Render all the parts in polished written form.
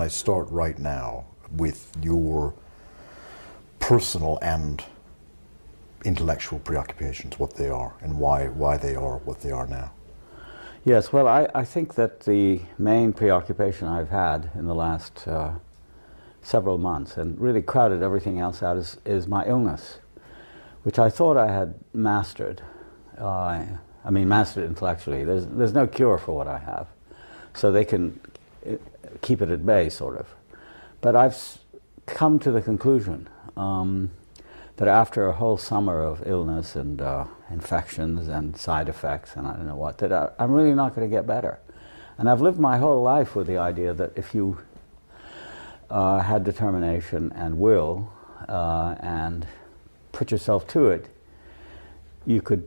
I start right now with your personal and intellectual preoccupations, what they are, and why they are what they are now? Yes, well, I think that the main preoccupation I've had in the last several months, and really crowded everything else out, is my illness, which I thought I had mastered. I mean, mastered intellectually. There's no cure for what I have, so they can keep it at bay, sort of. But I've come to the conclusion that after a whole summer of illness and infections and side effects and I don't know what, that I'm really not going to get better. And I've lived my whole life with the idea that if you had determination and will and put yourself to it, you could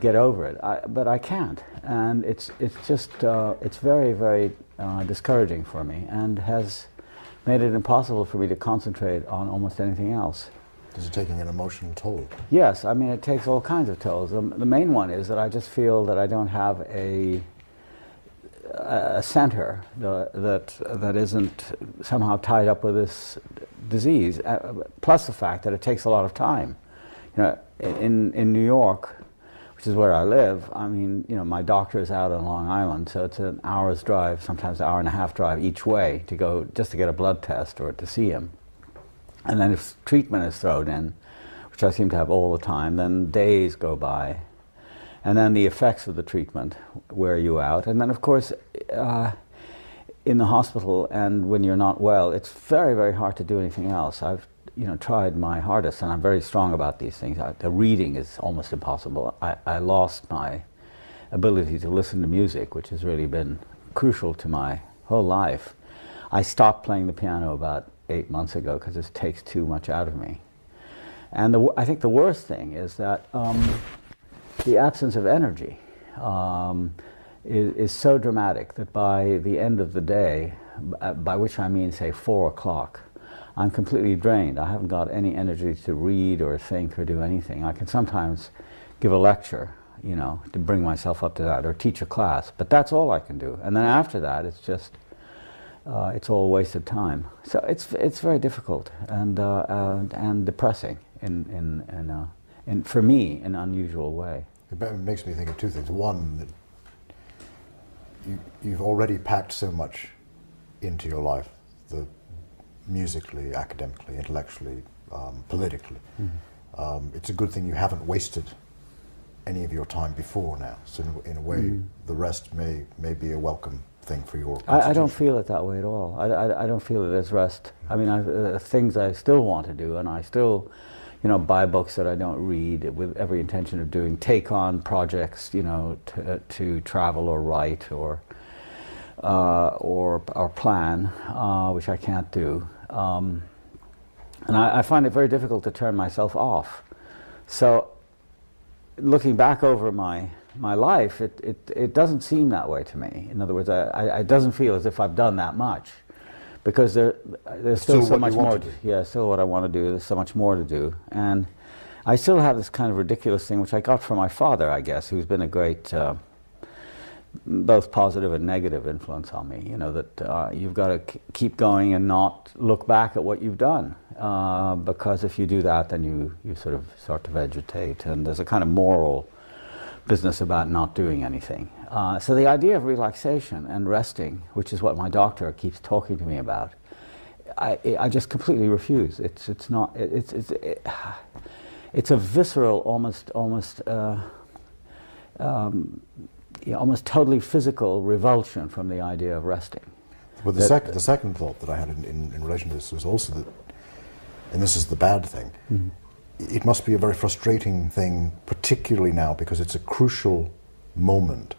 get over it. But I can't, and it's just it's very, very discouraging for me, and has made it impossible for me to concentrate on almost anything else. Is it taking an emotional toll? Yes, I mean, it takes all kinds of tolls. The main one is that I just feel that I don't have a center that isn't somehow tied up with this disease, plus the fact that it takes a lot of time. You know, in New York, which is where I live, I mean, you know, my doctor is out on Long Island, so it's an hour's drive, sometimes an hour and a half drive each way to go just to get a blood test or to see him. And then if treatment is thrown in, which I seem to have all the time, then days go by. And then the effects of the treatment wear you out. And then, of course, in the hospital and when you're not well, it's very, very hard to do anything else. I've tried my hardest, and I'm very strong about these things. The reading is almost impossible. I lost my ability to listen to music, which has really been crucial to my whole life. I stopped playing the piano about 8 months ago because it takes too much out of me. And I think the worst thing is that the absence of energy is so dramatic that by the end of the day, by which I mean, say, 4 o'clock, I'm completely drained. I haven't got any energy to read or think or do anything. I can sometimes give a lecture, you know, to bring myself up to that, or teach a class, but that's all I can do. And then after that, it's just it's all wasted time. So it's very difficult and depressing in for me, in an unusual way. It makes me think of two things. One, that you've already packed so much into your life, musically, academically, intellectually, politically. Mm-hmm. It's a good thing you haven't wasted any of your time before now. So in a way, mm-hmm. the rest may be a welcome thing for your I don't feel it that way at all. I don't feel it as rest. I mean, things I still want to do, and I still, you know, buy books that I don't read with every intention of doing, take on projects, you know, to travel or write or plan, which I can't do. And I find it very difficult to turn myself off. So looking back over my life, it doesn't seem that way to me. In other words, it doesn't feel as if I've done that much, because there's still so much more. Yeah, still what I want to do. There's so much more to do, and I still have this kind of ridiculous thing, which I got from my father, I guess, who's been a great both positive and negative influence on me. You know, that you've got to keep going and not look back at what you've done, because if you do that, then you sort of start to vegetate, and there's a kind of moral business about not doing anything. So the idea of relaxation and resting, which is what my doctor keeps talking to me about, I just completely refuse. It's not. It's a visceral, almost totally physical revulsion from the idea of resting. Well, the second thought that I had in relation to this was also that, and this is the bad thing, mm-hmm. it must be a very frustrating thing, particularly now, because it's a crucial moment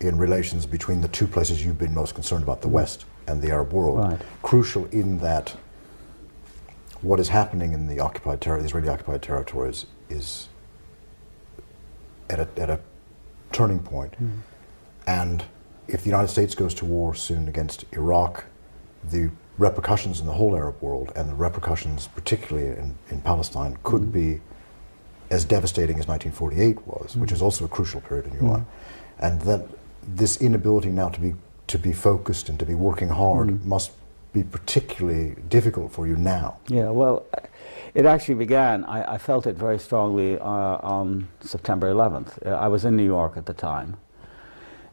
in relations between the two places you've been most concerned about, the West and the Arab world. Right. Crucial in that what is happening in the Israeli-occupied territories is at a turning point. Mm. And if the United States goes to war soon against Iraq, the repercussions in the whole Arab world, and the repercussions particularly in Palestine, could be as devastating as 1948 was, which is also a crucial period in your life. And that this inability now to be focused and to be working hard must be particularly difficult for you now? Yeah, well, it actually began, I felt it very strongly on September 11th. I was in New York at the time,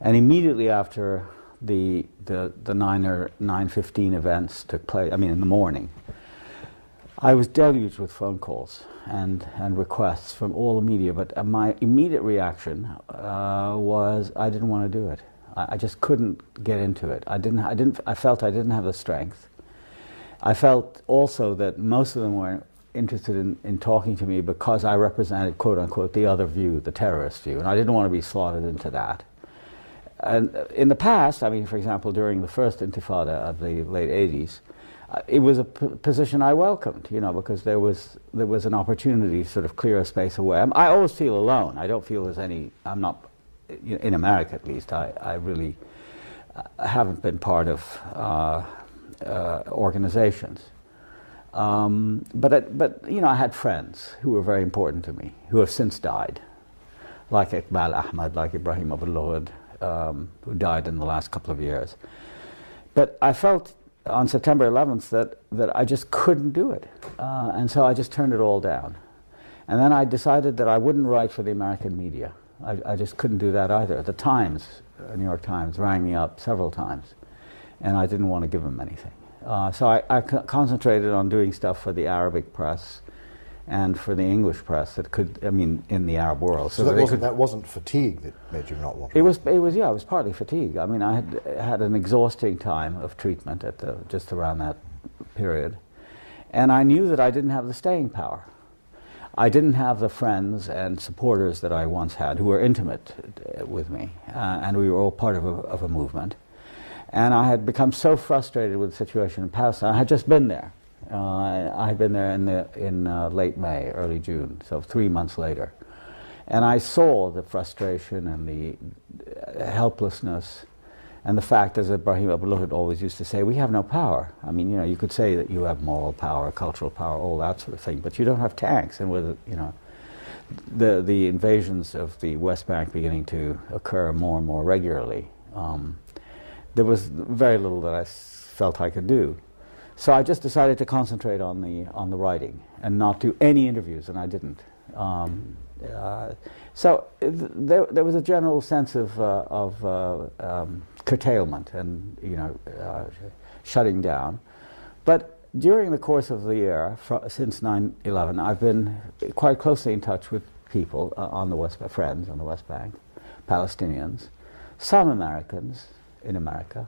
and immediately after the 9 or 9:15 events took place, I mean in the morning, I was deluged with phone calls and requests from all the media, but my immediate reaction was I didn't want to do it. I just couldn't get into it. I felt I didn't have the strength. I felt also that most of them were interested in talking to me because I represented, quote unquote, the other view, the terrorist view, and I didn't want to be slotted into that. And in the past, I mean, for example, during the first Intifada of the late 80s, it was a position I welcomed, you know, because there was an opportunity to sort of clear a space away. I always feel alone. I don't feel there's any, I'm not, in America at least, I really haven't been part of organizations. But you know, I had friends who were very important to me, who have since died, like Iqbal Ahmad, like Ibrahim Abul Lughad, who died in the last couple of years. But I felt on September 11th that I just couldn't do it. And so I just turned it all down. And then I decided that I wouldn't write for the American media. I just couldn't do that either. The Times, New York Times, rang me up several times, and I didn't want to give them anything. So I concentrated on doing stuff for the Arabic press and for the English press that could, I mean, in the Arab world. So that wasn't fatigue that made you not want to? It was partly fatigue. I mean, I had an exhausting time of treatment at just around that period, and I knew that I didn't have the staying power. I didn't have the friends and supporters that I once had, who were intimate with me, and we were all part of a movement. And I had become so frustrated with the situation in Palestine. I had just been there. I had been there in late May, early June, so 3 months later. And I saw the frustration and the helplessness and the fact, as Ibrahim Abul Lughad always used to say, we have no power. I mean, you know, you could say that you have moral power, cultural power, all that sort of thing, but you don't have tanks. And with, you know, the invasions of the West Bank beginning to occur more and more regularly, there was very little that I felt I could do. So I just decided to concentrate on the writing and not do any interviews, and I didn't. So there was a general sense of curtailment and, you know, shutting down. But during the course of the year, since 9/11, I've been quite closely in touch with people on the friends on the West Bank, Palestinians, some Americans in America,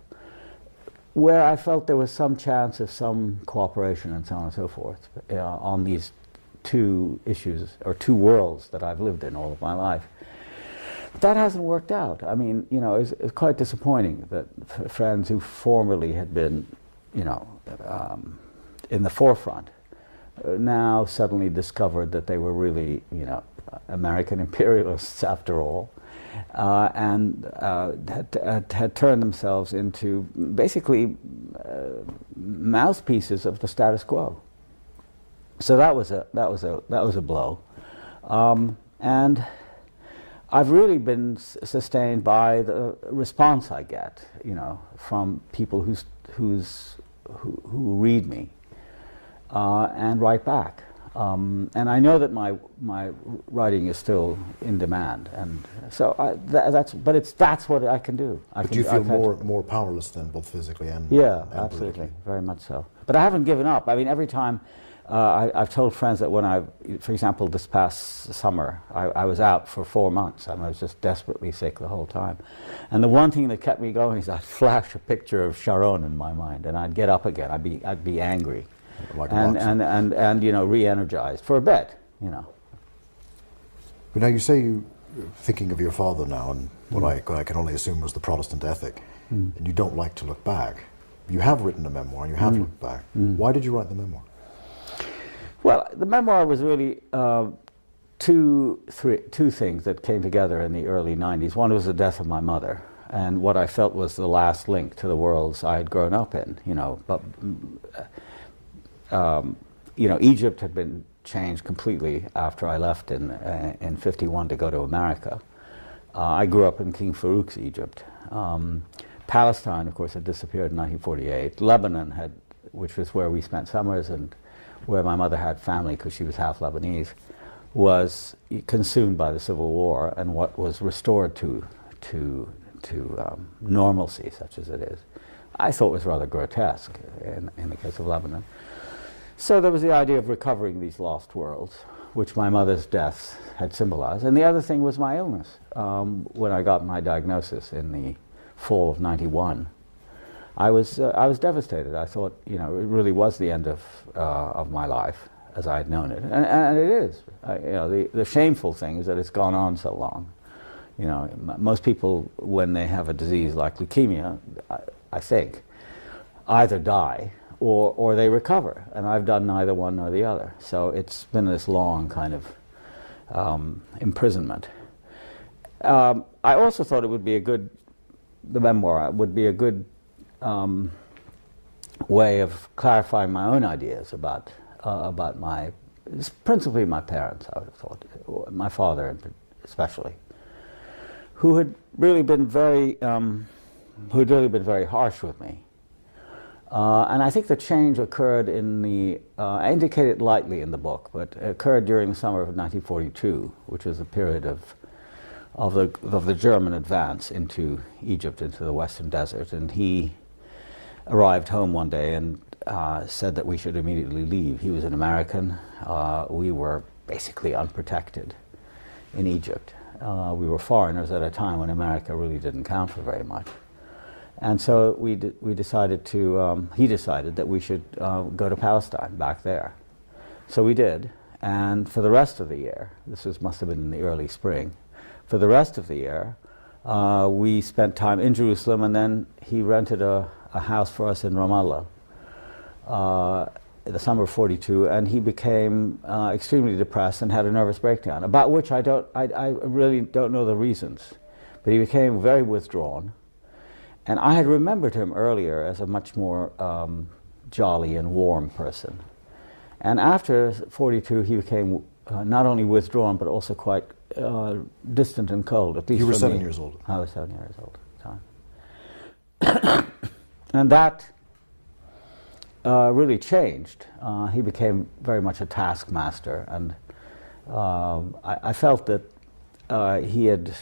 where I felt there was some chance of some cooperation and so on and so forth on these two issues, or two worlds that I've lived in all of my life. That hasn't worked out. I mean, you know, it's quite disappointing that friends who formerly had been, you know, in the forefront now suddenly discovered that they were really, you know, American imperialists after all, and had turned themselves into basically mouthpieces of the status quo. So that was a blow, and I've really been sustained by the response I get, you know, from people who read me and write back. And I know that my writing is still in demand, and so that's what I can do. But do you feel more powerless then, both physically and absolutely, politically? very much so. But I haven't given up. I mean, every time I've told friends that when for example, this past summer, I was out for 4 months, and I was just desperately sick the whole time. And the one thing that kept me going is I'd flash a picture of Sharon in my mind, and I'd get up again. I'd be angry. Like and you know, re-energized for a bit, you know. But now you say you're thinking of your father now, and what I can only assume was the Protestant ethic, and you don't like to look back. You have written a memoir, and you have looked back. Why did you write the memoir? Well, the memoir was really two things that came together in the early 90s. One was the death of my mother, and what I felt was the last link to the worlds I had grown up in, you know. But you know, Egypt had been changed completely after I left in '51 to go to America. I grew up in King Farouk's Egypt. Palestine, of course, had disappeared in 1948. Lebanon which was where we spent summers and where my mother had family because she was half Lebanese, was consumed by the Civil War, and what was restored to normalcy, such as it is, I thought was rather grotesque in the case of Lebanon. So there was the idea of recovering these lost worlds, which my mother's death had symbolized. And the other thing was my illness. When I got my diagnosis in the fall of '91, I was devastated. I thought, you know, it really was the end of my life as I had known it, and it is. You know, the shameful thing is that it's gone on so long. You know, most people, when they have a disease like leukemia, I think, either die or they recover, and I've done neither one nor the other. So it's been this long kind of imprisonment. I also thought it would be the memoir would be a good way of clarifying my own ideas about principally my parents, I would have thought, my father especially, who had really been very harsh with me. And I think the change occurred I indicate it lightly in the book, but it occurred during the summer of 1942, which was a period of the German advance into Egypt, into the Western Desert. And he arrived home one day and said that we should immediately leave. He was an American. We were basically unprotected in Egypt. We were foreigners at a time when America really didn't count for very much. And so we decided he decided that we should go to Palestine, back there. So we did, and for the rest of the year, must have been in the early spring, for the rest of the year, we spent time in Jerusalem, and then he rented a house for us in Ramallah in the summer of '42, and he became extremely depressed and had a nervous breakdown, about which I really don't know the reasons, but he became very withdrawn. And I had remembered him earlier as a much more jolly and warm person. And after '42, he became not only withdrawn, but also quite distant and cold, at least You were for 7 me. years old. I was 7 years old at the time. And that really changed. He became very much a taskmaster, and I felt that he had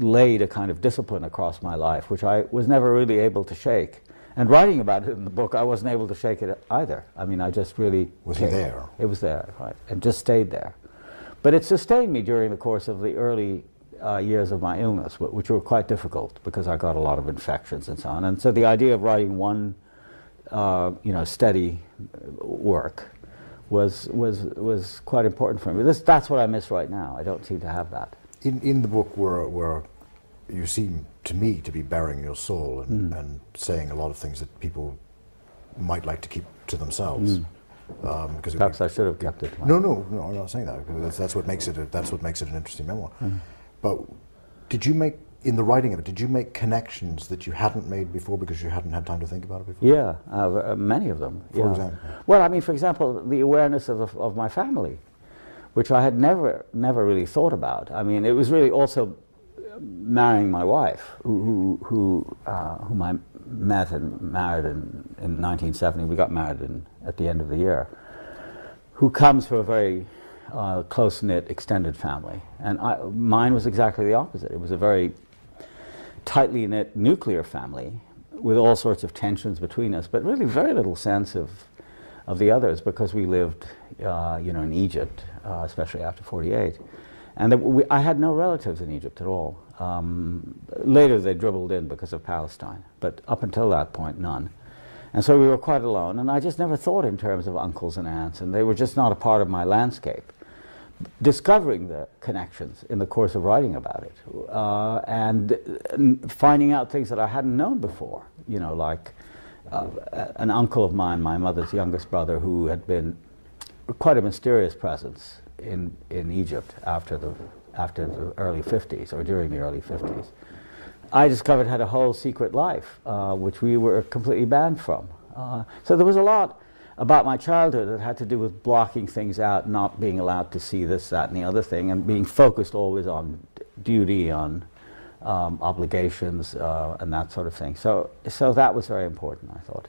laid a kind of discipline across my life, which I was never really able to shake. And writing about it in the book, I wasn't able to shake it either. I mean, I just really... Was he there? It was there, right, and just stayed there. But it sustained me during the course of the early years of my illness, which were quite difficult because I got a lot of infections and so on. And so the idea of writing one, steady work was quite important for me. That's what I miss right now. I don't seem to have that. In the book where you seem to me to be baring your soul and saying a lot of things that people might like to keep to themselves. Because perhaps I should have kept it. No, I'm not saying that. Because that's what makes it an interesting memoir. But in the writing of it, did you make connections that you hadn't made before because you hadn't had time to think about it before? Yeah, many of them. For example? Well, I mean, for example, the awareness of my family, which I had never really thought about. I mean, it was really also marrying my wife, whom I met and married in 1970. We got married at the end of the year. Who comes from a very close-knit, extended family, and mine was exactly the opposite. It was a very tightly knit nuclear family with all sorts of tensions between us, but really very little sense of the others because we lived, in Egypt, especially after '48, and I had no relatives in Egypt at all. Later they dribbled in because of Palestine, but up until that point, none. And so we were quite alone, and I just never thought in terms of uncles and aunts, and they were just not a part of my landscape. Discovering the connections in the course of writing about it, and finding out things that I hadn't known before, like an uncle of mine, my mother's youngest brother, who had been quite a mysterious presence in Egypt after the early '50s, or during the early '50s. I discovered had a whole secret life, which we were completely banned from. So there was a lot about my childhood that had to do with blocking things out, not being allowed to see this, that, and the other thing, and being focused always on duty, on obligations, and that sort of thing. So that was very important, I thought.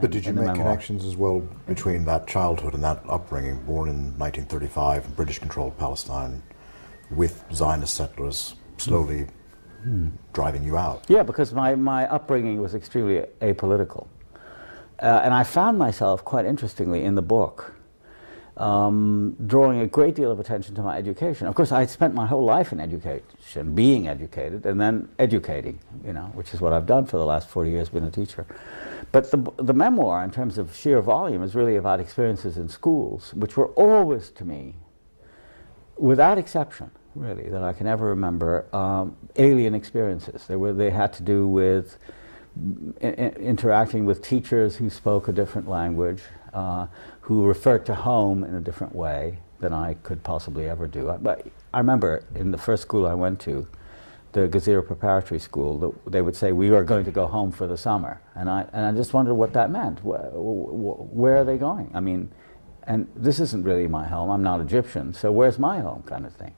But did you in the make memoir. connections as well between that childhood and that upbringing, born in 1935 in British-controlled Palestine, with Zionist settlers slowly driving you out? Yeah, because my upbringing was extremely apolitical. And I found myself, quite interestingly, in the book, drawing a great deal of attention to my education. Of course, I had spent my whole life in education, being educated, and then educating, which is what I've done for the last 40 years, been a teacher. But the memoir, in terms of sheer volume, is really about experiences in schools, which were always, to me, without exception, really, that I can ever remember, alien experiences. They had to do with interacting with teachers who spoke a different language, who referred to home in a different way than I could possibly ever do. But I remember in the first school I went to, the Gezira Preparatory School, they would say, "We are going to go home for the summer." And I just wondered what that meant. Where are they going? I mean, and this isn't really my home. I'm not Egyptian, so where's my home, kind of thing.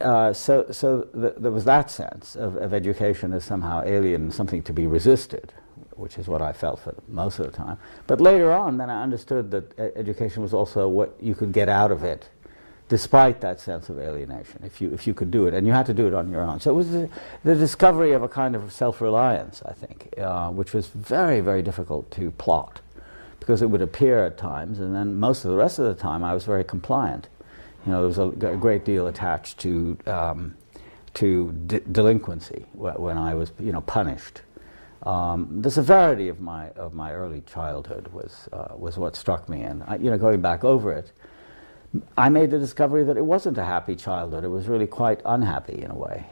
There was that sense of education as somehow alien, something to be resisted, which is what I felt for most of the time. But later on, then I understood that education was also what you could get out of it, despite that sense of alienation, if you could do it, and you had to do it on your own. So it was the discovery of a kind of self-reliance, I think, which was very, very difficult to plot, because it would appear at times, and then most of the rest of the time I was very compliant. There was a great deal attached to delinquency when I was, punished. The severity of my early childhood was what struck me, and going back over it, I made the discovery that it wasn't a happy childhood. It was really quite unhappy in a way.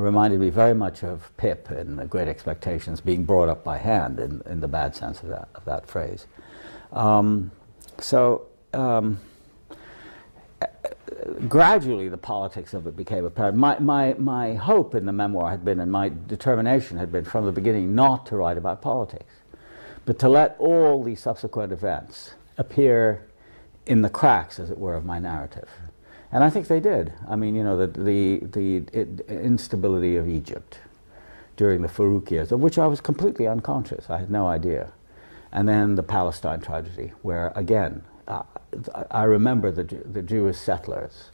Reminded me very much of Pip in The Great Expectations, being brought up by hand in the bad sense of that phrase. Gradually the politics of it became apparent. My hope in the memoir had been, and my determination had been from the beginning, not to write about politics, but to let all the subsequent events appear in the cracks, as it were, of my narrative. And I think they did. I mean, the instability of Egypt during the Farouk years, of which I was completely unconscious. I had no idea. And then the Palestine tragedy, where, again, I remember the Jewish settlers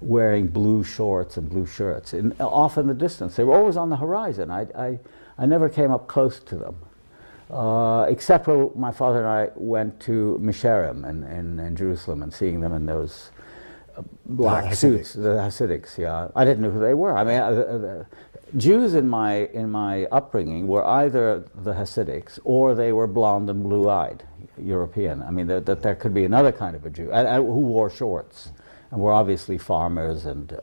wearing blue shorts and blue shirts, off in the distance. They were always on the horizon. I never came up close to them, except when my father and I went to Misharim in Jerusalem, and seeing them in those black suits, the Hasidics. Yeah, I didn't know who they were. I mean, Jews in my upbringing were either the Hasidics or they were blonde and blue-eyed European. I mean, that there could be another kind of a Jew who wore shorts and were obviously farmers and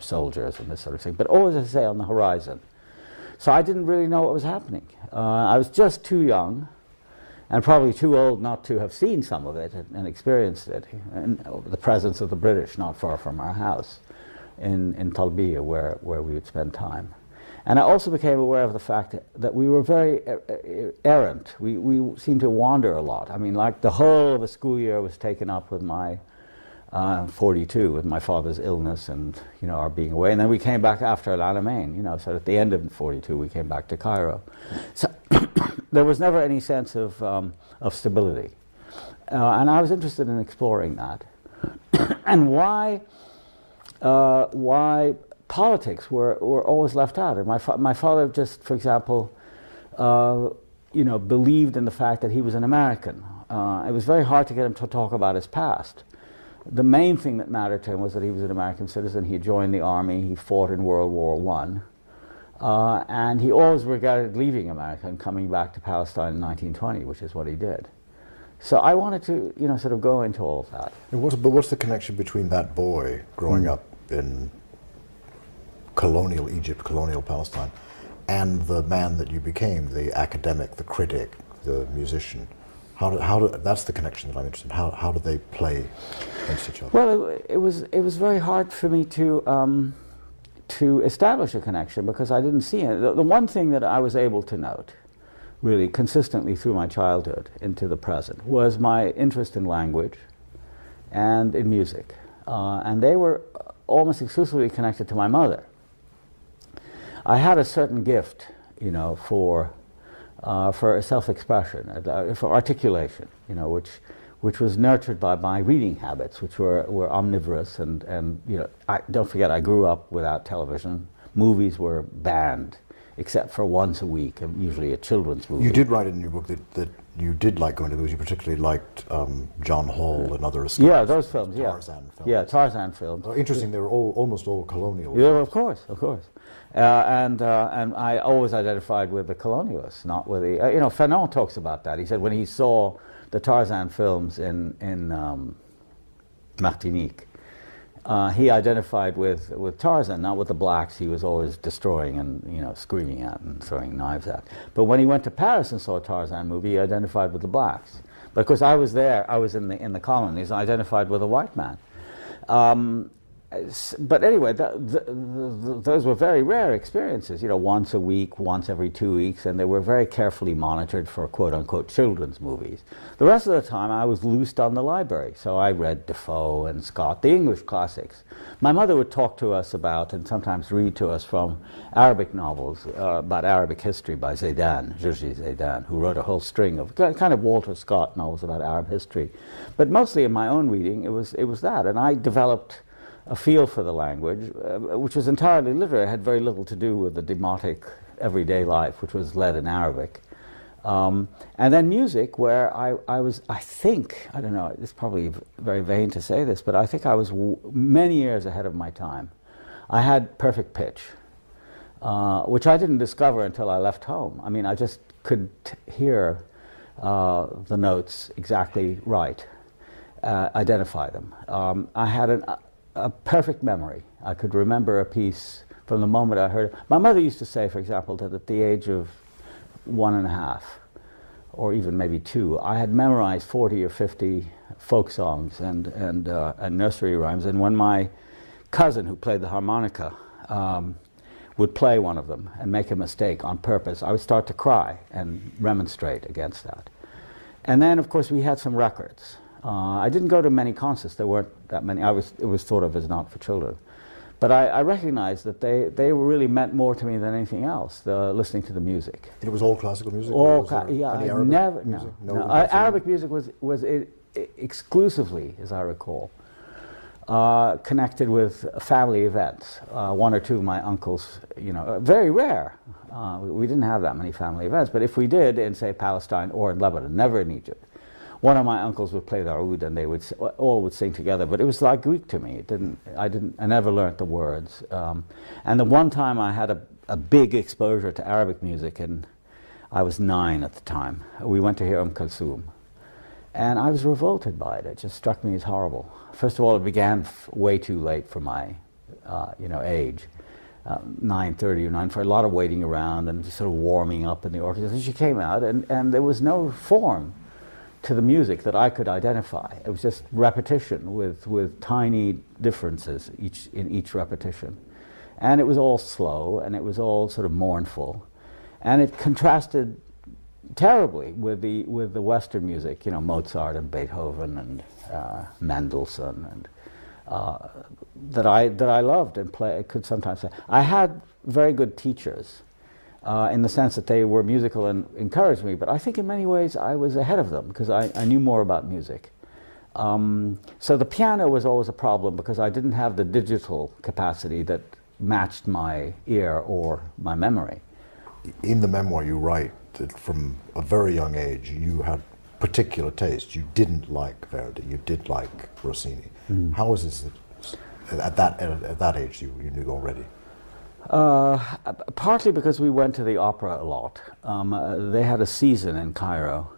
soldiers and this sort of thing, but always, as I say, on the horizon. So I didn't really know what was happening. I was just too young and probably too old not to have seen some of it and experienced it, and the presence of the British not far from our house in Talbiya, where we would spend time. And I also became aware of the fact that we were very errant. We seemed to wander a lot. I mean, like the whole of a school year was taken up with my 42, with my father's illness and our being away. And then we came back after Al Alamein, so at the end of 42 we came back to Cairo. So there was never any sense of stability. And I was interested in exploring that. And why politics were always left out. And my father just, for example, believed in the fact that he was an American. It was very hard to get him to talk about his past. The main thing that mattered to him was that he was an American citizen. He joined the army. He fought in World War I. And he always regarded leaving America and coming back to Palestine in 1920, which is what he did. So I wanted to, sort of go into all of that. But what's the connection between that boy growing up in colonial Egypt, colonial Palestine, and the man that you became, the academic, the critic, the musician? That's the connection that I'm interested in. How do they play against each other? Well, it was very hard for me to establish a connection because I didn't see it. The one thing that I was able to note, really consistently through my childhood into the present, was my interest in language and in music, and they were almost exclusively connected to my mother. I had a certain gift, you know, for self-expression, for articulation, you know, which was nurtured by my reading habits, which were omnivorous, and you know, don't forget, I grew up without television. Movies were banned, except for once a week, usually a children's movie. You did write in your book that you did like going to movies. You particularly liked John Hall and other escapist, yeah, those films, Tarzan films. Yeah, Tarzan films. Interesting, they were almost all colonial. Yeah, well, of course, of course. And I always identified with the colonialists, not with the... you know, Fanon talks about that. He said when he saw the Tarzan films in Martinique, he identified with Tarzan, not with the blacks he was always destroying and, you know, screaming at and throwing knives at. But when he went to Paris and saw a Tarzan movie, he identified with the blacks. But of course, I was there, I was in the colonies, I identified with a white man. But anyway, those were very rare experiences, you know, once a week, once every 2 weeks, and they were very carefully monitored for quote-unquote children's movies. The rest of the time I was loosed on the library, so I read Defoe and Scott, the English classics. My mother would talk to us about, and sometimes read to us from Arabic novels, about Arabic history by Zaidan, Jerzy Zaidan, who wrote a whole string of kind of Walter Scott novels about Arab history. But mostly in my own reading, it was that, and I developed a feel for the language, which was entirely literary. It had very little to do with the demotic everyday life, which was led in Arabic. And then music, where I think, I don't know, it's probably very vain to say this, but I think I was many years ahead of my time. I had perfect pitch, which I didn't discover until I left home. I mean, I just could hear the notes exactly right, identify them. I had a perfect memory. I could remember a piece from the moment I heard it. My mother used to say, for example, that at the age of 1.5, or even maybe 2, I had memorized 40 or 50 folk songs and nursery rhymes. And when my cousin, who played the harmonica, would play one of them and make a mistake on purpose, I would start to cry and remonstrate against that. And then, of course, we had some records. I didn't go to many concerts. There weren't that many. It was thought of as not for children. But I recognized that they really meant more to me than anything else, listening to the music. It was all classical music? All, yeah, any I Arabic never, music? no. Arabic music was exclusively, as I recall, connected with family events. 1 or 2 of my uncles, you know, very rare. We didn't have that many family events, but if we did in, say, Palestine or in Lebanon, never in Egypt, one of my uncles would play the oud and they would all would sing together, but it was like Greek to me. I never learned the words. And the one time I had a big exposure to Arabic music, and I was 9 at the time. We went to hear Kulthum, and I was revolted by it. It just struck me as horrible. First of all, it began way too late for my age. 9:30 or 9, for a lot of waiting around and just sort of warming up in the orchestra. And she came out, and there was no form to the music that I could identify. It was just repetition with tiny differences in each repetition. And it was all slow, and it was all sort of mournful. And it contrasted terribly with the Western music, you know, Mozart and Beethoven and Mendelssohn, and that I loved and could sometimes say. I had very good teachers, in the sense that they were musical and encouraged me, but I think in many ways I was ahead of them because I knew more about music. So the piano was always a problem because I didn't have the digital capacity that matched my ear or my memory. In the memoir you write that from a very young age you had particular taste. You didn't like Verdi, you did like Rossini. Mm. How was this at that age you knew already? Partly because we went to the opera a lot. They had a season in Cairo,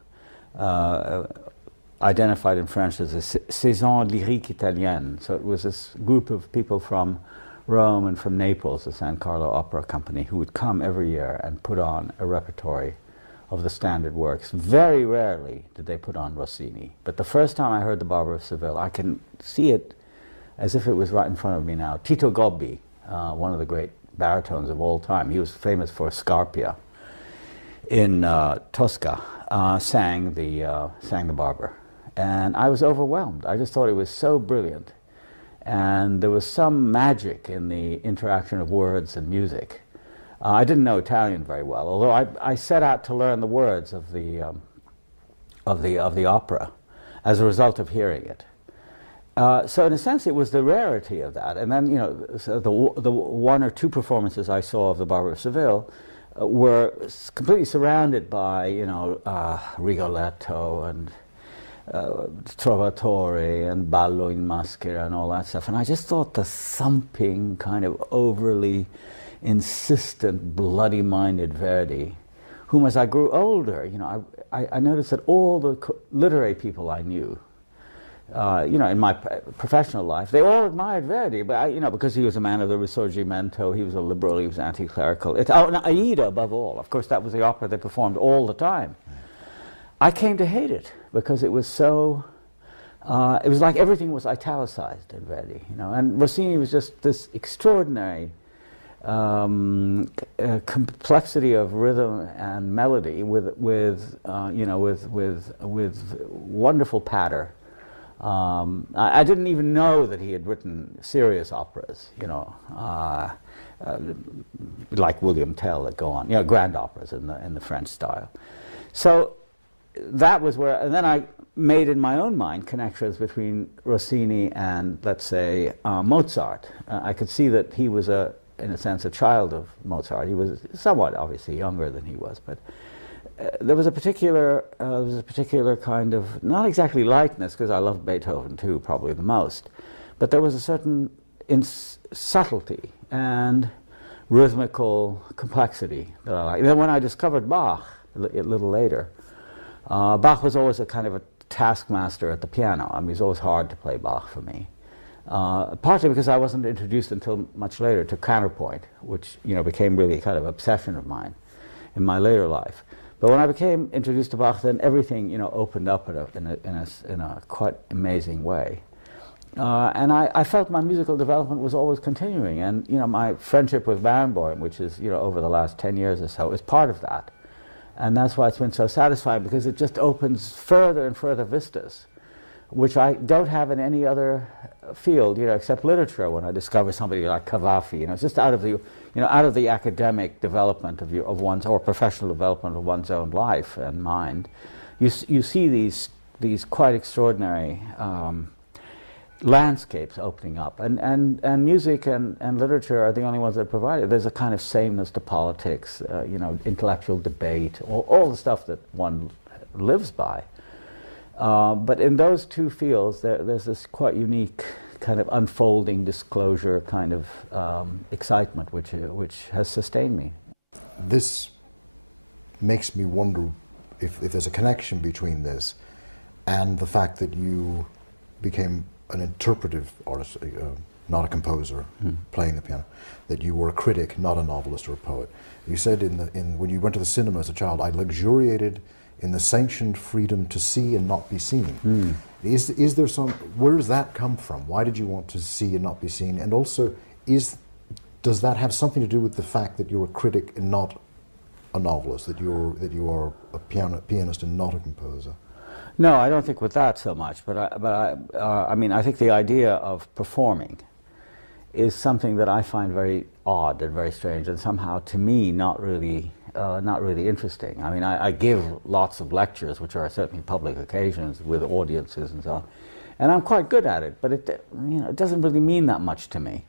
identified in French as a saison lyrique italienne. So it was this group of people from Rome and from Naples, the San Carlo Opera Company, who would come every year and put on a repertory of the standard works. Very rarely did they put on Rossini. But the first time I heard The Barber of Seville, I can see it as if it was right in front of me now. Tito Gobbi, one of the great baritones of all time. He was famous for Scarpia in Tosca, sang the Barber, and I was overwhelmed. I just thought it was so brilliant, and there was some magic in the interaction of words and music. I didn't know Italian very well, although I set out to learn the words of the opera as a result of hearing it. So in a sense, it was the rarity of that. And then, you know, so the one or two performances I saw of the Barber of Seville were completely surrounded by, you know, Rigoletto and Trovatore and Ballo in Maschera and all that stuff. And I just thought the thumping, kind of overly insistent, bloody-minded Verdi, whom as I grew older, you know, I noticed that all the literary people I knew, you know, in my professional life, they all admired Verdi, but you know, because he was a man of the Risorgimento, he was a liberal, he was anti-clerical. And Aida above all, of course, that was the opera they performed all the time. I came to hate it because it was so. It was like everything was italicized in Verdi, you know, and Rossini was just this extraordinary complexity of rhythm and melody with you know, with wonderful patter. I didn't even know that he had written serious operas, you know, like William Tell that go on, you know, grand operas in the French style. So that was where, and then I made in my own mind connections between Rossini and, let's say, Mozart. I could see that he was in a sense, a child of Mozart. He was somewhat, obviously, younger than he was, but there was a particular kind of, not exactly lightness, because I loved Beethoven too, probably the most, but there was a certain subtlety and rhythmical complexity that I liked. And then when I discovered Bach a little later, Bach was always a kind of a taskmaster at the piano. I mean, it was always hard to play Bach for me. Partly because I wasn't introduced until much later to counterpoint, which, you know, became really a kind of obsession of mine in my later life. But when I became introduced to Bach, then everything, you know, opened up in a quite amazing way. And I felt my musical development was always continuing. And, you know, my friendship with Barenboim, which is, you know, over the last 10 years or so, is part of that. And that's why it's been so satisfying, because it just opens further and further vistas, which I don't have in any other field, you know, except literature. When I discover somebody like Cavafy, you know, it's just out of the, you know, out of the academic development of one's, or professional development of one's own life and mind, you see these quite extraordinary landscapes opening up, and music and literature are the only ones that provide it. There's a kind of sameness to politics, you know, intellectual debate, all the stuff that one lives by. But in those two fields, there's this quite unique kind of unfolding disclosure kind of excitement which has sustained me. This makes me wonder if there's a connection between this and the fact that you became an interpretive artist, not a composer playing the piano, that you were a critic, not a novelist or a poet. You said when you went to the cinema as a child, I luxuriated in the sanctioned freedom to see and not be seen. Is there some, where does that come from? Why did you want to see and not be seen? And also, does that have something to do with the fact that you're a critic and not a novelist, that you are a pianist and not a composer? No, I don't think with that so much, but I mean, I think the idea of performing is something that I find very odd and very strange, and somehow, to me, not really interesting. I mean, I give lots of lectures, which are certainly public occasions with audiences and so on, and I'm quite good at it. But it doesn't really mean that much to me.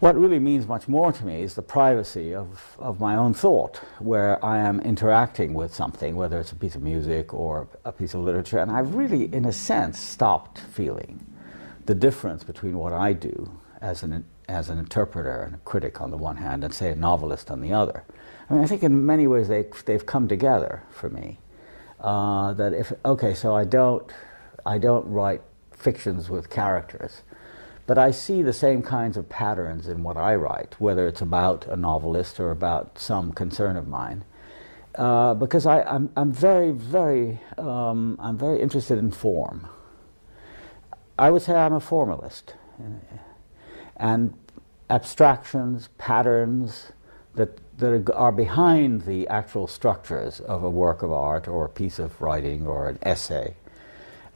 What really means much more to me is the privacy of my own thought, where I am interacting with something, whether it's a piece of music or a piece of literature, and I've really, in a sense, stopped feeling the difference between what I do as an interpreter and a critic on the one hand, and say a novelist on the other. I mean, I think in many ways they've come together for me. So I don't write fictions with characters, but I see the same kinds of patterns in what I write, whether it's about a novelist or about some concern of mine, because I'm very interested in form. I would say I'm a formalist, and abstractions, patterns that are behind the actual structures of a work of art or a piece of writing or an essay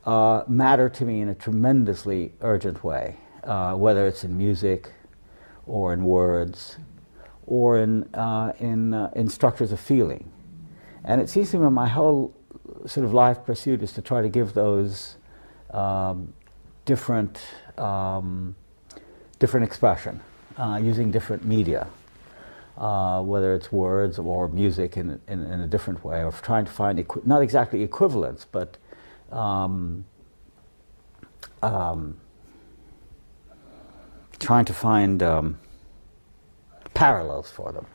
matter to me in a tremendously urgent way. whether it's in music, or in words, or in structures of feeling. And it seems to me my whole sort of life pursuit is to try to give those different expression using different media, whether it's words or music in a different way, or trying to find not exactly equivalents, but trying to find parallels for them,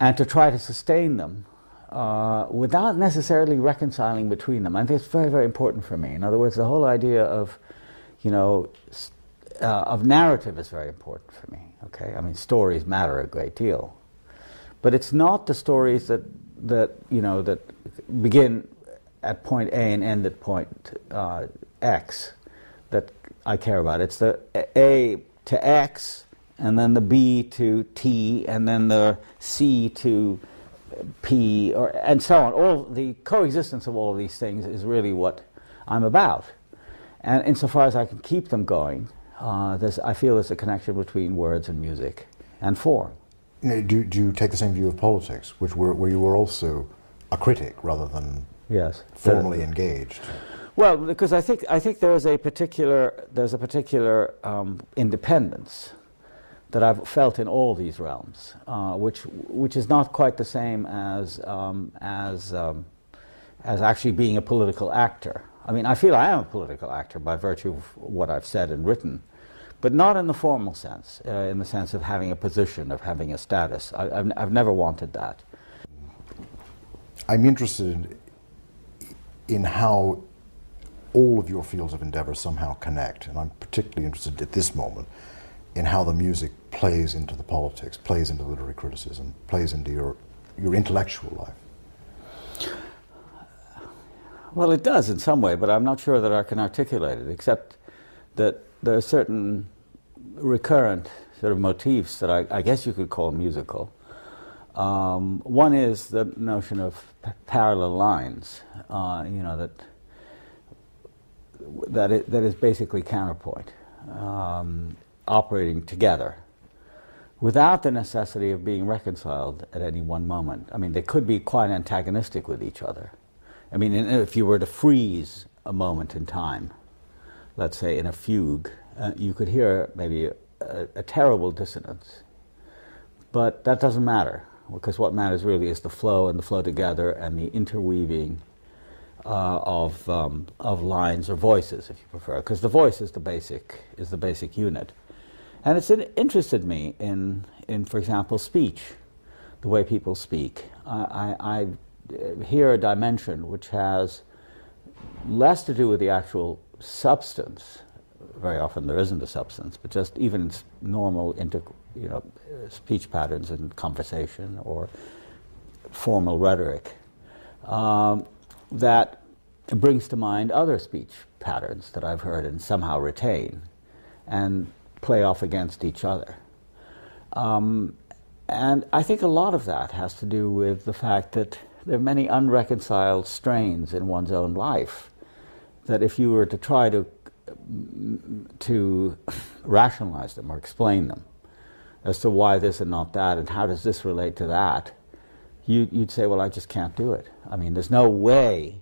and to try to sustain them without necessarily reconciling between them. I think it's very, very important for me. In other words, the whole idea of, of narrative is very important for me. Okay, I mean, stories matter a great deal, but it's not the stories that begin at point A and end at point X that I care about. It's the A to X, and then the B to T, and then the C to P, and so on. All the coexistence of all of these things is really what I'm about. And insofar as I can keep them going, I feel there's a connection between words and music and form. Do you take the same view of politics, where you were also a critic rather than formally engaged? Well, because I think there's a particular independence that I've felt in all these realms, which is not quite the same as actually being a political actor. I mean, I feel I am a political actor by virtue of what I've said and written, but not in the formal sense, in the sense of having a position, of having a status. I've never wanted that. I'm interested in how all of your fields of endeavor somehow connect, and I'm particularly interested at this moment in how the music plays into the politics, plays into literary criticism, plays into your intellectual life. Well, it does in some way, but I'm not sure that I can articulate it, except that there are certain recurrent sort of motifs that I guess you could call musical. One is the notion of parallel lines, that is basically counterpoint, operating together without the necessity of being reconciled at any one moment. I mean, they could be quite antagonistic with each other. I mean, if you were to freeze a moment in time, let's say in a fugue, you could hear maybe a terrible dissonance. But that doesn't matter, because what matters really is the flow and the flow together and the interweaving of lines or voices, if you prefer, because the voice is the basic unit. And it's interested me in for example, speech, the way people speak. I hear a dimension which has less to do with the actual substance. Very often there isn't a substance, but just even normal speech patterns in conversation or formal rhetoric that brings to mind other speech patterns that I've heard and somehow retain and play off against each other. And I think a lot of that has to do with the fact that there are many unreconciled strains in one's own life that if you were to try to rationalize them or explain them as to why this and not that and how does this relate to that, you'd say, well, I just can't do it. I mean, there's no way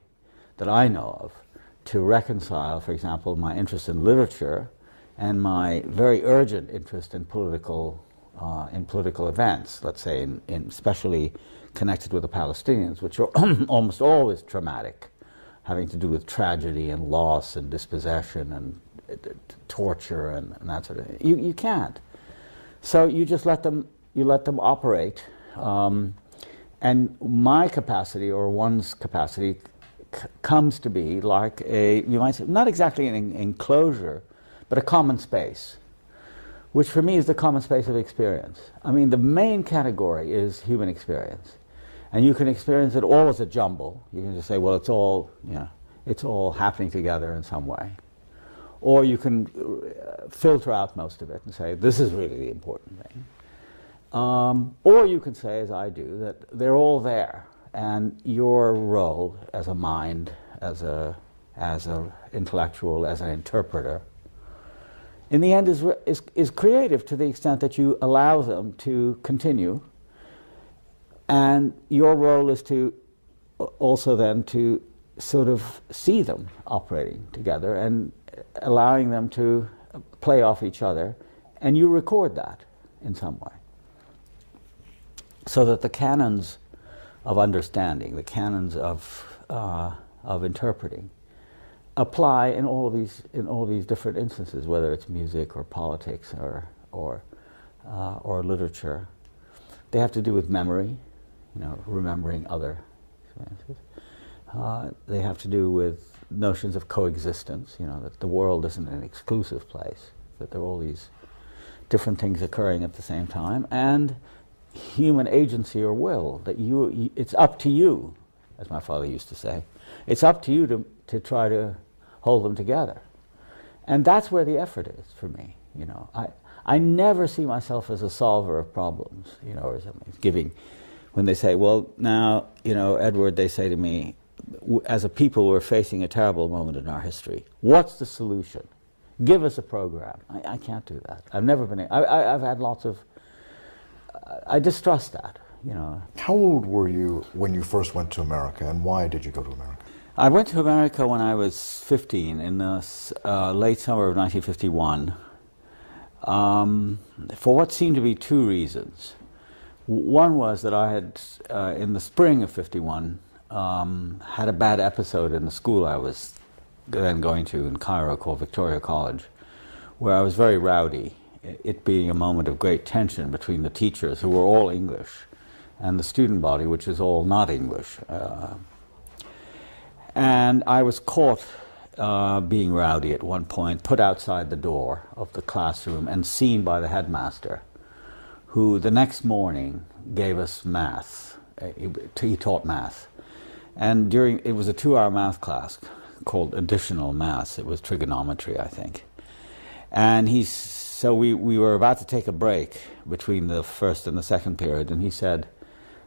that I know of to reconcile, for example, my interest in literature and my very urgent interest in political events, let's say, especially connected with the Palestinians, which are almost always traumatic, having to do with tragedy and loss and dispossession and torture and that sort of thing. You can't. So you just let them operate. And my capacity, or one's capacity, comes to be like you might say, not exactly an enclosure, but a common space, which for me is the common space of experience. I mean, the main category is human experience. And you can experience it all as a jumble. You can just say, well, it's all happening together in some way. Or you can filter out most of it and say, this is really the important thing. Or you can say, as I do, that they're all there, and your role as a mind, as a intellectual, as an interpreter, in the end is creative to the extent that you allow them to continue, and your role is to also then to sort of see them operating together and allowing them to play off each other, and you record that in some way, so that the canons of understanding, the canons of interpreting, apply in all of these different instances, whether it's music or politics or literature. They have to do with memory, remembering other experiences. They have to do with notions of coexistence, that the world isn't an exclusive place, that there are all these different things occurring at the same time, and human agency or will, that it's up to you, as my father used to say, it's up to you to try to hold them together. And that's where the effort is for me. I never see myself as a solver of problems, or something. When they say, well, now, Edward, they say to me, as a people, we're facing a terrible moment in our history. What's the solution? Give us a program. I can't do that. I've never been. I've had lots of. I distrust that. How old were you when you first went to America, and why did you go to America? I went to America when I was 15, in the late summer of 1951, for what seemed to be two reasons. One was that I had, in the spring of 51, had a bad episode in the school I was then going to in Cairo called Victoria College, where I was very rowdy, it being a moment of great tension between the teachers, who were all English, and the student body, which was all not English. And I was caught being rowdy at one point, put outside the door of the classroom and seen by the headmaster, who the next morning gave us math. He taught math. And it was a 2-hour math class called additional maths. It was trigonometry, I think. And so we were about to take a break between the first and the second period, and he said,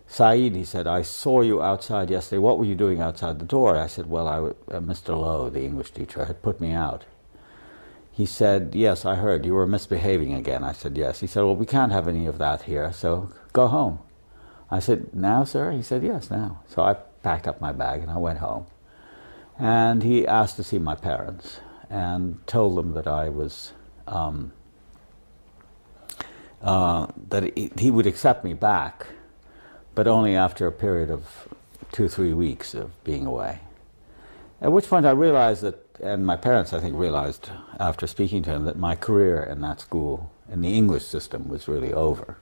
Saeed, he said, I saw you outside yesterday. What were you doing outside the door? I said, well, Mr. Lowe, the English teacher, had put me out. He said, yes, I heard. You were misbehaving again. I said, yes. He said, well, we can't have any of that here, so go home. I said, now, sir? He said, yes, now. So I packed up my bag and I went home. And he asked to see my parents and told them that I was, that he would accept me back, but only after a period of 2-3 weeks of being away. At which point I realized that, and my parents I think realized after speaking to him, that my career in that school, in the English system, was really over.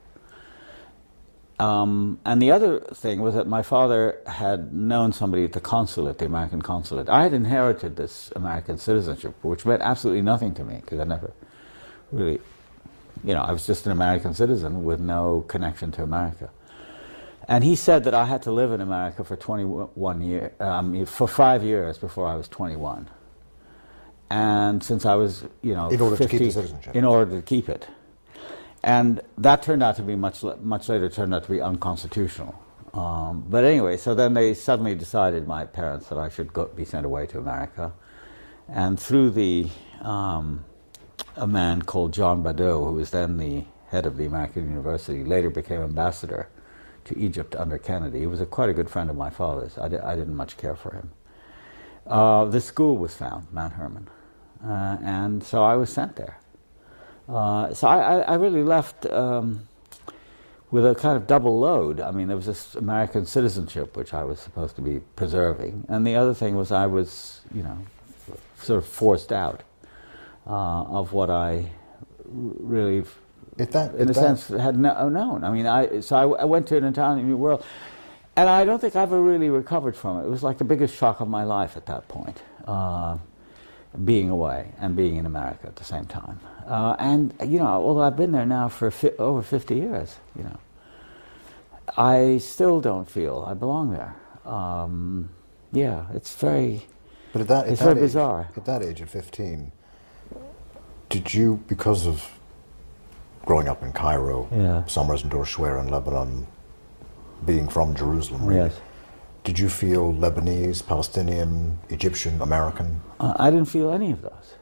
And the other thing was that my father had known somebody at the consulate, the American consulate. I had inherited this American citizenship, which meant absolutely nothing to me, because I never really, I was just an American citizen with no connection to America. And he said that I had to live in America for 21 years, for 5 years before I was 21. And since I was, in order 50, to keep the citizenship. In order to keep it. And that turned out to be much later turned out to be unconstitutional. But anyway, so then they suddenly decided, my parents, that I should be sent away to America. And through a man called John Badeau, who was then the head of the American University, later became ambassador to Egypt under Kennedy. He was quite a good friend of my father's. I didn't much care for him. This school was found, Mount Hermon, and so I was sent there. So I really left with a kind of double load. I mean, there was this American citizenship which I was supposed to be preserving, and the other thing was I was, sort of forced out of what I really, in a sense, had known. I mean, I went to an entirely new world, and I don't think I ever really recovered from it. It was like the biggest shock of my life at that point, being away and being in America at the same time. And although I've been there now for over 50 years, I still don't feel I belong there. Yeah, it's very. But it's very bizarre. At that age, at 15, did you, because of growing up in Cairo, summers in Doorshwere in Lebanon, being from Jerusalem, really, yes, did you feel Lebanese, Palestinian, Egyptian, American? I didn't feel any of those.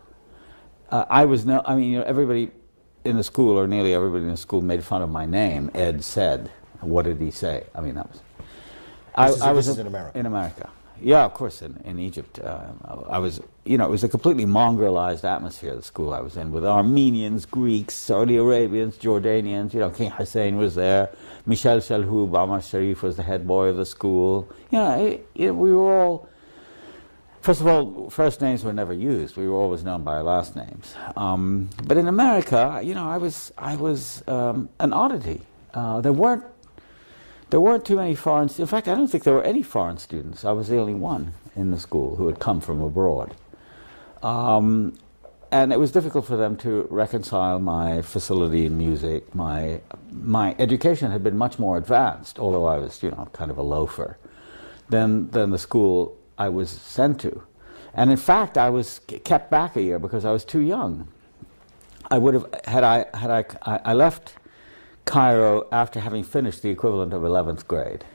I was no. I mean, everybody in the school, or nearly everybody in the school, made fun of my name. Ed said, "What did he say?" I mean, that was. This is in America. In America, yeah, of course. In Egypt, I was. It was a completely mongrelized atmosphere. The school I was in, with Armenians, Greeks, Saudi Arabians, Jordanians. King Hussein was there. Michel Shalhoub, Amar Sharif was the head boy of the school. We were all. First of all, first names were never used. We were always known by our last names. But in America, I was an oddity. There weren't too many foreign. In fact, I don't think there were any foreign students. I was the only one in the school who had come from abroad, and it was difficult for them to reconcile my facility in music. My education had been much more advanced, although I was kind of a loafer, than the school I was sent to. And in fact, I was kept back a year because I was too young. I would have, I left Cairo after having finished the equivalent of 11th grade.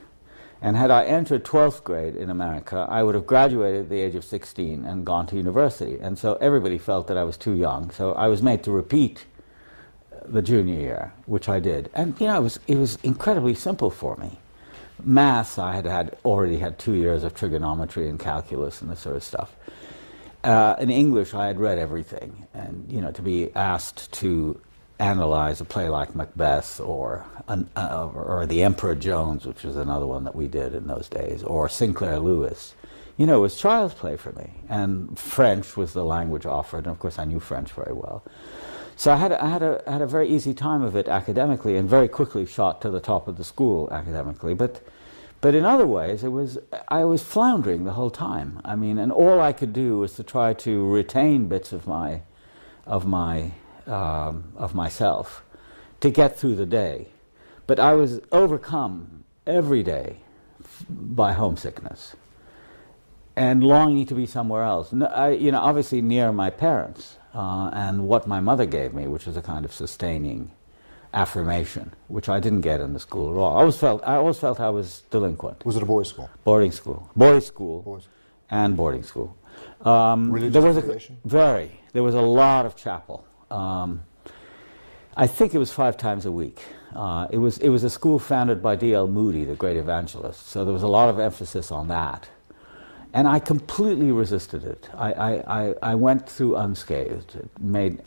And had I entered 12th grade in America, I would have graduated at the age of 16 and gone to university. And so everybody felt that I was too young. So I was made to repeat the junior year, which I did. And it was incredibly simple for me. Maths, I already had 2 years of trigonometry and calculus and this sort of stuff. In English, I had read everything, and to be asked to analyze a play like Macbeth or The Emperor Jones, which was another one that we did in those days, or Sinclair Lewis, it was child's play for me. And French was the language offered, and of course I knew French very well. So I had a very easy time of it academically, and very quickly shot to the top of the school academically. But in other ways, I was floundering the whole time. I mean, and all I could do was to try to retain bits of myself to get through the day. But I was overcome every day by homesickness and longing to be somewhere else. Obviously near my parents. And what my mother gave me, which was a kind of sustaining affirmation, which I didn't get in the school at all. I always felt I was delinquent. Was it a boys' school? Boarding school. Boys' school. Boys. And boarding school. Religious affiliation? There was a lot of chapel. I think it was 5 times a week. It was a school founded by D.L. Moody, the great evangelist, so there was a lot of emphasis on that. And I completely resisted it. I went through unscathed.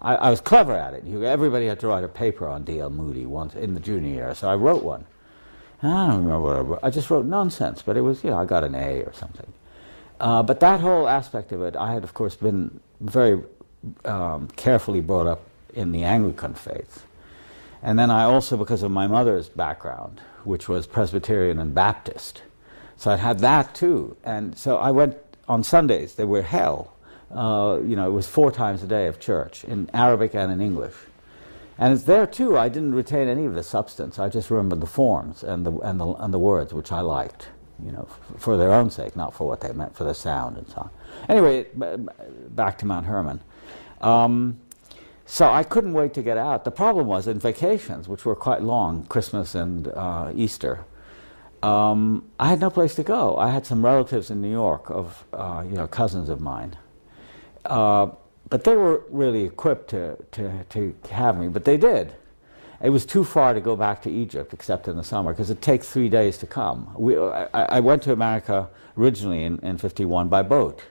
I was clever at it. Everybody had to write a paper on D.L. Moody once in the junior year, so I wrote one. And I don't remember what I wrote. I just wrote nonsense, but it was, I got an A or something. But that whole aspect of it, I had, of course, been very carefully brought up in the Anglican faith. And then I also, because of my mother's background, which was Presbyterian and Baptist, so I'd had that too. And so I went on Sundays. They were hell. It was 4 times a day of church in Arabic and in English. And it's there too. I didn't retain any of the substance. I just remembered the forms and the words, which I liked, for their own sake, not for what they meant, for the sound and so on. Anyway, back to Mount Hermon. So I couldn't wait to get out. The problem was in vacations, which were quite long, Christmas and Easter, I had no place to go. I had some relatives in New York of, cousins of mine. But they were really equipped to have me, but they did. It was too far to go back to Egypt, except in the summer, because it takes 3 days to come. I went to America originally in 51 by boat,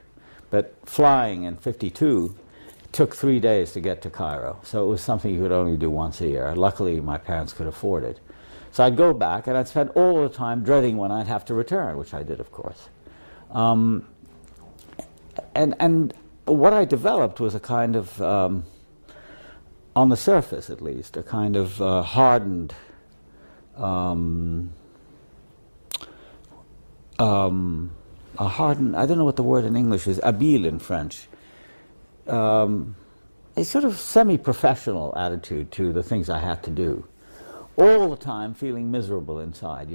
but flying in 52 took 3 days to get to Cairo. So it was something you could only do once a year. Luckily, my parents could afford it. So I'd go back, and I'd spend all the time dreading when I'd have to return, which I did, of course. And what I developed was a kind of, on the surface at least, a kind of hardened, I don't know what the word in English is, habile in French, a sort of semi-professional attitude to the things I had to do. All the time feeling miserable inside,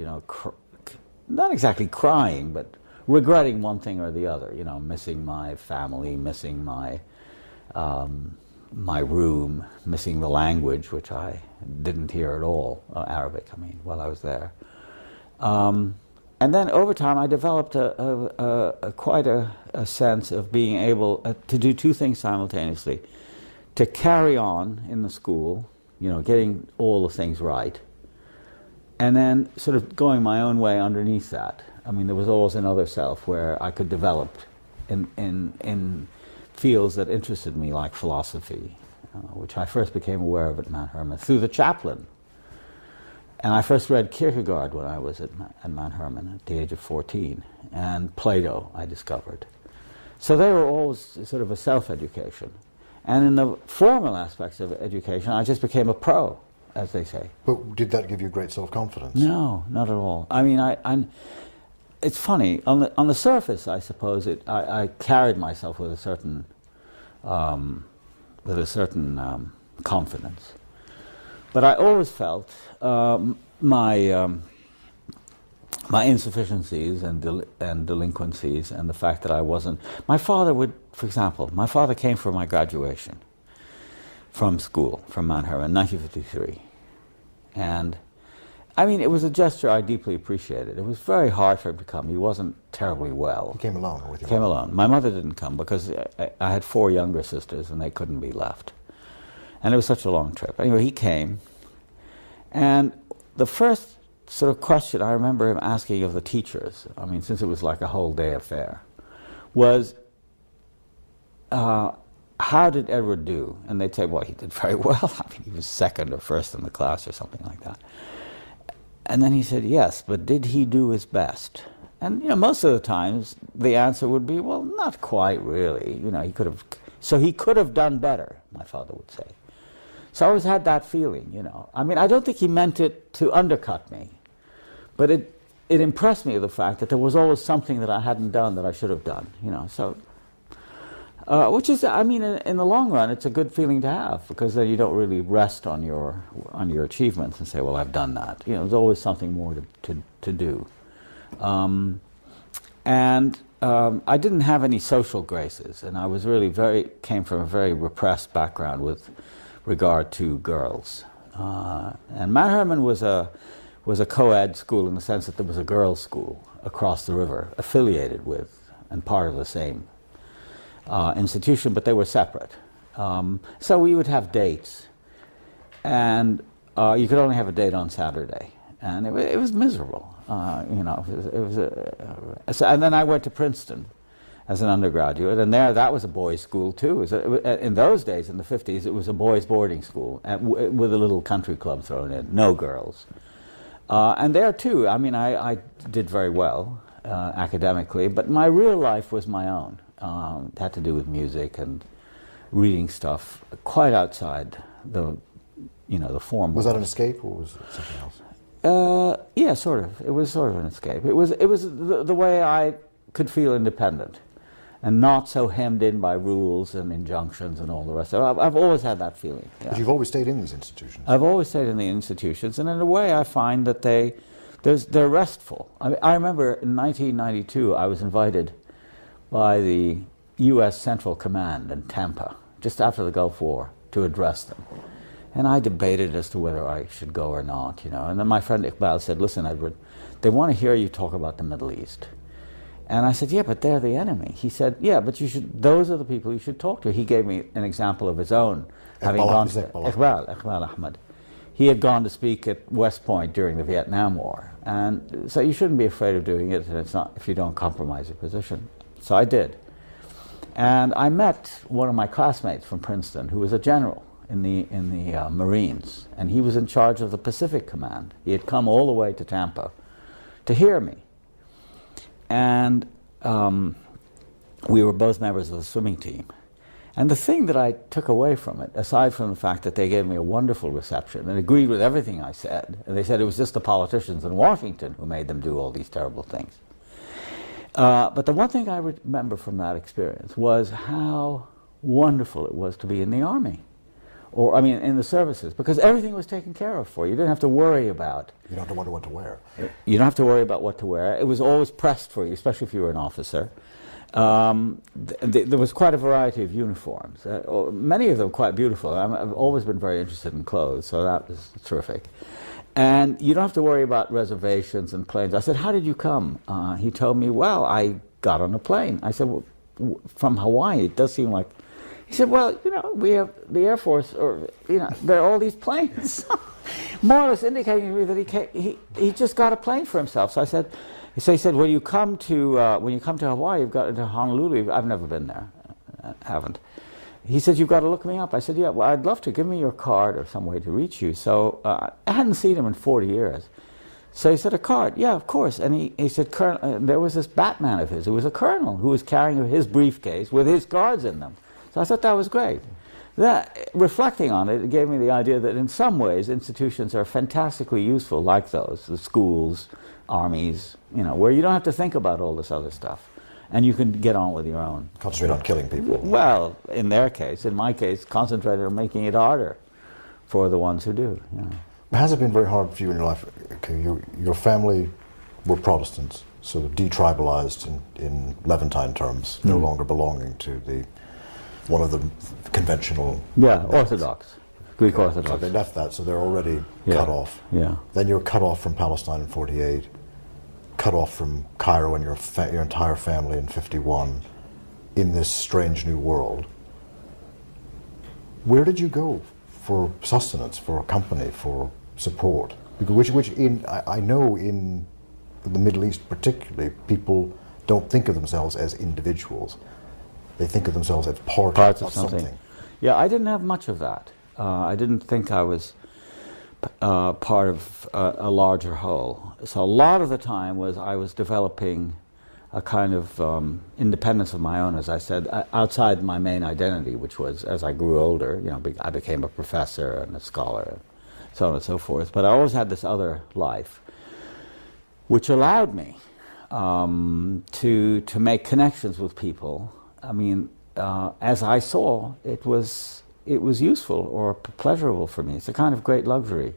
not exactly crying, but regretting one thing or the other, missing my family, missing my room, missing the language, which I didn't hear at all, Arabic, while I was there. And then over time I developed quite a sense of being able to do 2 things simultaneously. to carry on in the school, you know, getting all the things right, and then sort of going my own way underneath that. I mean, there was always another self where I could develop in fields that interested me, like philosophy, which I first became aware of at Mount Hermon through the chaplain. And I first read Kierkegaard when I was at Mount Hermon at the age of 14, and Plato I discovered. So they were always sort of a self-education. And in the formal aspects of education, I just became a pro, as they say. But did that give you great self-confidence? No, not at all. I mean, it's funny, on the surface, I suppose, I carried myself with a certain confidence. But I always felt my insufficiencies and delinquencies, and the fact that I wasn't. My father would, for example, my father came for my graduation from school, from Mount Hermon, in 1953, and I mean, it was a gesture I deeply appreciated. It was very hard for him to come. He wasn't terribly well. He came alone, or with your Came mother? alone. My mother didn't come because I had 4 younger sisters and they couldn't be left. And it was such a long trip. Anyway, he came, and the first sort of question I remember him asking of the teachers, I mean, since it was like a whole day affair, was, how did Edward do? And they'd say, well, he did very well. I mean, he was second or first in the class or something like that. And then he said, yes, but did he do his best? And, you know, most of the times the answer would be, well, not quite really. You know, he could have done better, my father would say. So I always had that feeling, you know. I mean, I don't think he meant it to undercut me, but it impressed me, the fact that there was always something that I hadn't done that I should have done, you know. So, which is, I mean, in the long run, it's a good feeling to have, because then you don't really rest on your achievements and say, well, I've done that. You know, there's always something more to do. I didn't have any social graces, and I was really came from a very repressed background with regard to girls. And Mount Hermon was a co-ed school in the sense that there was a girls' school across the river, affiliated with and part of the same institution, but they were separate. So we would have dates, and you could only have a date on Saturday, and it was miserable. You know, and then I went to Princeton as an undergraduate, and that was a boys' school too. In those days, in the 50s, it was a boys' boarding school with a little country club thrown in, no girls. And there too, I mean, I did very well academically, but my real life was my own. It had to do with music and reading stuff quite outside the formal. Was that an escape, or was it something else? Yeah, sort of. It was sort of an escape. It was the way I could feel independent and not so hemmed in by rules and injunctions and all the rest. I've always had that feeling. Yeah. But you've always stayed in these institutions. I've always stayed in the institutions, and in a way I find that they're restful. I remember in 1992 I was invited by the U.S. Central Command in Tampa, just after the Gulf War, to address them. And I debated as to whether I should go or not, you know. And then my friend Iqbal said, listen, Edward, they want to hear you talk about the Middle East. And I said, yeah, but they're the enemy. He said, yeah, but those are the people you should talk to. He gave me an example of his own, having gone to Iqbal Ahmed. He had gone to speak at West Point during the Vietnam War. And so you shouldn't be afraid of doing it, and it's not if you don't compromise your position. So I did. And I met one of my classmates from Princeton, who was a general in the Marines, and he was in charge of the Pacific Command. He had come all the way to Tampa to hear me. And we were both members of the swimming team. And the thing that I took away from it, aside from the fact that they gave me a wonderful reception and agreed with everything I said, and they said it was just the politicians in Washington who made them do all these terrible things. But the one thing I remember from that experience was how wonderful it was to be in the Army. Or, I mean, in the services, because everything was taken care of for you. You didn't have to worry about... You don't have to wonder what to wear. You don't have to worry about what to wear. It was always pressed for you, especially if you were an officer. There was quite a variety of uniforms, many of them quite beautiful. I've always been very interested in clothes, so that was terrific. And you don't have to worry about reservations and planes. I said, how did you come? He told me, well, I got on a plane. I said, well, from Hawaii, it does seem like He said, well, you know, we have the Air Force, or, you know, there are all these planes. More or less indicating to me that he just got a plane for himself. So I said, he said, when you come to Hawaii, you've got to Honolulu. I've never been there, haven't. He said, you've got to look me up. I said, yeah, well, I'd love to. Give me your card or some way to reach you. So I hadn't seen him in 40 years. So he said, a card? Yeah, of course. And he said, there was this Batman of his who was a colonel who was carrying his briefcase with his cards in them. So I thought that was great. That, reflecting on it, it gave me the idea that in some ways institutions are fantastically useful, like those, the schools, armies, you know, where you don't have to think about all this other stuff. And you can get on with your own. Concentrate on killing people. Well, in their case, in my case, concentrate on making it harder for the ones who do. You know. Has it been very hard for you in your life? Okay, your family were Protestants, so detribalized in Levantine terms, no longer belonging to one of the conventional... Yeah, Orthodox, Greek Orthodox. So they left that, so they're already cut off. Yeah. Then you're cut off from Palestine in 48, cut off from Cairo and your entire family in 51, in this strange new world. Where did you go for sustenance, for a company, for support? Because I know in the Middle East particularly, people don't think of themselves as individuals. They think of themselves as parts of something. Yeah, I didn't have much of that. I didn't think I was part of a larger whole. So a lot of the time I was developing a kind of independence of my own, as I said, outside my main identity, which was, as I grew older, you know, I became a professor and a scholar, and so on and so forth. But I always had this other life, which allowed me to make connections with people. I mean, as I saw, it was useful or pleasurable for me. It's a kind of great luxury.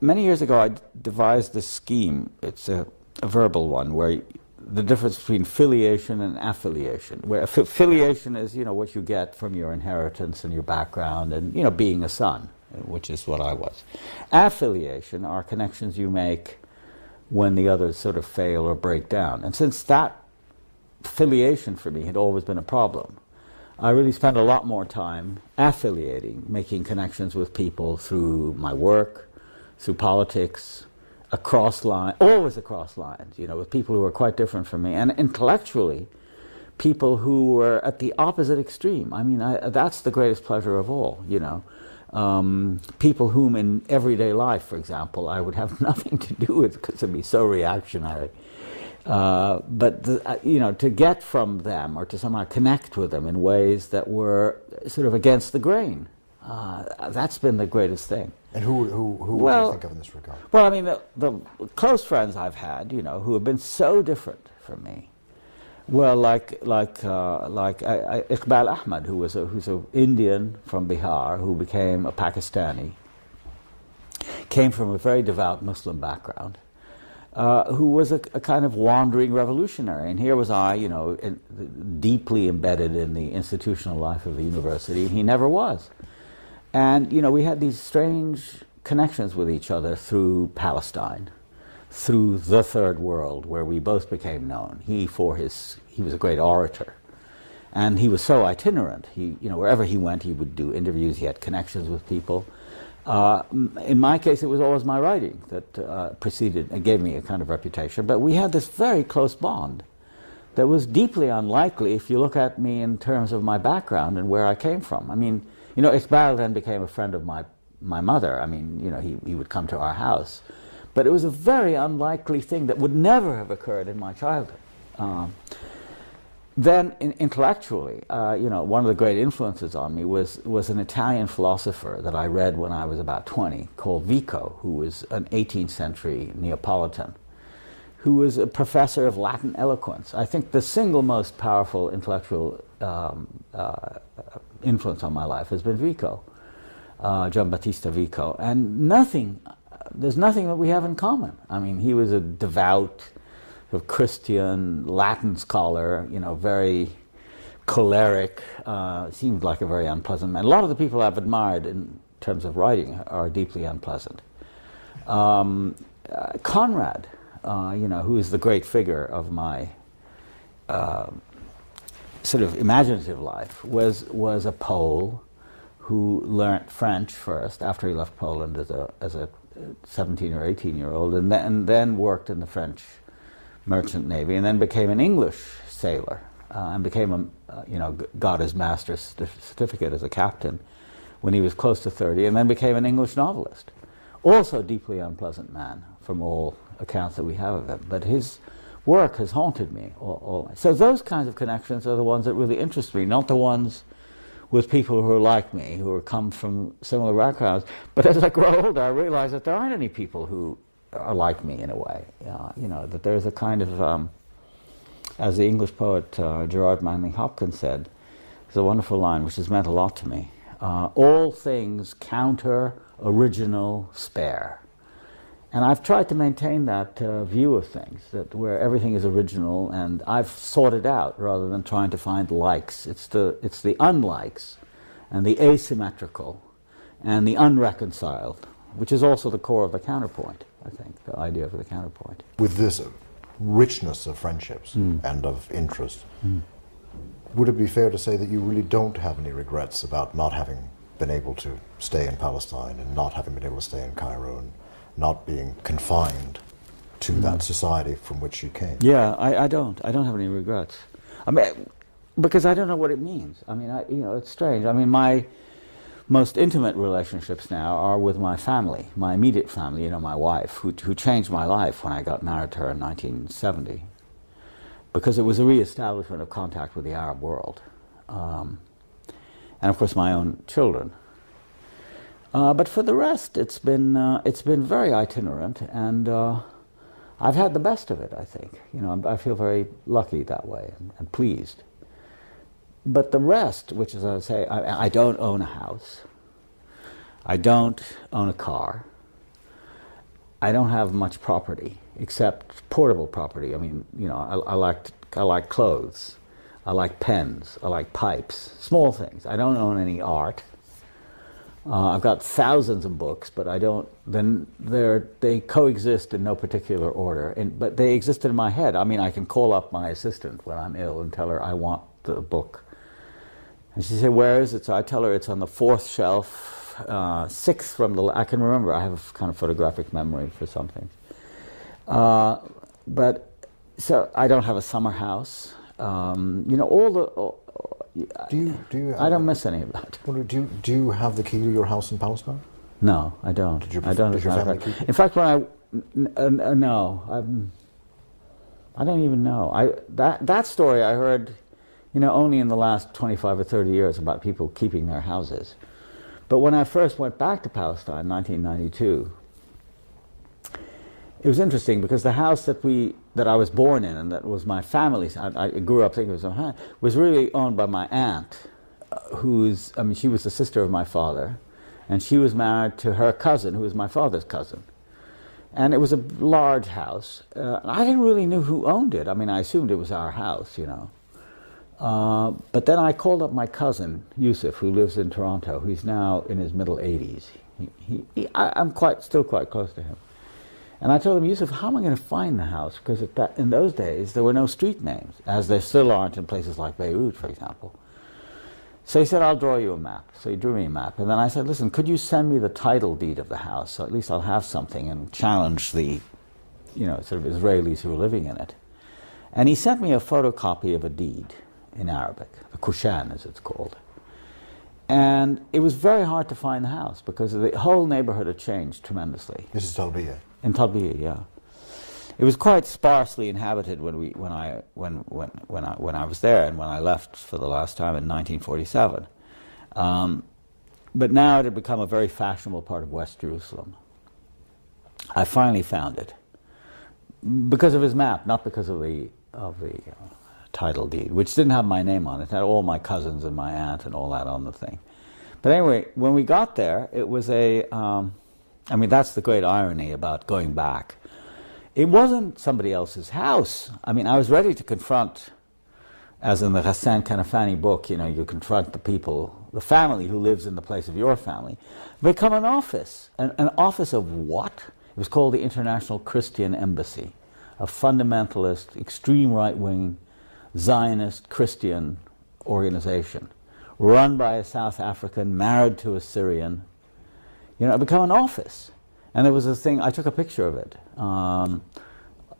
Many years ago, I devised this scheme. It's a verbal one, where the difference between filiation and affiliation. Where filiation is, you know, what you get from your inheritance and your background, and, you know, being a son, which is what I was. Affiliation are connections you make when the others sort of fail or break down. And since that filiation for me had always been a problem, I really spent a lot more time affiliating, making connections with people through my work, through politics, always across lines, you know, with people who were quite different from me, and intellectually, people who were at the opposite extreme. I mean, that's the greatest pleasure of all, you know. People whom in everyday life, for example, I would have nothing to do with because it'd be so reactionary. But you know, to get from them or to somehow connect with them in ways that were sort of against the grain, that's been the greatest thing. And who would you think of in this regard? Well, I mean, the close friends I've had, you know, who have been so different from me. Well, like Iqbal Ahmed, who's an Indian from Bihar who became a Pakistani, came from a very devout Muslim background. Who was a kind of wandering revolutionary. And here was I, you know, deeply embedded in the institutional life of the university. He never was. And, you know, we had these strange connections with each other through Palestine, through the Third World, where we both became known. He was a great orator. And he was so itinerant. You know, wherever he went, he would do interviews. He had connections with people. In my case, it was always my writing that preceded and gave me a kind of reputation. But we had this very close bond that was deeply unlikely if you look at me in terms of my background and where I came from. I mean, you know, Iqbal then became a friend of my mother. I mean, you know, he would come to our house. But it was a very unlikely thing that would never have occurred in my childhood. Then, intellectually, you know, one of the great influences on me was an Italian philosopher that I read when I was about 20, called Vico, who was an 18th century Neapolitan, who was a professor of Latin eloquence. I think the single most powerful intellectual influence on my life has been Vico, Giambattista Vico, and there's nothing that we have in common. I mean, he was a devout, Christian Latin scholar, you know, very choleric, seemed like a very unpleasant man. A lot of the people I've admired in terms of writing are deeply unpleasant. Conrad, you know, who is the great figure of my sort of imaginative life was a Pole who learnt French first after he left Poland as a 17 or 18-year-old, and then worked in the French merchant navy, and then became an English sailor, and became got his master's certificate as a captain when he was close to 30, and then became an English novelist. Also a deeply unpleasant man from all accounts that we have of him, but his work has haunted me. So those kinds of connections are the ones that really interest me, not the ones with people who are like me, who come from similar backgrounds. But as I grow older, I realize that there aren't any people who are like me in a way. That there's a kind of, as the English poet Gerard Manley Hopkins said, there's a wonderful line which has meant a lot to me. All things counter, original, spare. And I've tried to maintain that view of things, that where everything is original, and I've sought it out rather than trying to find likes. It's the unlikes, and the asymmetrical, and the unreconciled, which is also the core of the counterpoint, I think, the idea of the counterpoint. With this richness of friendships and of interest, would it be fair to say that you really don't have any regrets about not having been able to stay in Palestine and not having been able to stay in Cairo and not being confined to that society from which you came? Yeah, I don't have any regrets. I mean, because I don't know what it means. I mean, it's strange. I mean, my most intimate relationships now are with my family, my immediate family, my wife, who changed my life when I got married to her in 1970, because it was a reestablishment of contact with the Arab world. And of course my own children. But for the rest, it's been very itinerant, and I've had the best of it, I think. I feel very lucky that way and pleased. But the rest, which is, as I say, I don't own a house. I don't own a car. I don't have much property, except portable property. I mean, I like clothes. I like pens. I like pipes. Small things. I don't own any art. I've got thousands of books, but I don't. Then they coexist in no particular order, but they exist in my head. I mean, I can call up my assistant when I'm ill and tell her I want the book, and she say, "Where is it?" So I tell her it's on the 4th shelf, 6th from the. I can remember. I have kind of photographic memory for something. But so I don't have a summer house. Do you? I don't miss any of that. Well, do you have the key to your house in Palestine? No, I don't. Did your In family keep it? fact, when I don't even know. That story I heard, only in the last 25 or 30 years about people keeping their houses. But when I first went back to Palestine in 1992, it was interesting because the house that I was born in and that was my family's, I grew up thinking it was my, was really owned by my aunt, she was the sister of my father, and she was married to her cousin, who was my father's cousin. And it was a large house. I didn't really know who owned it. I mean, I assumed it was our house, But then I called up my cousin, Yusuf, who lives in Toronto, who's now in his middle 80s. I'm still quite close to him. And I told him, Yusuf, how am I going to find the house? Because in those days, there were no street names, as there still aren't in places like Beirut, for example. So he said, I'll draw you a map. So he drew me a map. And then I said, listen, could you send me the title deed of the house, so at least I'll have something and challenge the, sort of Israelis who were living in it. And he sent me a photocopy of a deed in Arabic, the Kushan as it's called. And it was very hard to find the house because the whole neighborhood had changed tremendously. This is Talbiya. In Talbiya, yeah. It was quite sparsely inhabited when I was there and when I left for the last time in 1947. But now it had become a very fashionable part of West Jerusalem. I finally found it because of his map, not because of the title deed, which didn't have my name on it. It had all my cousins and my aunt and all that on the thing. But anyway, when we got there, it was that's the great irony about going back. It wasn't somebody else's house. I mean, I was ready to confront, as in the Hassan Kanafani book, you confront the people, the family who lives in the place of your family. Become an office. An office of what? It was called the International Christian Embassy, a fundamentalist, extreme right-wing, Zionist, Christian organization, run by a South African, married to a Syrian. You know, it became an office. And there was a thing, I took a picture of it,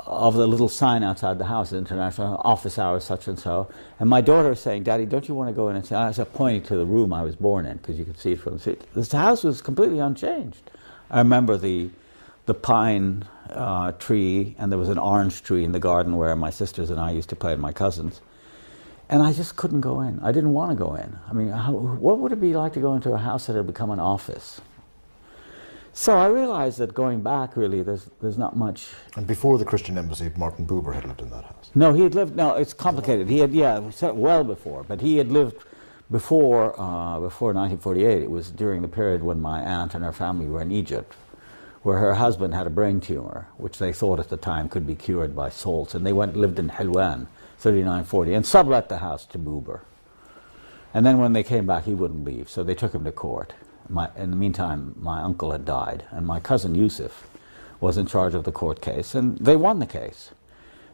of the little sign outside the house, International Office Hours, such and so. And my daughter was saying, "Daddy, don't you want to go in and see?" I was pointing to the room I was born in, because you could see it from the street. This house was completely unchanged. I remember the pine tree, and there was an orange tree in the garden where my sisters and I used to play, and my cousins. And I just couldn't go in. I didn't want to go in. I mean, what would it be like to go into a house that had become an office? So I realized that going back, really, there's not much. And before the Christian Embassy, Martin Buber had lived in that house? No, he had lived, no, it's complicated. He had, yeah, well before, but he had lived before 1948. It was during the period when my aunt and her family were in Egypt, where her husband had a brain tumor, which they thought at the time could be cured by salts, and they lived in Helwan, 3940, and sublet the house to Buber. And then when they came back, he wouldn't leave, so they took him to court. In the meantime, my uncle had died, and my cousin Yusuf was in charge of the court case, and they won the case.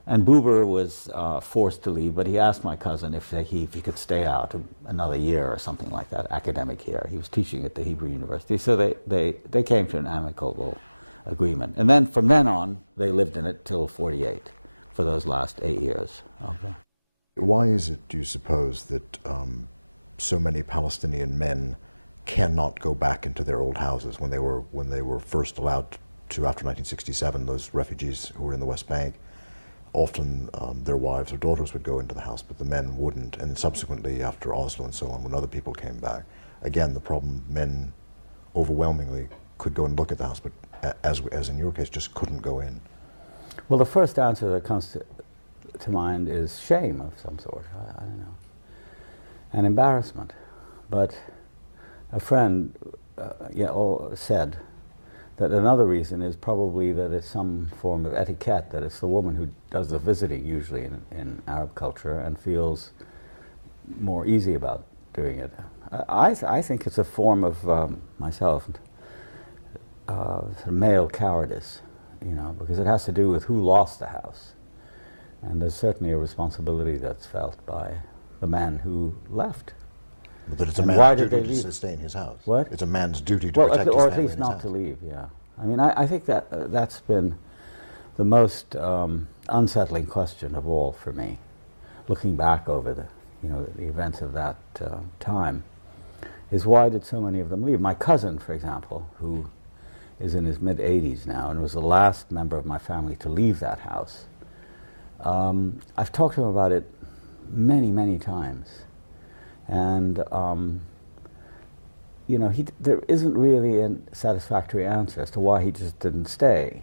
And Buber was forced to leave, but he asked my cousin if he could stay out another year or something like that, academic year. He was teaching at the Hebrew University, so they came to an amicable agreement. And then from then on, they lived in it till 48, for those last 8 years. Okay. Why is it, do you suppose, that so many Palestinian men cannot go back into their old houses when they were first allowed to after 1967? Those refugees who were in the West Bank, often their wives or daughters would go into the house, but the men wouldn't. And subsequently, after Oslo and so on, when other people came back, again the problem: men overwhelmingly could go and look at the house, but as in your case, just couldn't go in. Well, the first answer that comes to mind is shame of some sort. I don't know, and embarrassment, but. A friend said that another reason is probably that it's some form of etiquette, that it's the woman who does the visiting usually in Arab culture and feels more easy about doing it. I think it's a form of myself, sort of male cowardice, you know, because it has to do with who lost the house. And there's certainly a responsibility that's felt by the man who left. But it's a man's duty to stay in his house. What? It's a man's duty to protect his family. Or at least not to leave, yeah. I mean, I think that's been the most unsettling question of all for me, looking back over the events of that time, is why did so many of them leave? My cousin, for example, who is in his mid-80s now and was the last member of my family to leave that house, I've talked to him about it many, many times. And, there isn't really a satisfactory answer as to why he just didn't stay.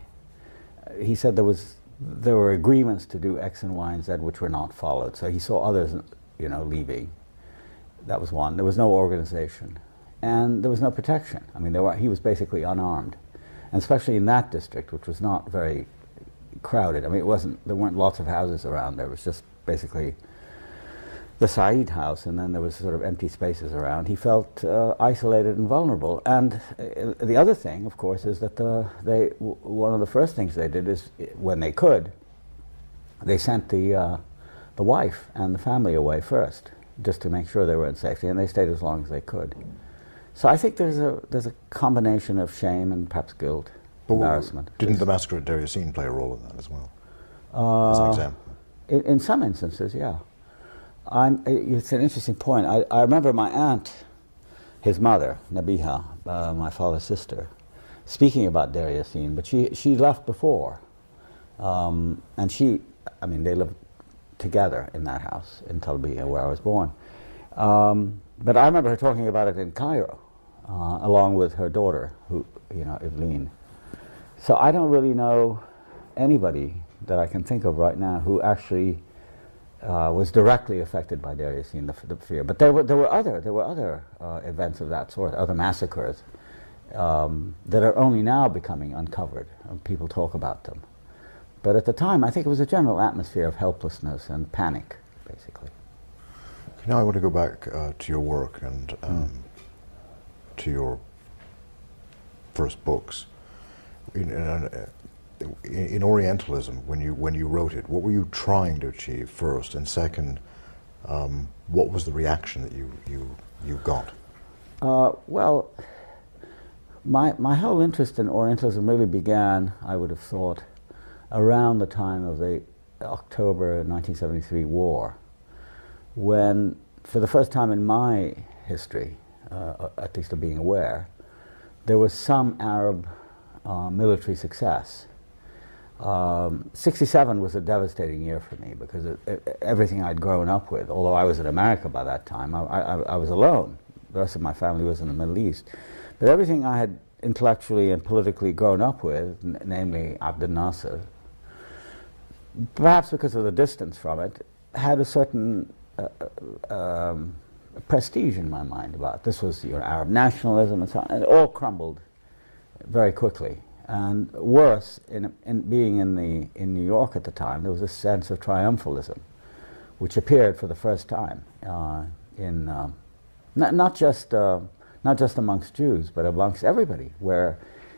He said there were agreements to do X and Y and Z which were not followed. So he saw others, leaving. That was one. There was no organization. And there was no protection. I mean, he was basically unarmed. And especially in that district, which was not very crowded. I mean, there weren't lots of houses around there. It was just basically the Said house, and then there was sort of empty spaces around. He felt isolated and vulnerable. And the other thing, of course, is that one of the first things they did is, when they could, they sent the wife and the family away first, just to make sure they were in safety, and they stayed as long as they could. So I think there's a combination of shame and perhaps guilt, embarrassment. Didn't the massacre at Deir Yassin play a role in that as well, as an example? In some instances, yeah. It's an interesting point. I remember my aunt, his mother, Nabiha, my father's sister, speaking about Deir Yassin, but she left before. And they lived together in that house in Talbiya, where I was born. But I remember her talking about it in Cairo, along with her daughter, Evelyn. So I don't really know anybody that I can think of right now who actually was directly affected by Deir Yassin, the fear. But there were other events of that sort, other massacres that are only now becoming uncovered. People talk about them. But at the time, I think it was a general atmosphere of helplessness and panic, basically. Now I want to go back to your work and to your first books. In Orientalism, when you wrote it, what were you trying to achieve first? And second, what was the reaction that you got? Well, my whole interest in Orientalism really began, I would have thought, around the time of the October 1973 war, when, for the first time in my history, at least of being aware, there was some Arab military success. 67 was a devastating year for me because everything I'd grown up with, although I was in America by that time, I was alone. The rest of my family was in the Middle East. But everything I had intellectually and politically grown up with, namely Abdel Nasser, perhaps because of the distance from it, had a certain prestige in my mind about it. This was Arab nationalism and so on. And it all crumbled very quickly. And worse, in being in New York at the time, there was a sense of triumphalism, which appeared for the first time in not just amongst Jews, but amongst everybody, where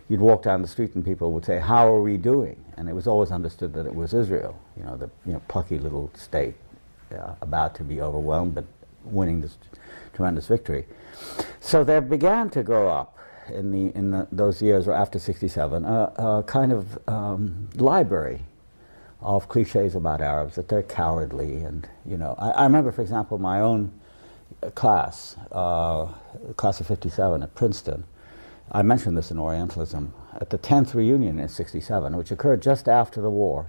you'd walk down the street and people would say, "How are we doing?" And it was always understood that it was Israel, the plucky little state about to be overwhelmed, but winning this tremendous victory. So there began to grow up in those years or after 67 a kind of library of cliches about Arabs, that they're cowardly, and I remember, for example, my own class of 57 at Princeton. I mentioned this in Orientalism. At the 10th reunion in 67, which occurred just after the war,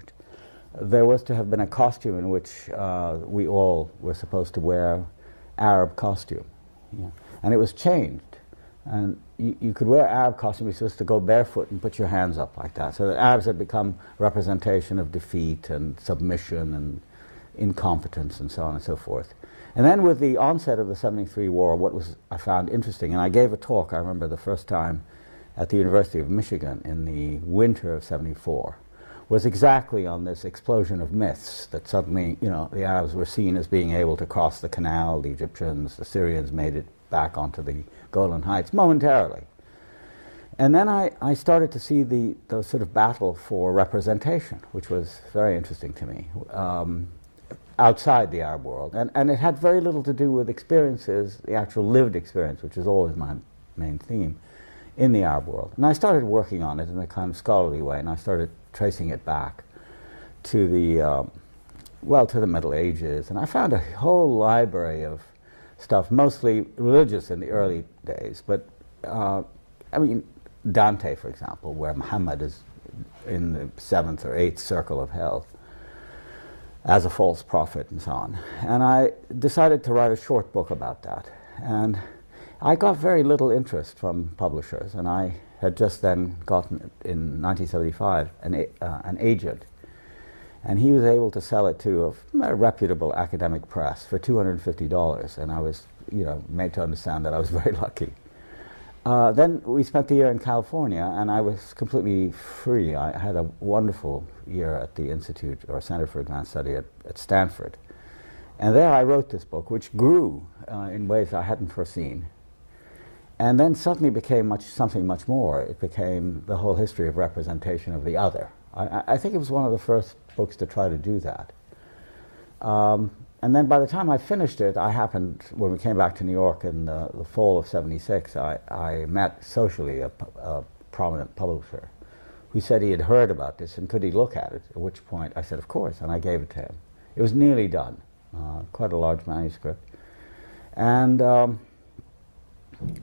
there was to have been a costume in which we all were supposed to wear Arab costume. And it was changed. And you could wear Arab costume, you're supposed to go barefoot and put your hands up like that. So the Arabs had become representation of defeat and submission and incompetence and so on and so forth. And then with the onset of the 73 war, what I found interesting, and I gave a talk, I remember the first time, at the University of Michigan in the winter of 74, was exactly on this explosion of myths that suddenly, the Arabs were seen as being able to cross the canal, the Egyptians, the Syrians made it back onto the Golan Heights momentarily. And then I started to see the sort of battle for representation, which was very interesting to me, outside the Arab world. And it had very little to do with experiences, the actual lived experience, which is always my main theme, in the Arab world. And I started working on it in a kind of scholarly way, and I started tracing it back to the Middle Ages. And I found a whole library of stuff, mostly religious in the early days, but Dante, for example, where Muhammad is in the 7th or 8th circle of hell as a false prophet and so on. And I decided to write a short book about that. And I got very little interest from publishers, and I had just then gotten, in 1975, an agent. And he was able to sell it to a reputable academic press for $250, and I was, made to understand that I was very lucky. Then we spent the year in California, and I was completely free. I had a wonderful year at the Institute, or Center for Advanced Study at Stanford. And there I wrote this book, which grew in ways I hadn't foreseen. And then suddenly became something much more. It became the whole history of representation of the other. I think it was one of the first books to try to do that. And then by the time I finished it, when we came back to New York in the fall of 76, I met socially a prominent publisher who said he had heard about this and could he look at it, at which point I said, of course, and I gave it to him. It was nearly done, quite a large manuscript. And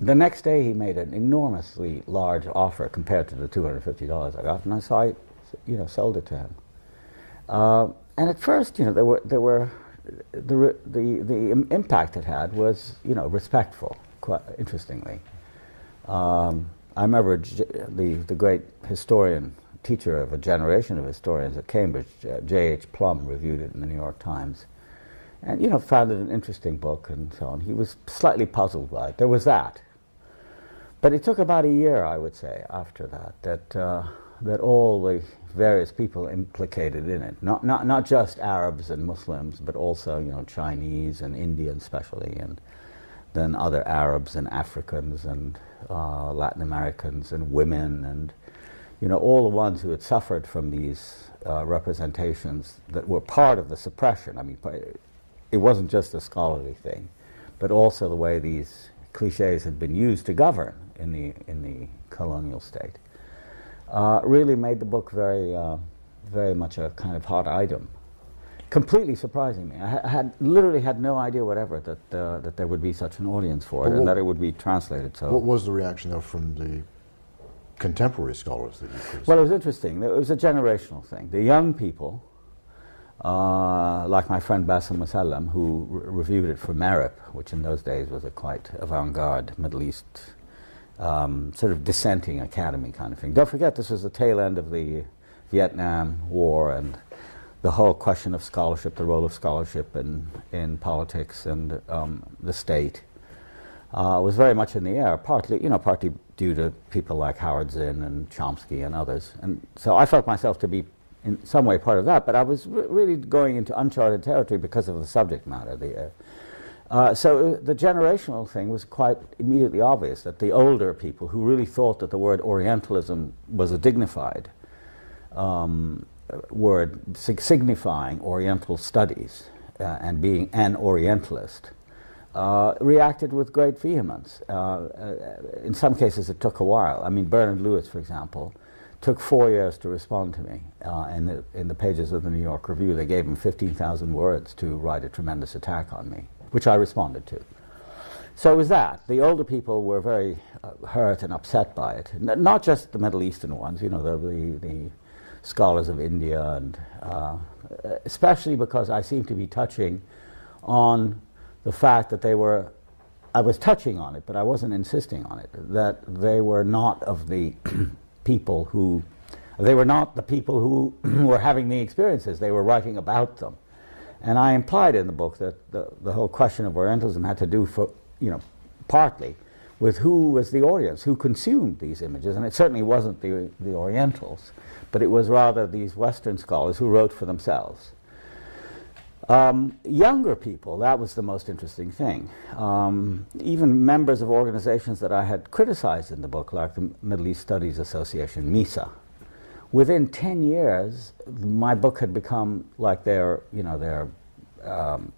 the next day he made an enormously large offer compared to the $250 I got, and so I sold it to him. And at first, the impact it had was, respectful, quite interestingly. I remember the great historian, teacher of a generation of historians at Cambridge, J.H. Plum, reviewed it in the New York Times. And, found it an interesting book and so on. He was slightly puzzled by it. There was that. But it took about a year, I would say, after that all the various people implicated in it, not just Arabs and Muslims, but also, Chinese and Indians especially, and then other Arabs and Africans and Latin Americans and women and, all the ones who had suffered from these representations that were part of the suppression. I mean, it wasn't just a scholarly thing, but also the way these cliches had been used to govern in the colonial state, really made the book very much a kind of hot item. Completely surprising me. I literally had no idea whatever that there would be such an audience for it, and that it would be translated so. What was the reaction, though, from the contemporary scholars that you criticized? Well, it was interesting. It was a generational thing. The young people, like my friend Bassem Musallam, who reviewed it for Merip, which in those days was a quite avant-garde Middle East sort of dissenting academy kind of thing. Don't forget, this was the tail end of the Vietnam War, and the whole question of scholarship, the role of scholarship in politics and the state was very much in the air, partly due to people like Howard Zinn and Chomsky and others. And so I felt myself to be in some way part of that, but I was really going into uncharted territory because of the subject matter. So the generational thing was quite immediately obvious, that the older people who really thought that the word Orientalism was a dignified word signifying Oriental studies and being an Orientalist, reacted with great vehemence. In some cases it took a while. I mean, Bernard Lewis, for example, took 4 years to respond to me. In the pages of the New York Review, they gave him 15,000 words to write a tremendous attack on me, which I responded to. So it was that. The older people were very hurt and upset by it. Not just the Middle Eastern ones, the scholars of India, and especially because I seemed to be touching on the fact that I was touching on it, but I wasn't insisting on it, that they were not of the people who were having the experiences, they were writing about them. And I implied in the book that the whole question of Orientalism had to do partly with who was the audience, who consumed these images, and it certainly wasn't the Orientals, but it was rather these Western scholars who wrote for themselves. Younger people, that was the most interesting thing. Even members of organizations that I had criticized in the book, like the Middle East Studies Association, MISA, within 10 years, my book had become like their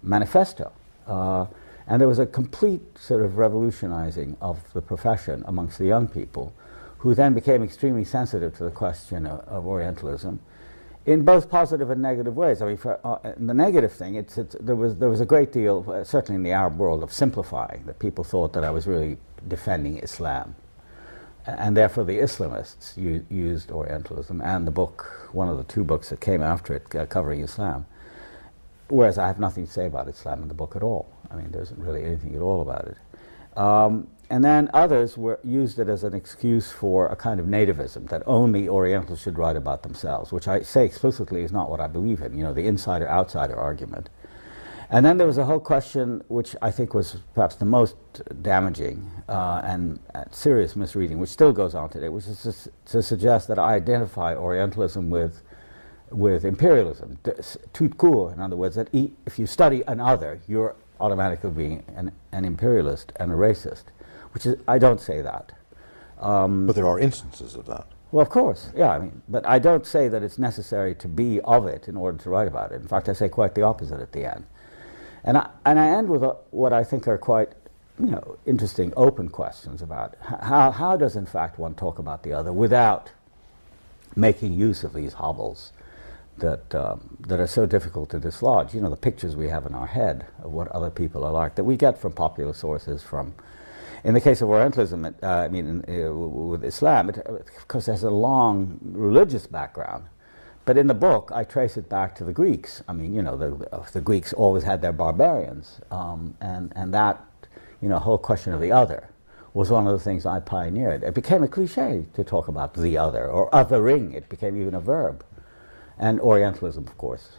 manifesto. And there was a complete sort of revolutionizing of the profession amongst the young people, who then became extremely sensitive to the question of Orientalism in both positive and negative ways. I mean, the negative thing, there was a great deal, certainly in the Arab world, of simplifying, that people thought that I was really defending Islam. And therefore the Islamists used Orientalism, and the book, one of the two books that came after it, covering Islam. Whereas I have nothing to say about Islam in the book at all. I mean, there isn't really anything at all about it. And then others used it as an excuse for a kind of nativism, that only Orientals should write about themselves, which I say explicitly is not what I believe in, the insider-outsider argument. And then there was a whole question, which I think was perhaps the most damaging and serious misreading, which still goes on today, which is to suggest that I identify Orientalism with imperialism, tout court, in other words, that if you study another, you're automatically being an imperialist and a racist, which is, I don't say that. But there are instances of that. Well, of course, yeah, I mean, but I don't say that it's necessary to be of it in order to write about it. In fact, I say quite the opposite at the end. And I end with what I think are quite, interesting open questions about how does, in fact, one talk about the other without making use of these hobbles that are so difficult to dislodge. The pictures we have in our head of what other people are like, that we get from popular sources, in the case of Orientalism, with Islam, of course, there's a long religious background. But in the book, I trace it back to the Greeks. I mean, the Greeks always had their barbarians, and that, whole question of the other was one of the things I pioneered. It became a cliche to talk about the other, or othering. It became even a verb. And Orientalism, of course.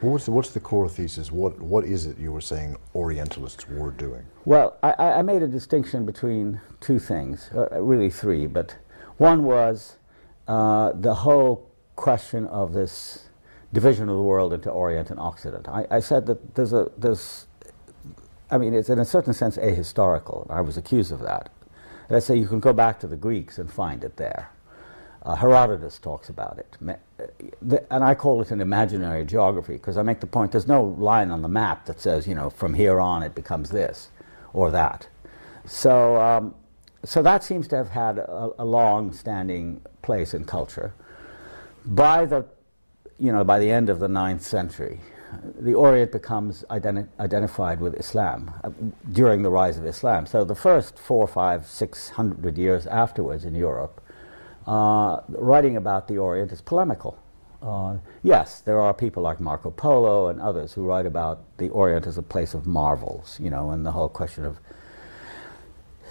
What's the core thesis? What is it you were saying Orientalists were doing? Well, I made a distinction between two things, really three, but one was the whole question of this division of the world into Orient and Occident. I said that it's in a certain sense ahistorical. I was accused of that. And I say you can go back to the Greeks and find it there. Herodotus talks about it. And I call it an imaginary geography because I make the point there's no line on the map that says, from here on it becomes this or that. So, so that seems to have had a long-standing place in culture. By the end of the 9th century, the Orient becomes identified with Islam during the rise of Islam. So the first 400, 500, 600 years afterwards in Europe, writing about the Orient is polemical. Yes, there are people like Marco Polo and others who write about the Orient as a place of marvels, and the whole question of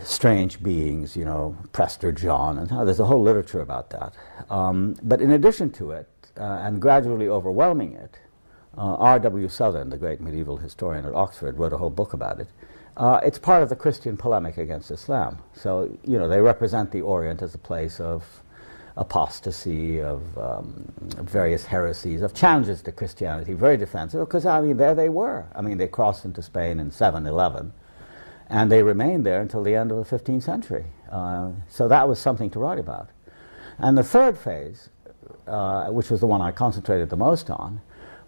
strange beings, Prester John, and there's a whole literature about that. But in addition to it, and gradually overwhelming it, R.W. Southern, the great medieval historian at Oxford, wrote a whole book about it. It's part of the Christian polemic against Islam. So, they represent the Orient as a place of apostasy, of various heresies, of challenges to Christianity, very defensive, because, there they were. They crossed into Spain in 711, and they remained there until the end of the 15th century. So that was something to write about. And the third phase, which was the one I concentrated the most on,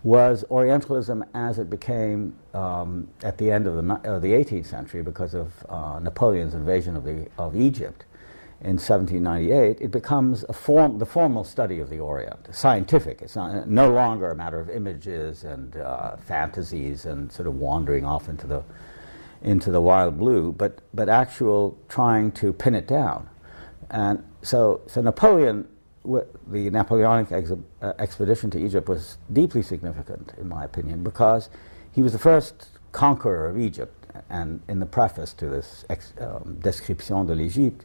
was Orientalism as it became at the end of the 18th century because of Napoleon's invasion of Egypt in 1798. It becomes the formal study of the Orient, scientific. It's no longer a matter of images and fantasies and sort of wandering off into the wild blue, but actual trying to pin it down. And so Napoleon, the Napoleonic expedition to Egypt was deeply significant, in my opinion, because he was the first conqueror of Egypt. And in the preface to this Description de l'Égypte,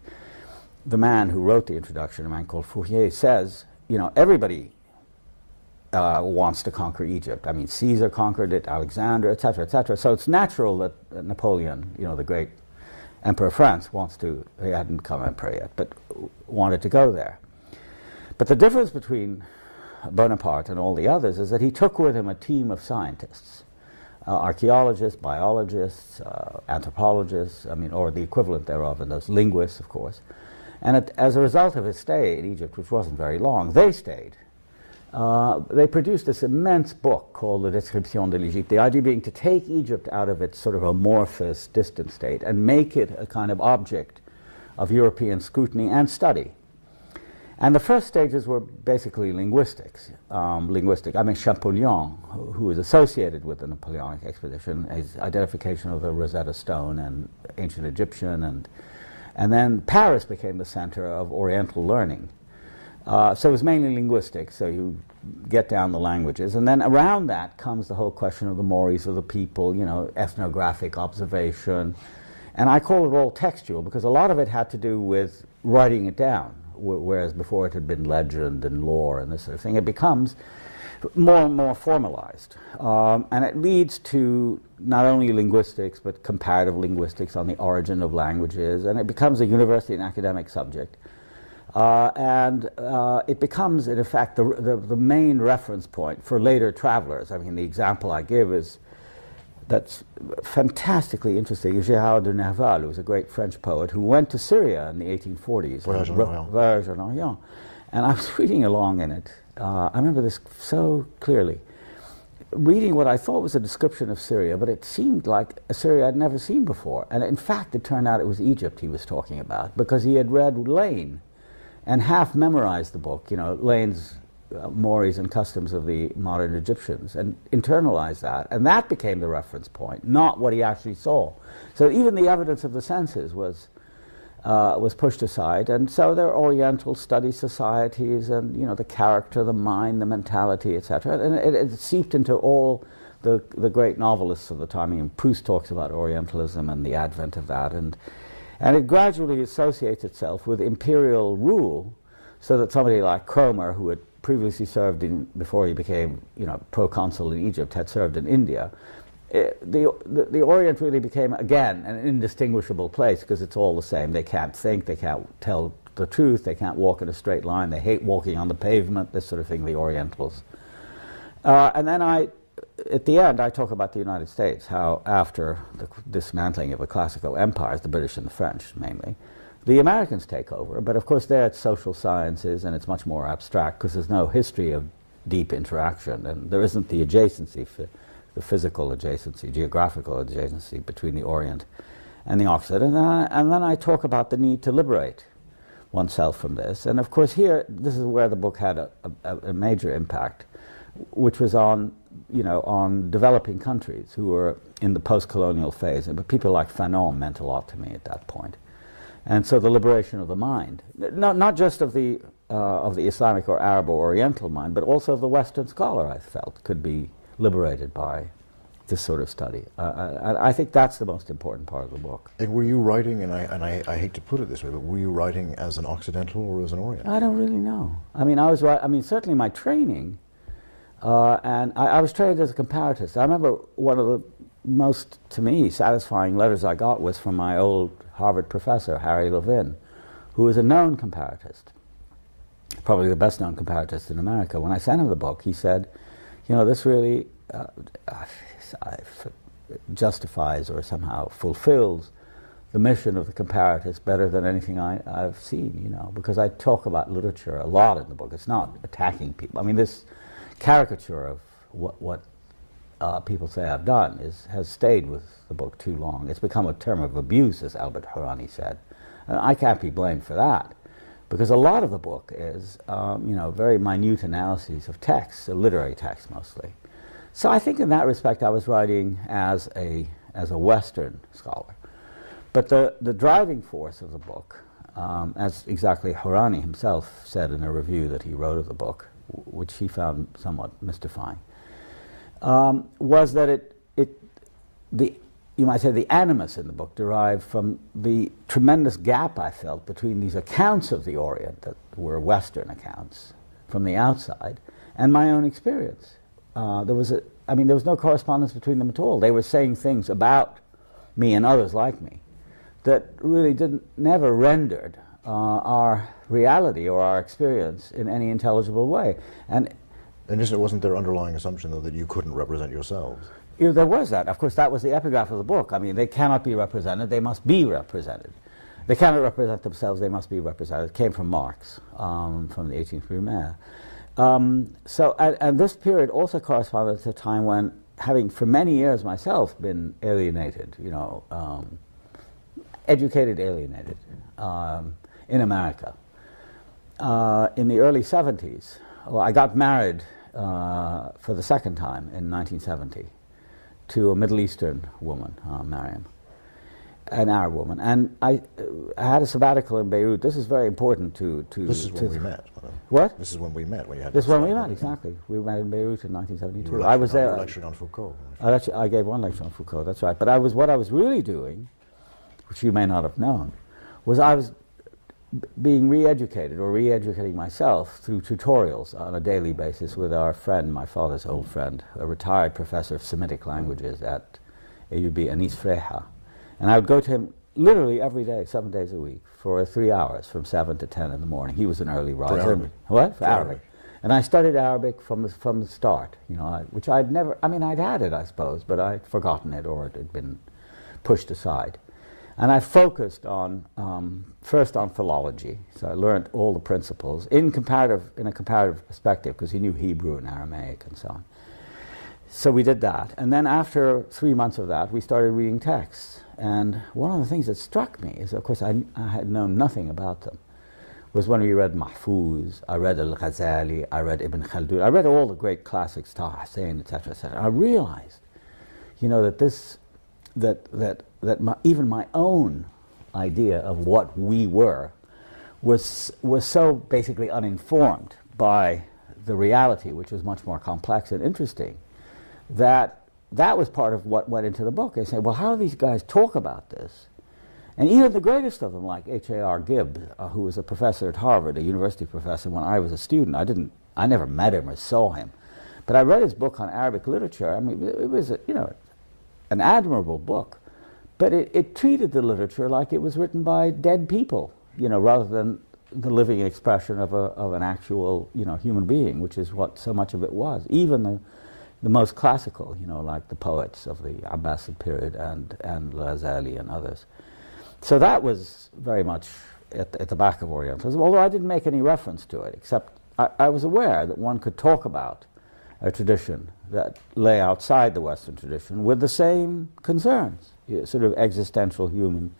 the man who wrote the introduction, a man called Fourier, says, everybody wants to conquer Egypt. Caesar conquered it, Alexander, etc., etc. So it's natural that Napoleon, the great emperor of France, he hadn't become emperor yet, but wanted to go there. But the difference between Bonaparte and all the others is that he took with him a team of scientists, archaeologists, biologists, anthropologists, or the equivalent thereof, and those linguists, of course. And as a result of his stay in Egypt, which wasn't very long, they stayed. They produced this immense book called the Description de l'Égypte, the idea being to take Egypt out of its sort of amorphous, distant state and make it a kind of object of European scrutiny and study. And the first stages were basically linguistics. Champollion, who is associated with the Napoleonic expedition, his identification of the Rosetta Stone and ancient Egyptian, and then Paris became the center of Oriental learning. So it was mainly linguistics, so you get down the languages. And then around that comes the whole question of the mores of the people, ethnographic observation. And I call it all textual because a lot of it had to do with writing it down, whereas before it had been legend and lore and this sort of thing. It becomes more and more formalized. And it leads to not only linguistics, but comparative linguistics on the origin of languages. And it becomes a university and academic subject. It becomes, in effect, the main reference point for later travelers. The example I give that's fantastically interesting is Gérard de Nerval, who was a great French poet who went to Syria in the 1840s. Voyage en Orient. And I was reading along in it. I remember this so clearly. Reading what I thought was a description of Syria, but it seemed like a Syria I'd never seen before. And in fact, it turned out it was Egypt he was talking about, because he had read Lane and half memorized the book, Lane's mores and customs of the modern Egyptians, and internalized that. And that became the reference point, not what he actually saw. So even the evidence of the senses was pushed aside. And so there are Oriental study societies and, the character, the mind, the mentality, etc. And it seeped into all the great novelists of the time. Proust talks about Orientalism and the advent of that. And it gradually associates itself with imperial rule, so that somebody like Cromer, who had previously served before he became, proconsul in Egypt, had served in India. The Orient really became, again, an indistinguishable place because it's all the same. They can't think, they can't tell the truth, they can't walk in a straight line, they hate walking on the pavement, this sort of thing, the Orientals. And then at the end, I talk about the United States, how after the dismantling of the classical empires, the British and the French mainly, The Americans take over, but of course there it's social sciences and it's much more abstract because there's no history of deep interaction and there isn't the adjacency, the physical adjacency, geographical adjacency between the Orient and the Occident. And then I talk about the need to liberate oneself from this. And of course here, this is where the book had a major impact, which was on, you know, on developing countries who were in the post-colonial phase. But people like Fanon meant a lot to me at that point. And so the liberation of the mind, not just of the Islamic or Arab or Oriental mind, but also of the Western scholar, I felt, could be liberated by this sort of study. I think that's the most important part of the book. And were you writing, and I hate to put it this way, but were you writing as an Occidental or as an Oriental? I don't really know. I mean, certainly my training, and I was trained as a comparatist. I remember one of the most, to me, satisfying letters I got was from my old Harvard professor, Harry Levin, who is a known comparatist, probably the best known comparatist in America. When I sent him the book, he said, you know, this really justifies or somehow fulfills the mission of the comparatist better than anything I've seen, you know, because I talk about literature a lot in the book. It's not attacking people. I mean, this caricature of what people say I've done has stayed with the book too long. It's become a term of abuse, as Albert Hourani said. And I can't be blamed for that, because a lot of the book is, you know, very minute analyses of texts, literary texts mostly. So I think in that respect I was writing as a Western scholar. But the driving force of the book, as exactly Hourani himself said in a review that he wrote of the book, which he found somewhat mystifying, was that you might say the animus in the book derived from the tremendous gap I felt between these accounts of the Orient that were Western accounts from the outside and my own experience. There was no correspondence between them at all. They were saying things about me and others like me that really never rendered our reality or our experience in any intelligible way. And wasn't there underlying assumption, though, that you couldn't represent yourselves? You know, there was that. Of course, that was the epigraph of the book. I mean, they cannot be represented, they must be represented. They cannot represent themselves, they must be represented. It came from Marx, from the 18th Brumaire. And this period also corresponded to a time when, having for many years myself been alienated, you know, educated alienated in America. In the early 70s, well, I got married for the second time in 1970 to a Middle Eastern woman, Mariam, an Arab woman. And I had a sabbatical in Beirut. This is very important to This is when we met. What? This is when we met, when you had This is when we met, exactly. We met in Beirut in 1972. I was there. You were lecturing on Foucault. I gave one lecture on Foucault, that's right. But what I was really doing, which you may not have known, was I was being re-educated or re-educating myself through tutorials on a daily basis with our friend, my father's old friend, a retired professor of Semitic languages at AUB, Anis Freha. And I would go to him literally every day, 7 days a week, for 3 hours, from 7 to 10 in the morning. He was an early riser. For Arabic? What? For Arabic. And I studied Arabic from the start, you know, which I'd never, I mean, I'd had it, I suppose, but I'd forgotten it or it had been pushed aside. And I focused on, first on philology, so I learned all the principles in a comparative perspective, because he knew Hebrew and Aramaic and so on. So we did that, and then after 3 months of that, we started reading texts. And one of the things that struck me is, of course, I had known nothing about them, was when we read Mahfouz, I read Al-Ghazali, I read Ibn Khaldun, I read all the great classics, Taha Hussein, etc., etc. I realized, you know, that even my own idea of what we were was so basically uninformed by the reality, which was much more complex and interesting, that was part of what went into the book. I said, well, how do these guys talk about this? And even the greatest of them, like H.A.R. Gibb, who was a professor at Harvard, a university professor when I was a student. I never met him or saw him, but I read his book on Arabic literature. I mean, it was, you know, an admirable book, but it treated the literature like it was written by dead people, you know, rather than the living expression of an actual, you know, human being, which is what so much of it was. Even the most classical, you know, like the poets of the Abbasid period and Ghazali and others. So that was very much at the back of Orientalism, although I didn't make any reference to it, except I was aware that one could talk about a tradition that lay outside the Western tradition with the same concerns, sort of existential human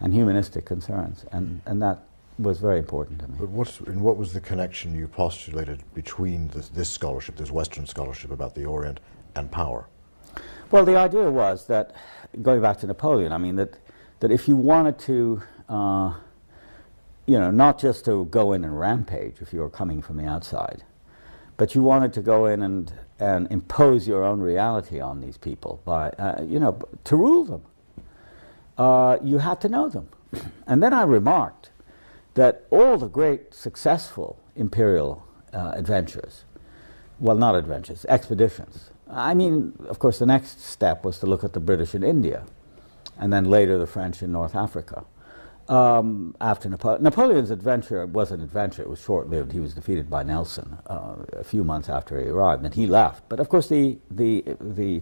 and humanistic concerns, and that was very important to me. But what was the connection you postulated between this scholarship, this Western scholarship about the Orient, and power? Well, the idea was that, going back to Napoleon, I mean, that if you wanted to, not just to go in and rampage if you were coming from the outside, but you wanted to go in and impose your own reality on these people by, to rule them. You had to know them. And then I remarked that all the great successful imperial adventures, well, not adventures, expeditions. I mean, of course, the next step was to look at the British in India, and then later the French in North Africa. After Napoleon's adventure was an adventure. It was short-lived. He was defeated by Nelson a few months after he arrived, and he left. But of course, the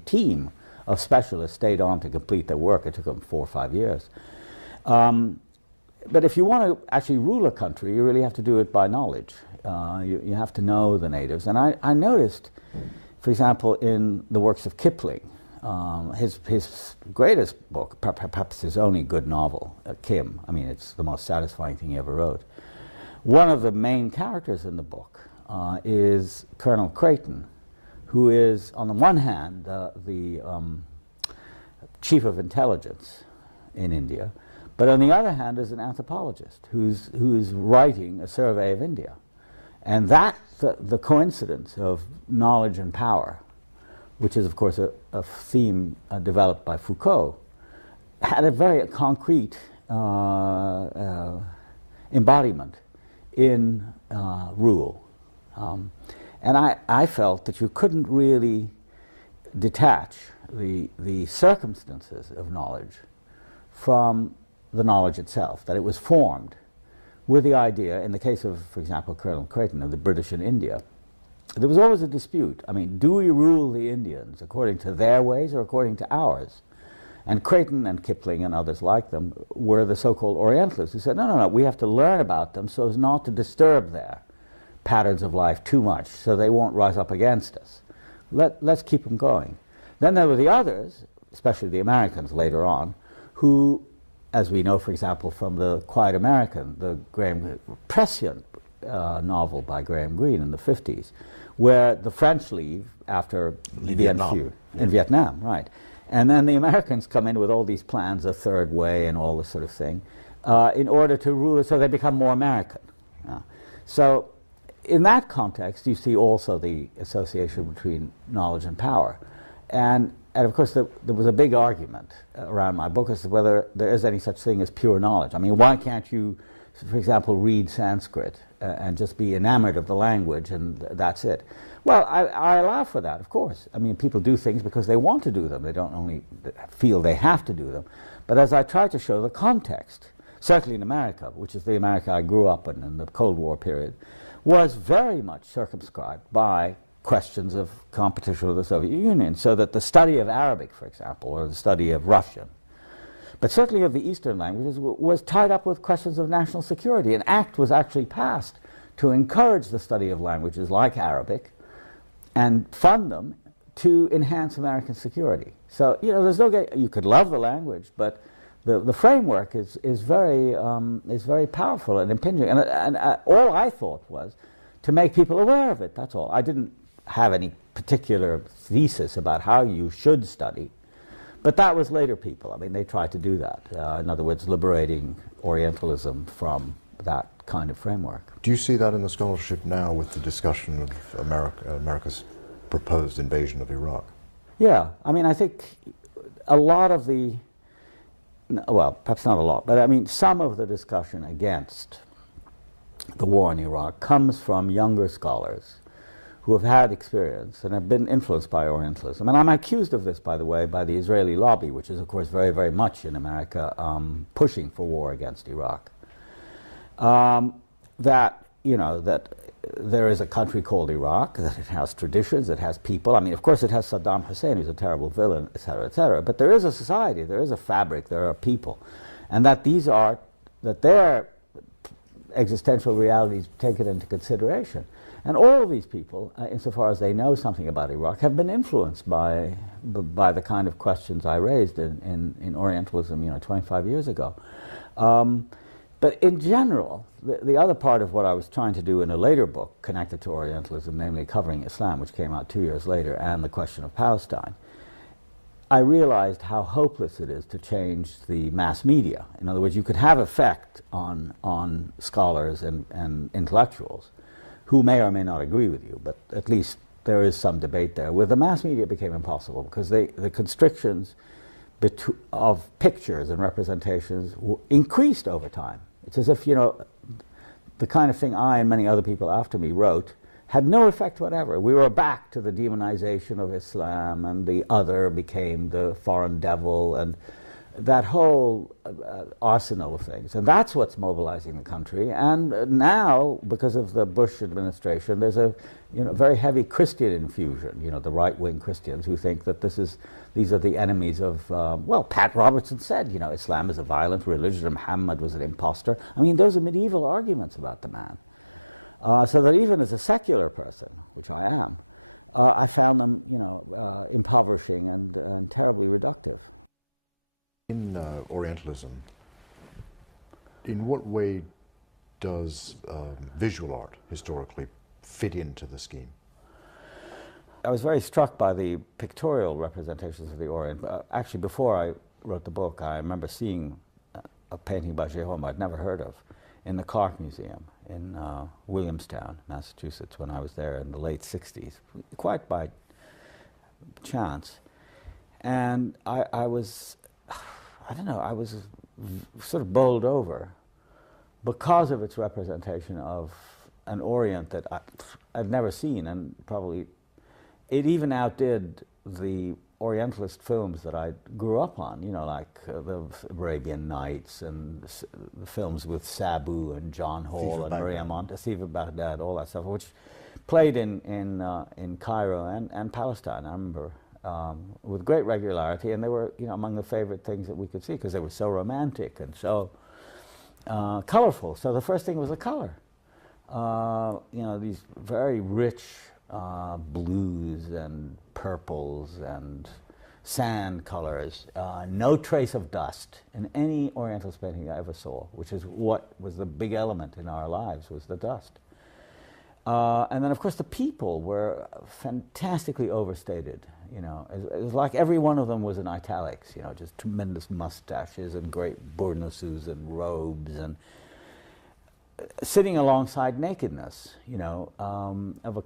team of specialists stayed on to complete their work. It took them 4 or 5 years. But if you want to actually rule a country, you really have to do it by knowledge. You have to know the natives. And I noticed, for example, in the works of Kipling, his greatest book, perhaps his only good novel, Kim. I mean, it's the most satisfying thing he ever wrote. One of the main characters in the book is Colonel Creighton, who is, on the one hand, the chief of intelligence in India, but on the other hand is an anthropologist who's writing a survey of India. And that, the coincidence of knowledge and power, which is, of course, a theme developed by Foucault, had a very concrete embodiment in rule. And I felt that you couldn't really detach the circumstances of knowledge from the knowledge itself, that it was formed with the idea, in the case of, for example, Colonel Creighton of the British in India, there was always a dispute. I mean, do we rule the Indians according to their ways or according to ours? And Creighton and Kipling and others like them were the so-called Orientalists who said, no, we have to learn about them so as not to disturb their patterns of life too much, so they won't rise up against us. Let's keep them going. Then there were the others, especially the Americans later on, who, as we know, for example, from the Quiet American, the prescient novel by Graham Greene in the 50s, where the French leave after Vietnam. In Vietnam, right. And then the Americans come in with all these plans, a third way and all this sort of thing, in order to rule it, so they become more American. So in that context, you see also the association between knowledge and power. And of course, there was a big argument around my book as to whether there is any such thing as pure knowledge. I mean, why can't you, for example, read Sanskrit and just be enamored of the language and that's it? Well, I allow for that, of course. I mean, people do things because they want to do them. They don't only feel they have to do them. But as I try to show, the context, certainly in America, which is the America I grew up in the Cold War period, was very much circumscribed by questions of competition with the Soviet Union, so that the study of Arabic, for example, or the study of Russian, but certainly of the Eastern languages, was tied up with questions of national security. An act was actually passed to encourage the study of languages like Arabic and fund them to enhance American security. So, there's no you could love the language, but the framework is very powerful and impinging. And all I thought was to make people aware of it, that's all. I didn't have any particular thesis about how you should study, but that was later people. I mean, they tried to do that. In other words, liberating Orientalism from that kind of framework. Do you see that in the scholarship now with the discussion of America's proposed invasion of Iraq? Yeah, I mean, I think a lot of the, well, perhaps not a lot, but I mean, some of the discussion against the war in Iraq comes from younger scholars who have had experience and have been influenced by Orientalism. And I'm accused of this, by the way, by the Israeli lobby, which is, of course, very, very much in America pushing for war against Iraq. That there is a country called Iraq, that it has traditions, it has people. I mean, of course, it has Saddam Hussein, who's a terrible villain, etc., etc. But there is a society, there is a fabric, there are people. And that these are, that their existential realities taken into consideration. And all of these people, insofar as they know something about Iraq, have been influenced by the kind of questions I raised in Orientalism, 25 years ago. But in general, the other part of what I was trying to do in a later book connected to Orientalism, namely covering Islam, which came out 2 years later, and the question of Palestine, I realized how hopeless it is to change the mass media. In other words, you could have effect on scholars and intellectuals who may or may not agree with you, but at least there is some debate there. With the mass media, it became impossible because the constrictions of pictures and representations increased over time. It's as if, the kind of thing I and many other people after me wrote had no effect whatever. We were back to the demonization of Islam, and the other became the foreign devil, and that whole arsenal of things. And that's what's mobilizing the country. And now, because of the Bush administration, there's a very heavy Christian infusion, the right-wing Christians who think that these are the enemies of, Pat Robertson said, Islam is a violent religion and Muhammad was an imposter. I mean, those are medieval arguments about the man. So that even as a secular person, which I am, I found them, impoverishing and terribly reductive. In Orientalism, in what way does visual art historically fit into the scheme? I was very struck by the pictorial representations of the Orient. Actually, before I wrote the book, I remember seeing a painting by Jérôme I'd never heard of in the Clark Museum in Williamstown, Massachusetts, when I was there in the late 60s, quite by chance. And I was sort of bowled over because of its representation of an Orient that I've never seen, and probably it even outdid the Orientalist films that I grew up on, like the Arabian Nights and the films with Sabu and John Hall and Maria Montesiva Baghdad, all that stuff, which played in Cairo and Palestine, I remember, with great regularity, and they were among the favorite things that we could see because they were so romantic and so colorful. So the first thing was the color. These very rich blues and purples and sand colors, no trace of dust in any Orientalist painting I ever saw, which is what was the big element in our lives, was the dust. And then, of course, the people were fantastically overstated. It was like every one of them was in italics, just tremendous mustaches and great bournouses and robes and sitting alongside nakedness, of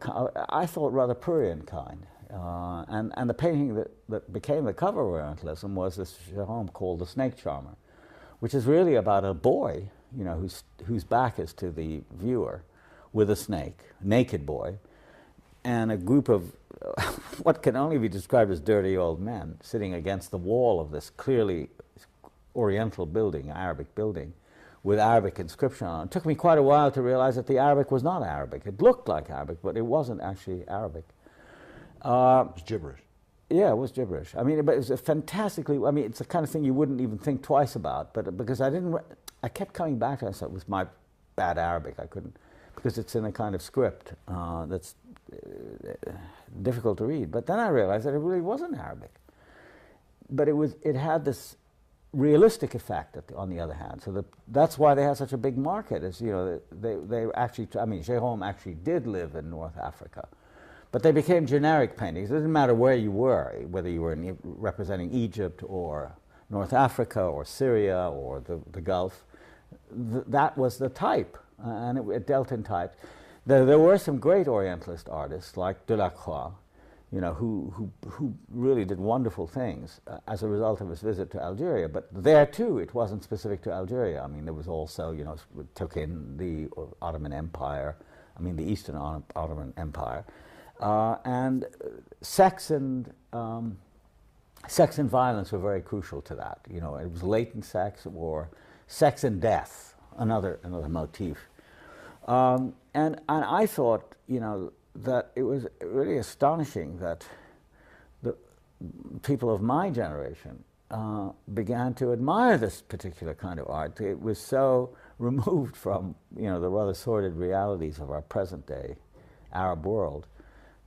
I thought rather prurient kind. And the painting that became the cover of Orientalism was this Jérôme called The Snake Charmer, which is really about a boy, whose back is to the viewer, with a snake, a naked boy, and a group of what can only be described as dirty old men sitting against the wall of this clearly Oriental building, Arabic building, with Arabic inscription on it. It took me quite a while to realize that the Arabic was not Arabic. It looked like Arabic, but it wasn't actually Arabic. It was gibberish. Yeah, it was gibberish. But it was a fantastically, it's the kind of thing you wouldn't even think twice about, but because I kept coming back to it, so it was my bad Arabic, I couldn't, because it's in a kind of script that's difficult to read. But then I realized that it really wasn't Arabic. But it had this realistic effect on the other hand. So that's why they had such a big market. They actually, Jérôme actually did live in North Africa. But they became generic paintings. It didn't matter where you were, whether you were representing Egypt or North Africa or Syria or the Gulf. That was the type, and it dealt in types. There were some great Orientalist artists like Delacroix, who really did wonderful things as a result of his visit to Algeria. But there too, it wasn't specific to Algeria. There was also, it took in the Ottoman Empire, the Eastern Ottoman Empire, and sex and violence were very crucial to that. It was latent sex or sex and death, another motif. And I thought, that it was really astonishing that the people of my generation began to admire this particular kind of art. It was so removed from, you know, the rather sordid realities of our present day Arab world,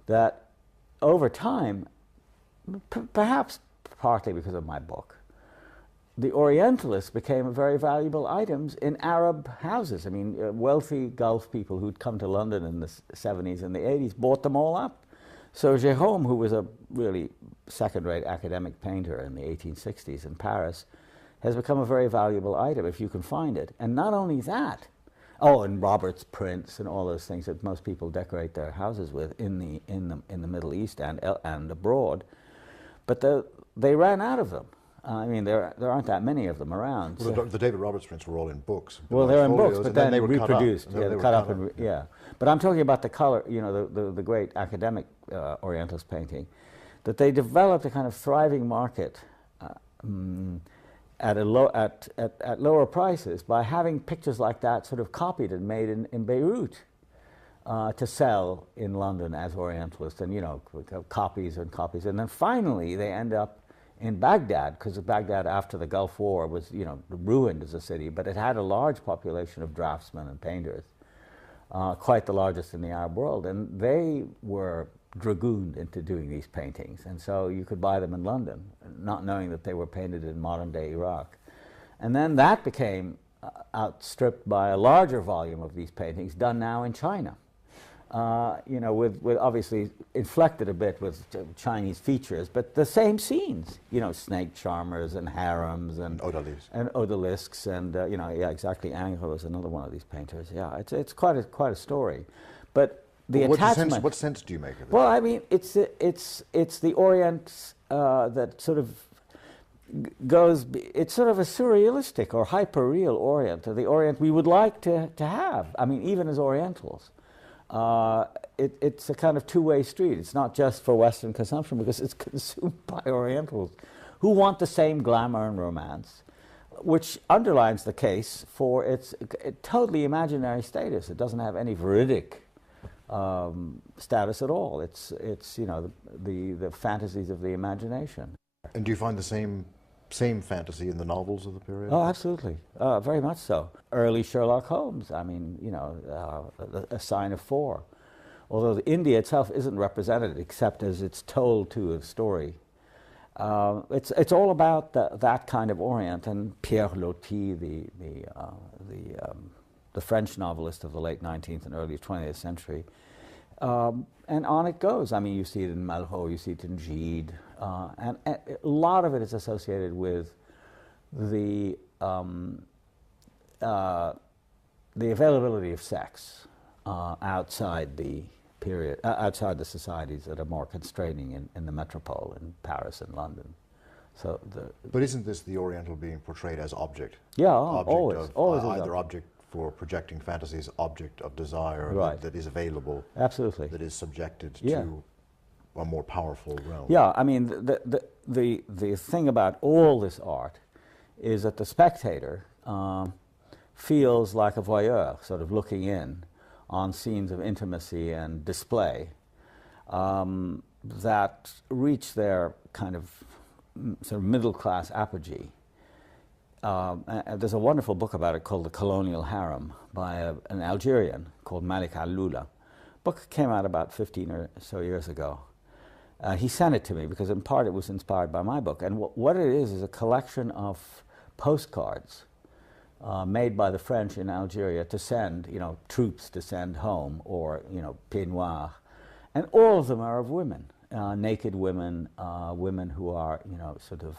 that over time, perhaps partly because of my book, the Orientalists became very valuable items in Arab houses. I mean, wealthy Gulf people who'd come to London in the 70s and the 80s bought them all up. So Jérôme, who was a really second-rate academic painter in the 1860s in Paris, has become a very valuable item if you can find it. And not only that, oh, and Robert's prints and all those things that most people decorate their houses with in the Middle East and abroad, but they ran out of them. I mean, there aren't that many of them around. Well, the David Roberts prints were all in books. Well, they're in books, but then they were reproduced. Cut up. Yeah, cut up and yeah. But I'm talking about the color. You know, the great academic Orientalist painting, that they developed a kind of thriving market at lower prices by having pictures like that sort of copied and made in Beirut to sell in London as Orientalists, and you know, copies and copies, and then finally they end up in Baghdad, because Baghdad after the Gulf War was, you know, ruined as a city, but it had a large population of draftsmen and painters, quite the largest in the Arab world, and they were dragooned into doing these paintings, and so you could buy them in London, not knowing that they were painted in modern-day Iraq. And then that became outstripped by a larger volume of these paintings done now in China. You know, with obviously inflected a bit with Chinese features, but the same scenes. You know, snake charmers and harems and odalisques and you know, yeah, exactly. Ingres was another one of these painters. Yeah, it's quite a story, but the attachment. What sense do you make of it? Well, I mean, it's the Orient that sort of goes. It's sort of a surrealistic or hyper-real Orient, the Orient we would like to have. I mean, even as Orientals. It's a kind of two-way street. It's not just for Western consumption, because it's consumed by Orientals who want the same glamour and romance, which underlines the case for its totally imaginary status. It doesn't have any veridic status at all. It's you know, the fantasies of the imagination. And do you find the same fantasy in the novels of the period? Oh, absolutely. Very much so. Early Sherlock Holmes, I mean, you know, A Sign of Four. Although India itself isn't represented except as it's told to a story. It's all about that kind of Orient, and Pierre Loti, the French novelist of the late 19th and early 20th century. And on it goes. I mean, you see it in Malraux, you see it in Gide, and a lot of it is associated with the availability of sex outside the period, outside the societies that are more constraining in the metropole, in Paris and London. So but isn't this the Oriental being portrayed as object? Yeah, object always either object for projecting fantasies, object of desire, right, that is available, absolutely, that is subjected to a more powerful realm. Yeah, I mean, the thing about all this art is that the spectator feels like a voyeur, sort of looking in on scenes of intimacy and display that reach their kind of sort of middle-class apogee. There's a wonderful book about it called The Colonial Harem by an Algerian called Malik Al-Lula. Book came out about 15 or so years ago. He sent it to me because in part it was inspired by my book. And what it is a collection of postcards made by the French in Algeria to send, you know, troops to send home, or, you know, pieds noirs. And all of them are of women, naked women, women who are, you know, sort of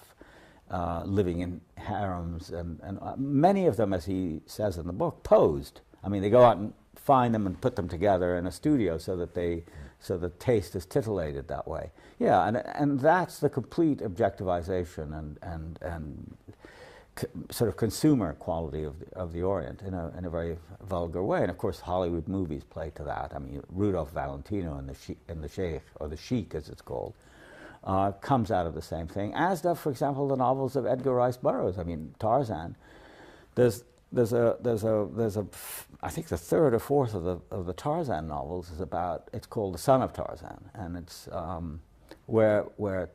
living in harems, and many of them, as he says in the book, posed. I mean, they go out and find them and put them together in a studio so that the taste is titillated that way. Yeah, and that's the complete objectivization and sort of consumer quality of the Orient in a very vulgar way. And of course, Hollywood movies play to that. I mean, Rudolph Valentino and the Sheikh, or the Sheik as it's called, comes out of the same thing, as does, for example, the novels of Edgar Rice Burroughs. I mean, Tarzan. There's a I think the third or fourth of the Tarzan novels is about. It's called The Son of Tarzan, and it's where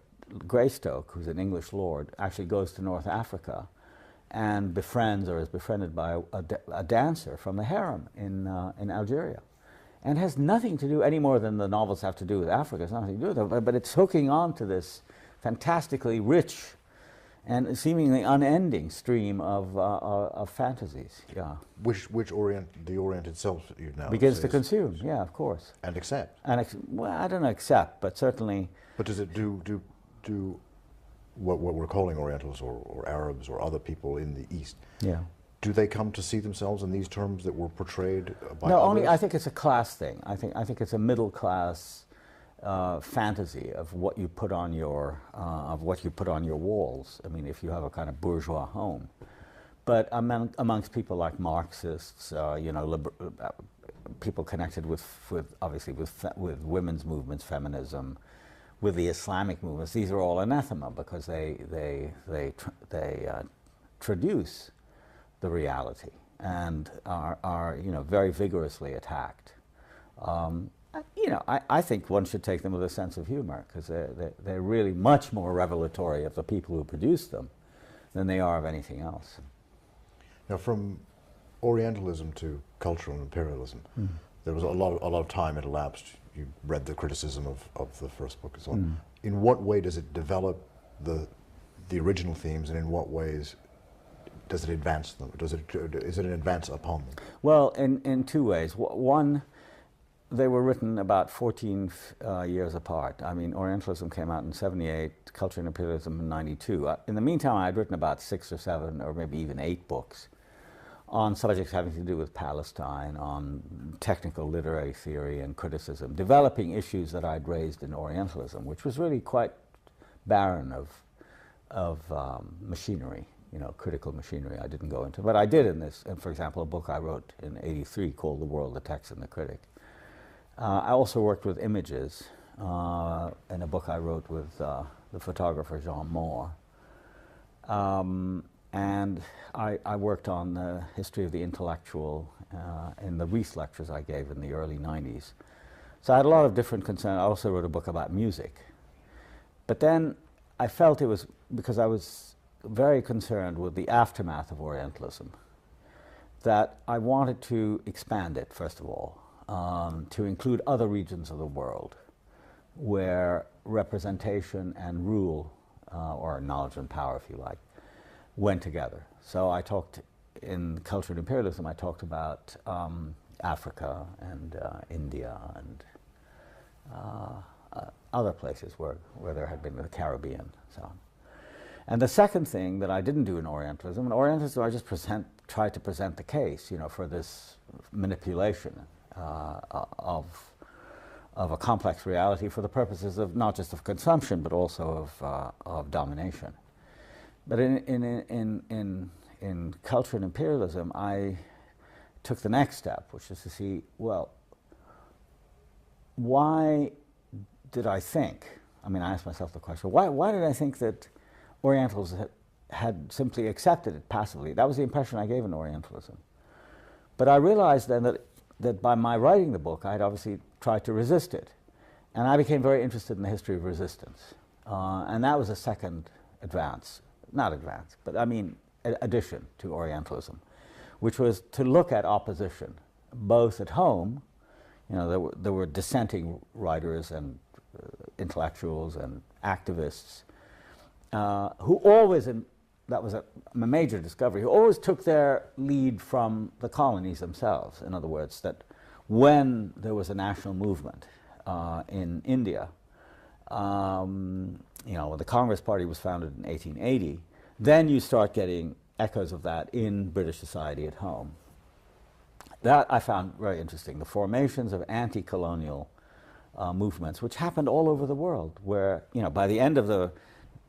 Greystoke, who's an English lord, actually goes to North Africa and befriends or is befriended by a dancer from the harem in Algeria. And has nothing to do, any more than the novels have to do with Africa, it's nothing to do with it, but it's hooking on to this fantastically rich and seemingly unending stream of fantasies. Yeah, Which the Orient itself, you know, begins to consume. Yeah, of course. and accept. And well, I don't know, accept, but certainly. But does it do what we're calling Orientals or Arabs or other people in the East? Yeah. Do they come to see themselves in these terms that were portrayed by No, others? only I think it's a class thing. I think it's a middle class fantasy of what you put on your walls. I mean, if you have a kind of bourgeois home, but amongst people like Marxists, people connected with obviously with women's movements, feminism, with the Islamic movements, these are all anathema because they traduce the reality and are very vigorously attacked. I think one should take them with a sense of humor because they're really much more revelatory of the people who produce them than they are of anything else. Now, from Orientalism to cultural imperialism, there was a lot of time it elapsed. You read the criticism of the first book and so on. In what way does it develop the original themes, and in what ways does it advance them? Is it an advance upon them? Well, in two ways. One, they were written about 14 years apart. I mean, Orientalism came out in 78, Culture and Imperialism in 92. In the meantime, I had written about 6 or 7 or maybe even 8 books on subjects having to do with Palestine, on technical literary theory and criticism, developing issues that I'd raised in Orientalism, which was really quite barren of machinery, critical machinery. I didn't go into, but I did in this. For example, a book I wrote in '83 called "The World, the Text, and the Critic." I also worked with images in a book I wrote with the photographer Jean Moore. And I worked on the history of the intellectual in the Rees lectures I gave in the early 90s. So I had a lot of different concerns. I also wrote a book about music. But then I felt it was because I was very concerned with the aftermath of Orientalism that I wanted to expand it, first of all, to include other regions of the world where representation and rule, or knowledge and power, if you like, went together. So I talked, in Culture and Imperialism, I talked about Africa and India and other places where there had been the Caribbean and so on. And the second thing that I didn't do in Orientalism, I just tried to present the case, for this manipulation of a complex reality for the purposes of not just of consumption, but also of domination. But in Culture and Imperialism, I took the next step, which is to see, well, why did I think, I asked myself the question, why did I think that Orientals had simply accepted it passively? That was the impression I gave in Orientalism. But I realized then that by my writing the book, I had obviously tried to resist it. And I became very interested in the history of resistance. And that was a second addition to Orientalism, which was to look at opposition, both at home. There were dissenting writers and intellectuals and activists who always, and that was a major discovery, who always took their lead from the colonies themselves. In other words, that when there was a national movement in India, when the Congress Party was founded in 1880, then you start getting echoes of that in British society at home. That I found very interesting, the formations of anti-colonial movements, which happened all over the world, where, by the end of the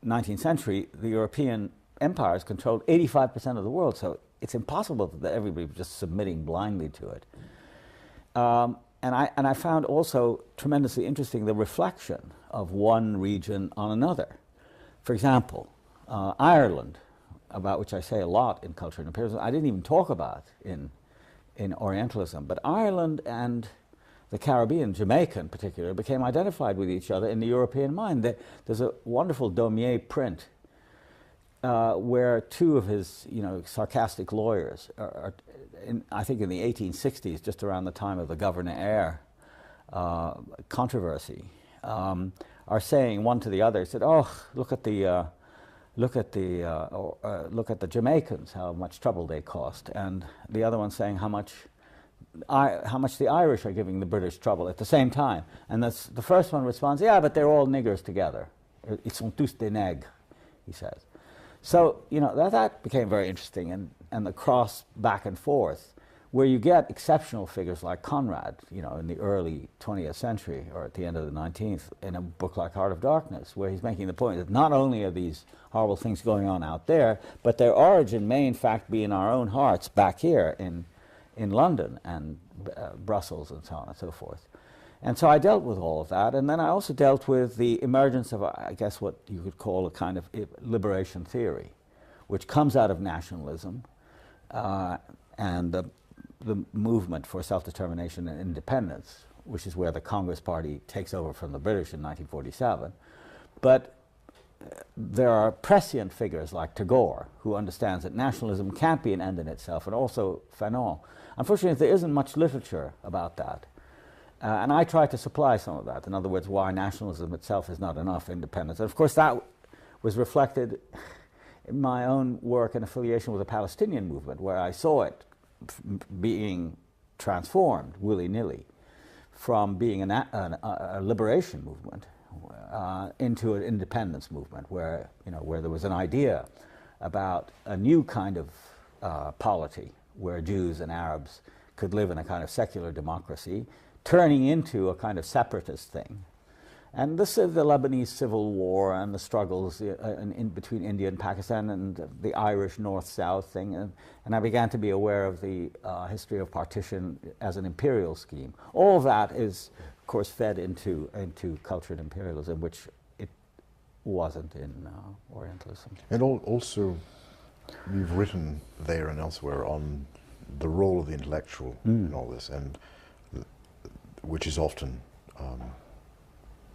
19th century, the European empires controlled 85% of the world, so it's impossible that everybody was just submitting blindly to it. And I found also tremendously interesting the reflection of one region on another. For example, Ireland, about which I say a lot in Culture and Imperialism, I didn't even talk about in Orientalism, but Ireland and the Caribbean, Jamaica in particular, became identified with each other in the European mind. There's a wonderful Daumier print where two of his, sarcastic lawyers, I think in the 1860s, just around the time of the Governor Eyre controversy, are saying one to the other, said, "Oh, look at the Jamaicans, how much trouble they cost," and the other one saying how much the Irish are giving the British trouble at the same time. And the first one responds, "Yeah, but they're all niggers together. Ils sont tous des nègres," he says. So, that became very interesting, and the cross back and forth, where you get exceptional figures like Conrad, in the early 20th century, or at the end of the 19th, in a book like Heart of Darkness, where he's making the point that not only are these horrible things going on out there, but their origin may in fact be in our own hearts back here in London and Brussels and so on and so forth. And so I dealt with all of that, and then I also dealt with the emergence of, I guess, what you could call a kind of liberation theory, which comes out of nationalism and the movement for self-determination and independence, which is where the Congress Party takes over from the British in 1947. But there are prescient figures like Tagore, who understands that nationalism can't be an end in itself, and also Fanon. Unfortunately, there isn't much literature about that. And I try to supply some of that. In other words, why nationalism itself is not enough independence. And of course, that was reflected in my own work and affiliation with the Palestinian movement, where I saw it being transformed willy-nilly from being a liberation movement into an independence movement, where there was an idea about a new kind of polity, where Jews and Arabs could live in a kind of secular democracy, turning into a kind of separatist thing. And the Lebanese Civil War and the struggles between India and Pakistan and the Irish North-South thing, and I began to be aware of the history of partition as an imperial scheme. All of that is, of course, fed into cultured imperialism, which it wasn't in Orientalism. And also, you've written there and elsewhere on the role of the intellectual in all this, and which is often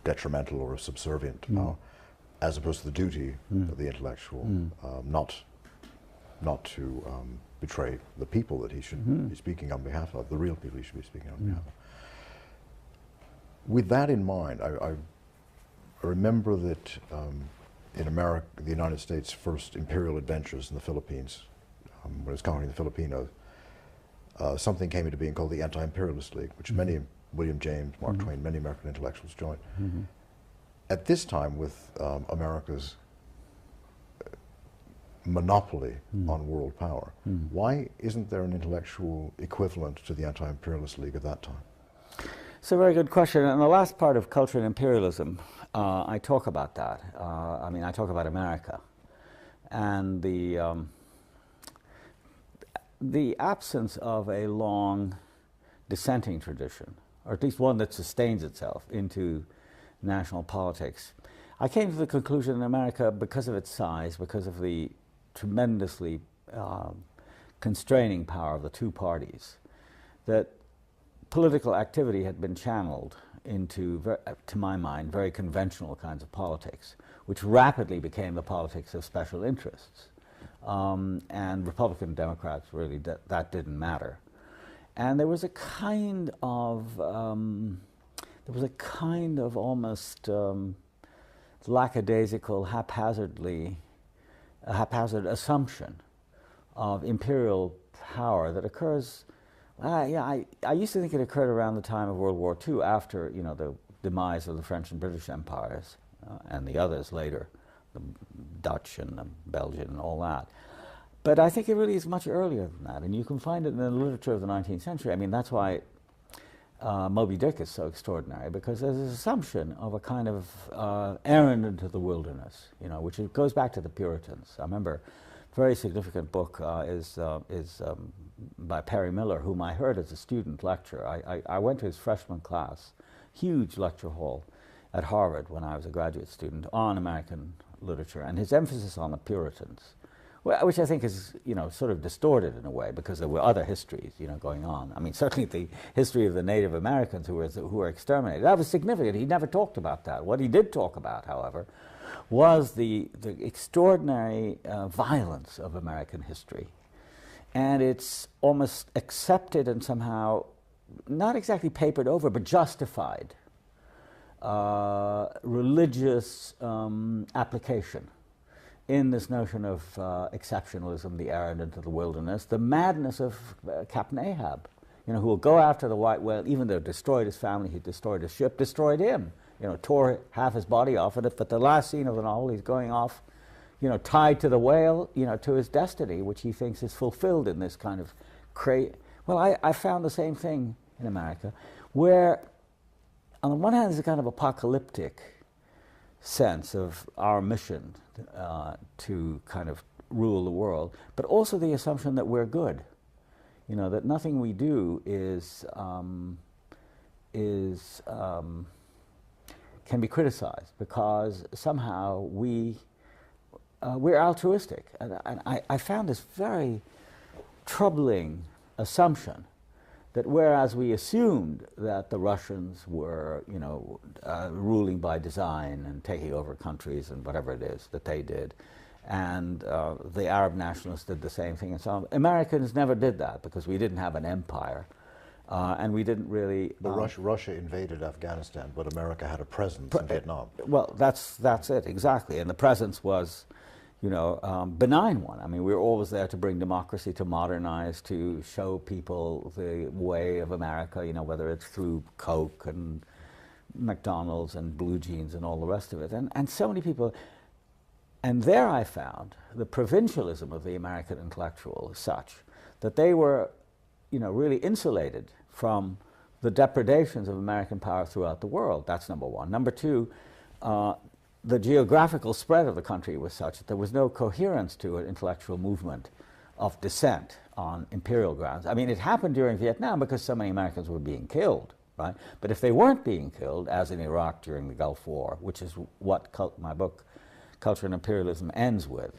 detrimental or subservient to power, as opposed to the duty of the intellectual, not to betray the people that he should be speaking on behalf of, the real people he should be speaking on behalf of. With that in mind, I remember that in America, the United States' first imperial adventures in the Philippines, when it was conquering the Filipinos, something came into being called the Anti-Imperialist League, which many, William James, Mark Twain, many American intellectuals joined. At this time, with America's monopoly on world power, why isn't there an intellectual equivalent to the Anti-Imperialist League at that time? It's a very good question. And the last part of culture and imperialism, I talk about that. I talk about America and the absence of a long dissenting tradition, or at least one that sustains itself into national politics. I came to the conclusion in America, because of its size, because of the tremendously constraining power of the two parties, that political activity had been channeled into, to my mind, very conventional kinds of politics, which rapidly became the politics of special interests. And Republican Democrats, really, that didn't matter. And there was a kind of almost lackadaisical, haphazard assumption of imperial power that occurs. I used to think it occurred around the time of World War II, after the demise of the French and British empires, and the others later, the Dutch and the Belgian and all that. But I think it really is much earlier than that, and you can find it in the literature of the 19th century. I mean, that's why Moby Dick is so extraordinary, because there's this assumption of a kind of errand into the wilderness, which goes back to the Puritans. I remember a very significant book is by Perry Miller, whom I heard as a student lecture. I went to his freshman class, huge lecture hall at Harvard when I was a graduate student, on American literature, and his emphasis on the Puritans, which I think is, sort of distorted in a way, because there were other histories, going on. I mean, certainly the history of the Native Americans who were exterminated, that was significant. He never talked about that. What he did talk about, however, was the extraordinary violence of American history. And it's almost accepted and somehow, not exactly papered over, but justified religious application in this notion of exceptionalism, the errand into the wilderness, the madness of Captain Ahab, who will go after the white whale, even though destroyed his family, he destroyed his ship, destroyed him, tore half his body off of it. But the last scene of the novel, he's going off, tied to the whale, to his destiny, which he thinks is fulfilled in this kind of Well, I found the same thing in America, where on the one hand there's a kind of apocalyptic sense of our mission to kind of rule the world, but also the assumption that we're good, that nothing we do can be criticized because somehow we're altruistic. And I found this very troubling assumption that whereas we assumed that the Russians were, ruling by design and taking over countries and whatever it is that they did, and the Arab nationalists did the same thing and so on, Americans never did that because we didn't have an empire, and we didn't really... Russia invaded Afghanistan, but America had a presence in Vietnam. Well, that's it, exactly, and the presence was... benign one. I mean, we were always there to bring democracy, to modernize, to show people the way of America, whether it's through Coke and McDonald's and blue jeans and all the rest of it. And so many people, and there I found the provincialism of the American intellectual is such that they were, really insulated from the depredations of American power throughout the world. That's number one. Number two, the geographical spread of the country was such that there was no coherence to an intellectual movement of dissent on imperial grounds. I mean, it happened during Vietnam because so many Americans were being killed, right? But if they weren't being killed, as in Iraq during the Gulf War, which is what my book, Culture and Imperialism, ends with,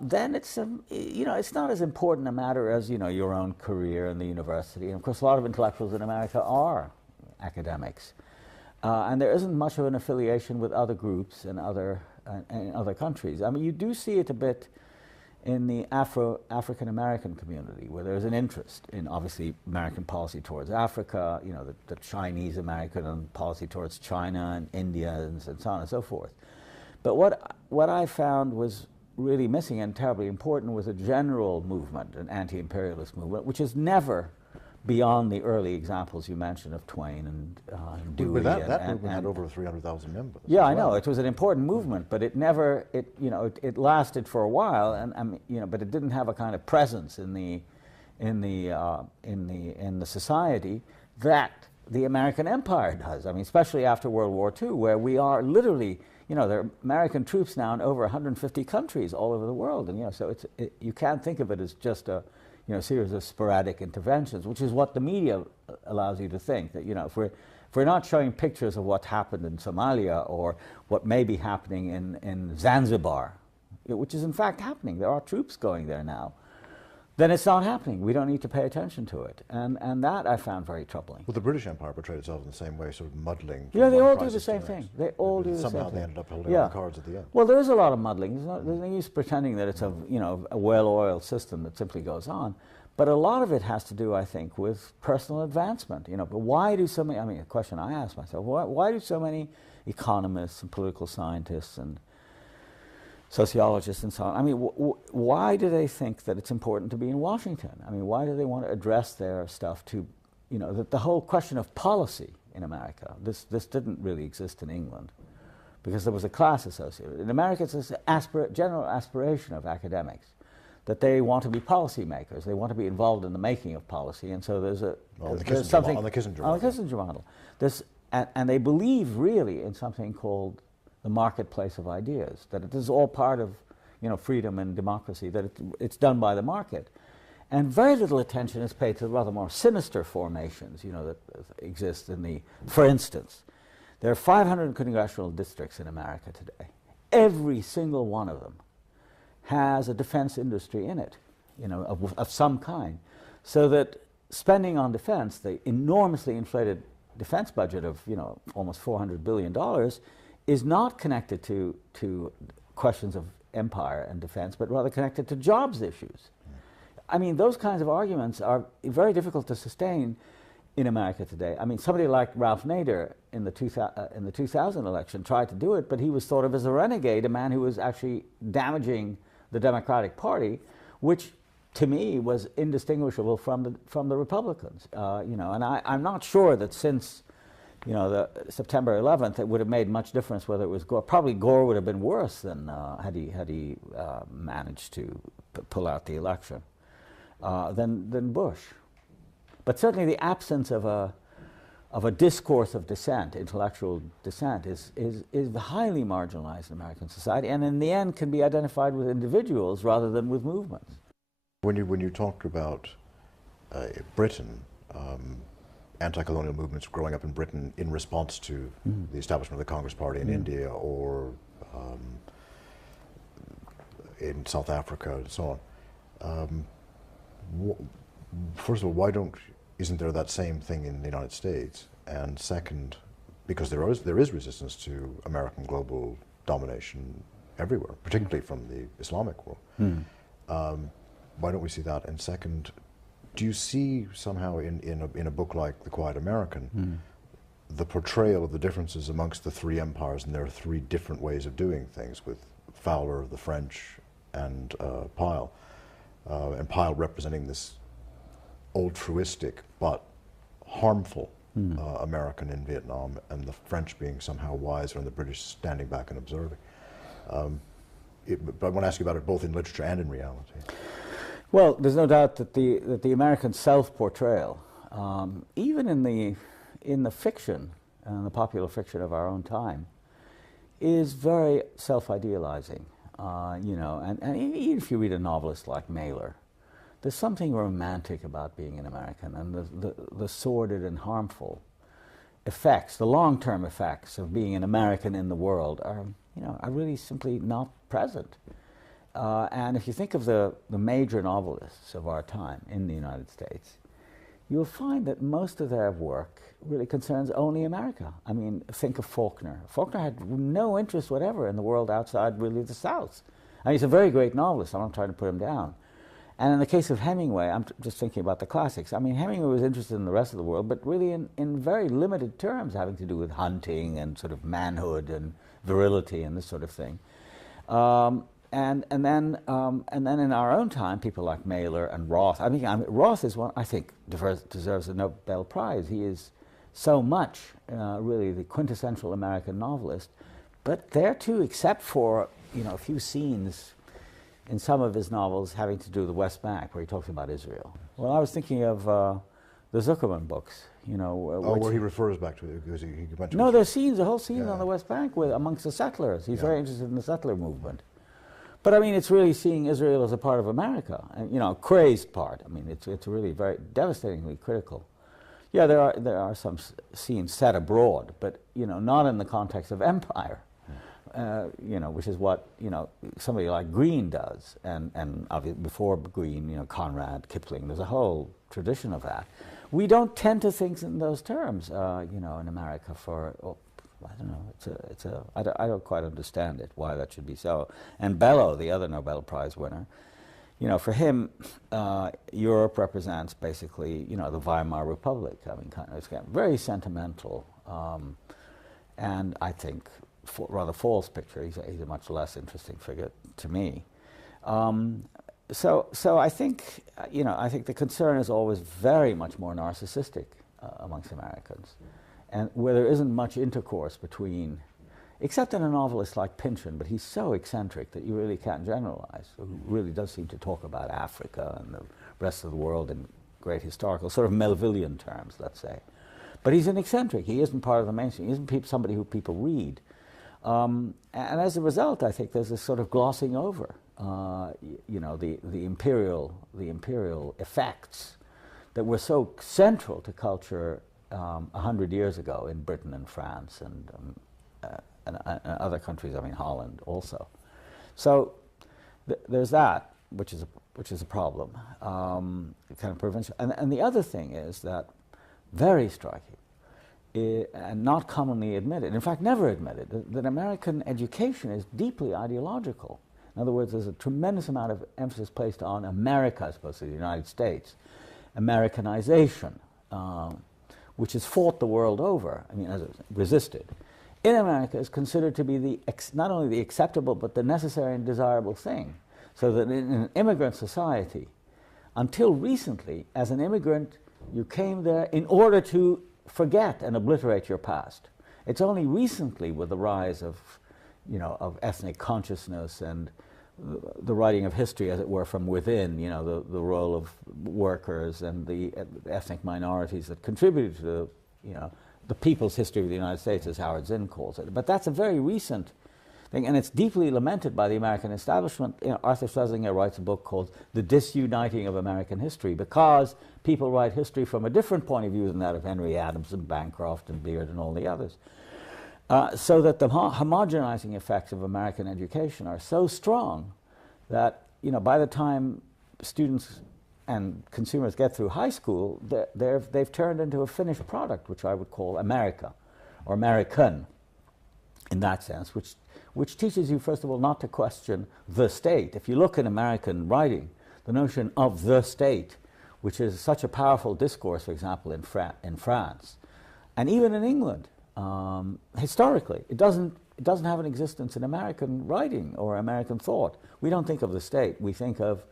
then it's not as important a matter as, your own career in the university. And of course, a lot of intellectuals in America are academics. And there isn't much of an affiliation with other groups in other countries. I mean, you do see it a bit in the African American community, where there's an interest in, obviously, American policy towards Africa, the Chinese American policy towards China and India and so on and so forth. But what I found was really missing and terribly important was a general movement, an anti-imperialist movement, which is never beyond the early examples you mentioned of Twain and Dewey. But that movement had over 300,000 members. Yeah, I know. It was an important movement, but it never, it lasted for a while, but it didn't have a kind of presence in the society that the American empire does. I mean, especially after World War II, where we are literally, there are American troops now in over 150 countries all over the world, and so you can't think of it as just a series of sporadic interventions, which is what the media allows you to think. That if we're not showing pictures of what happened in Somalia or what may be happening in Zanzibar, which is in fact happening. There are troops going there now. Then it's not happening. We don't need to pay attention to it, and that I found very troubling. Well, the British Empire portrayed itself in the same way, sort of muddling. Yeah, they all do the same thing. They all do the same thing. Somehow they ended up holding the cards at the end. Well, there is a lot of muddling. There's no use pretending that it's a well-oiled system that simply goes on. But a lot of it has to do, I think, with personal advancement. But why do so many? I mean, a question I ask myself: why do so many economists and political scientists and sociologists and so on, I mean, why do they think that it's important to be in Washington? I mean, why do they want to address their stuff to, the whole question of policy in America, this didn't really exist in England because there was a class associated. In America, it's this general aspiration of academics that they want to be policymakers, they want to be involved in the making of policy, and so there's something... On the Kissinger model. And they believe really in something called the marketplace of ideas, that it is all part of freedom and democracy, that it's done by the market. And very little attention is paid to the rather more sinister formations that exist in the... For instance, there are 500 congressional districts in America today. Every single one of them has a defense industry in it, of some kind, so that spending on defense, the enormously inflated defense budget of almost $400 billion, is not connected to questions of empire and defense, but rather connected to jobs issues. I mean, those kinds of arguments are very difficult to sustain in America today. I mean, somebody like Ralph Nader in the 2000 election tried to do it, but he was thought of as a renegade, a man who was actually damaging the Democratic Party, which to me was indistinguishable from the Republicans. You know, and I'm not sure that since, you know, the September 11th, it would have made much difference whether it was Gore. Probably Gore would have been worse than had he managed to pull out the election than Bush. But certainly the absence of a discourse of dissent, intellectual dissent, is highly marginalized in American society, and in the end can be identified with individuals rather than with movements. When you talked about Britain, anti-colonial movements growing up in Britain in response to the establishment of the Congress Party in India or in South Africa and so on. First of all, isn't there that same thing in the United States? And second, because there is resistance to American global domination everywhere, particularly from the Islamic world. Why don't we see that? And second, do you see somehow in a book like The Quiet American the portrayal of the differences amongst the three empires, and there are three different ways of doing things, with Fowler, the French, and Pyle representing this altruistic but harmful American in Vietnam, and the French being somehow wiser and the British standing back and observing. But I want to ask you about it both in literature and in reality. Well, there's no doubt that the American self-portrayal, even in the fiction and the popular fiction of our own time, is very self-idealizing. You know, and even if you read a novelist like Mailer, there's something romantic about being an American, and the sordid and harmful effects, the long-term effects of being an American in the world are really simply not present. And if you think of the major novelists of our time in the United States, you'll find that most of their work really concerns only America. I mean, think of Faulkner. Faulkner had no interest whatever in the world outside really the South. And he's a very great novelist. I'm not trying to put him down. And in the case of Hemingway, I'm just thinking about the classics. I mean, Hemingway was interested in the rest of the world, but really in very limited terms, having to do with hunting and sort of manhood and virility and this sort of thing. And then in our own time, people like Mailer and Roth. I mean, Roth is one I think deserves a Nobel Prize. He is so much really the quintessential American novelist. But there too, except for a few scenes in some of his novels having to do with the West Bank, where he talks about Israel. Well, I was thinking of the Zuckerman books. Where he refers back to it because he went to. No, there's scenes, a whole scene on the West Bank amongst the settlers. He's very interested in the settler movement. But I mean, it's really seeing Israel as a part of America, and crazed part. I mean, it's really very devastatingly critical. Yeah, there are some scenes set abroad, but not in the context of empire. Which is what somebody like Greene does, and obviously before Greene, Conrad, Kipling. There's a whole tradition of that. We don't tend to think in those terms, in America. I don't know. I don't quite understand it, why that should be so. And Bellow, the other Nobel Prize winner, for him, Europe represents basically, the Weimar Republic. I mean, it's very sentimental, and I think rather false picture. He's a much less interesting figure to me. So I think, I think the concern is always very much more narcissistic amongst Americans, and where there isn't much intercourse between, except in a novelist like Pynchon, but he's so eccentric that you really can't generalize, who really does seem to talk about Africa and the rest of the world in great historical, sort of Melvillian terms, let's say. But he's an eccentric. He isn't part of the mainstream. He isn't somebody who people read. And as a result, I think there's this sort of glossing over, the imperial effects that were so central to culture 100 years ago in Britain and France and other countries. I mean, Holland also. So there's that, which is a problem, kind of provincial. And the other thing is that very striking and not commonly admitted, in fact never admitted, that American education is deeply ideological. In other words, there's a tremendous amount of emphasis placed on America as opposed to the United States. Americanization, which is fought the world over, I mean, as it's resisted, in America is considered to be not only the acceptable but the necessary and desirable thing. So that in an immigrant society, until recently, as an immigrant, you came there in order to forget and obliterate your past. It's only recently, with the rise of, of ethnic consciousness and the writing of history, as it were, from within, the role of workers and the ethnic minorities that contributed to the people's history of the United States, as Howard Zinn calls it. But that's a very recent thing, and it's deeply lamented by the American establishment. Arthur Schlesinger writes a book called The Disuniting of American History, because people write history from a different point of view than that of Henry Adams and Bancroft and Beard and all the others. So that the homogenizing effects of American education are so strong that, by the time students and consumers get through high school, they've turned into a finished product, which I would call America, or American, in that sense, which teaches you, first of all, not to question the state. If you look in American writing, the notion of the state, which is such a powerful discourse, for example, in France, and even in England, historically, it doesn't have an existence in American writing or American thought. We don't think of the state. We think of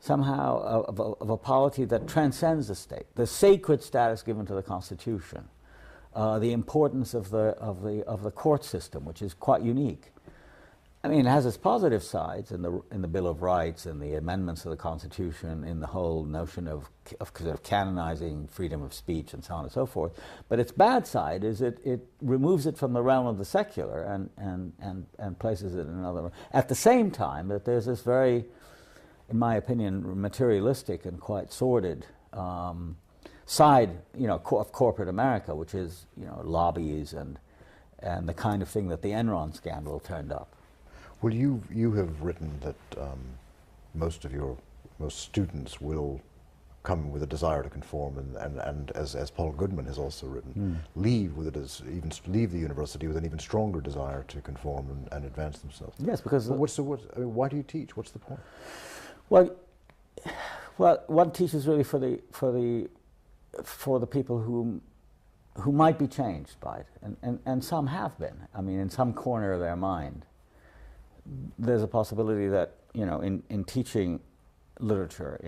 somehow of a polity that transcends the state, the sacred status given to the Constitution, the importance of the court system, which is quite unique. I mean, it has its positive sides in the Bill of Rights and the amendments of the Constitution, in the whole notion of canonizing freedom of speech and so on and so forth. But its bad side is it removes it from the realm of the secular and places it in another. At the same time, that there's this very, in my opinion, materialistic and quite sordid side, of corporate America, which is, lobbies and the kind of thing that the Enron scandal turned up. Well, you have written that most students will come with a desire to conform, and as Paul Goodman has also written, leave the university with an even stronger desire to conform and advance themselves. Yes, because why do you teach? What's the point? Well, one teaches really for the people who might be changed by it, and some have been. I mean, in some corner of their mind, there's a possibility that, in teaching literature,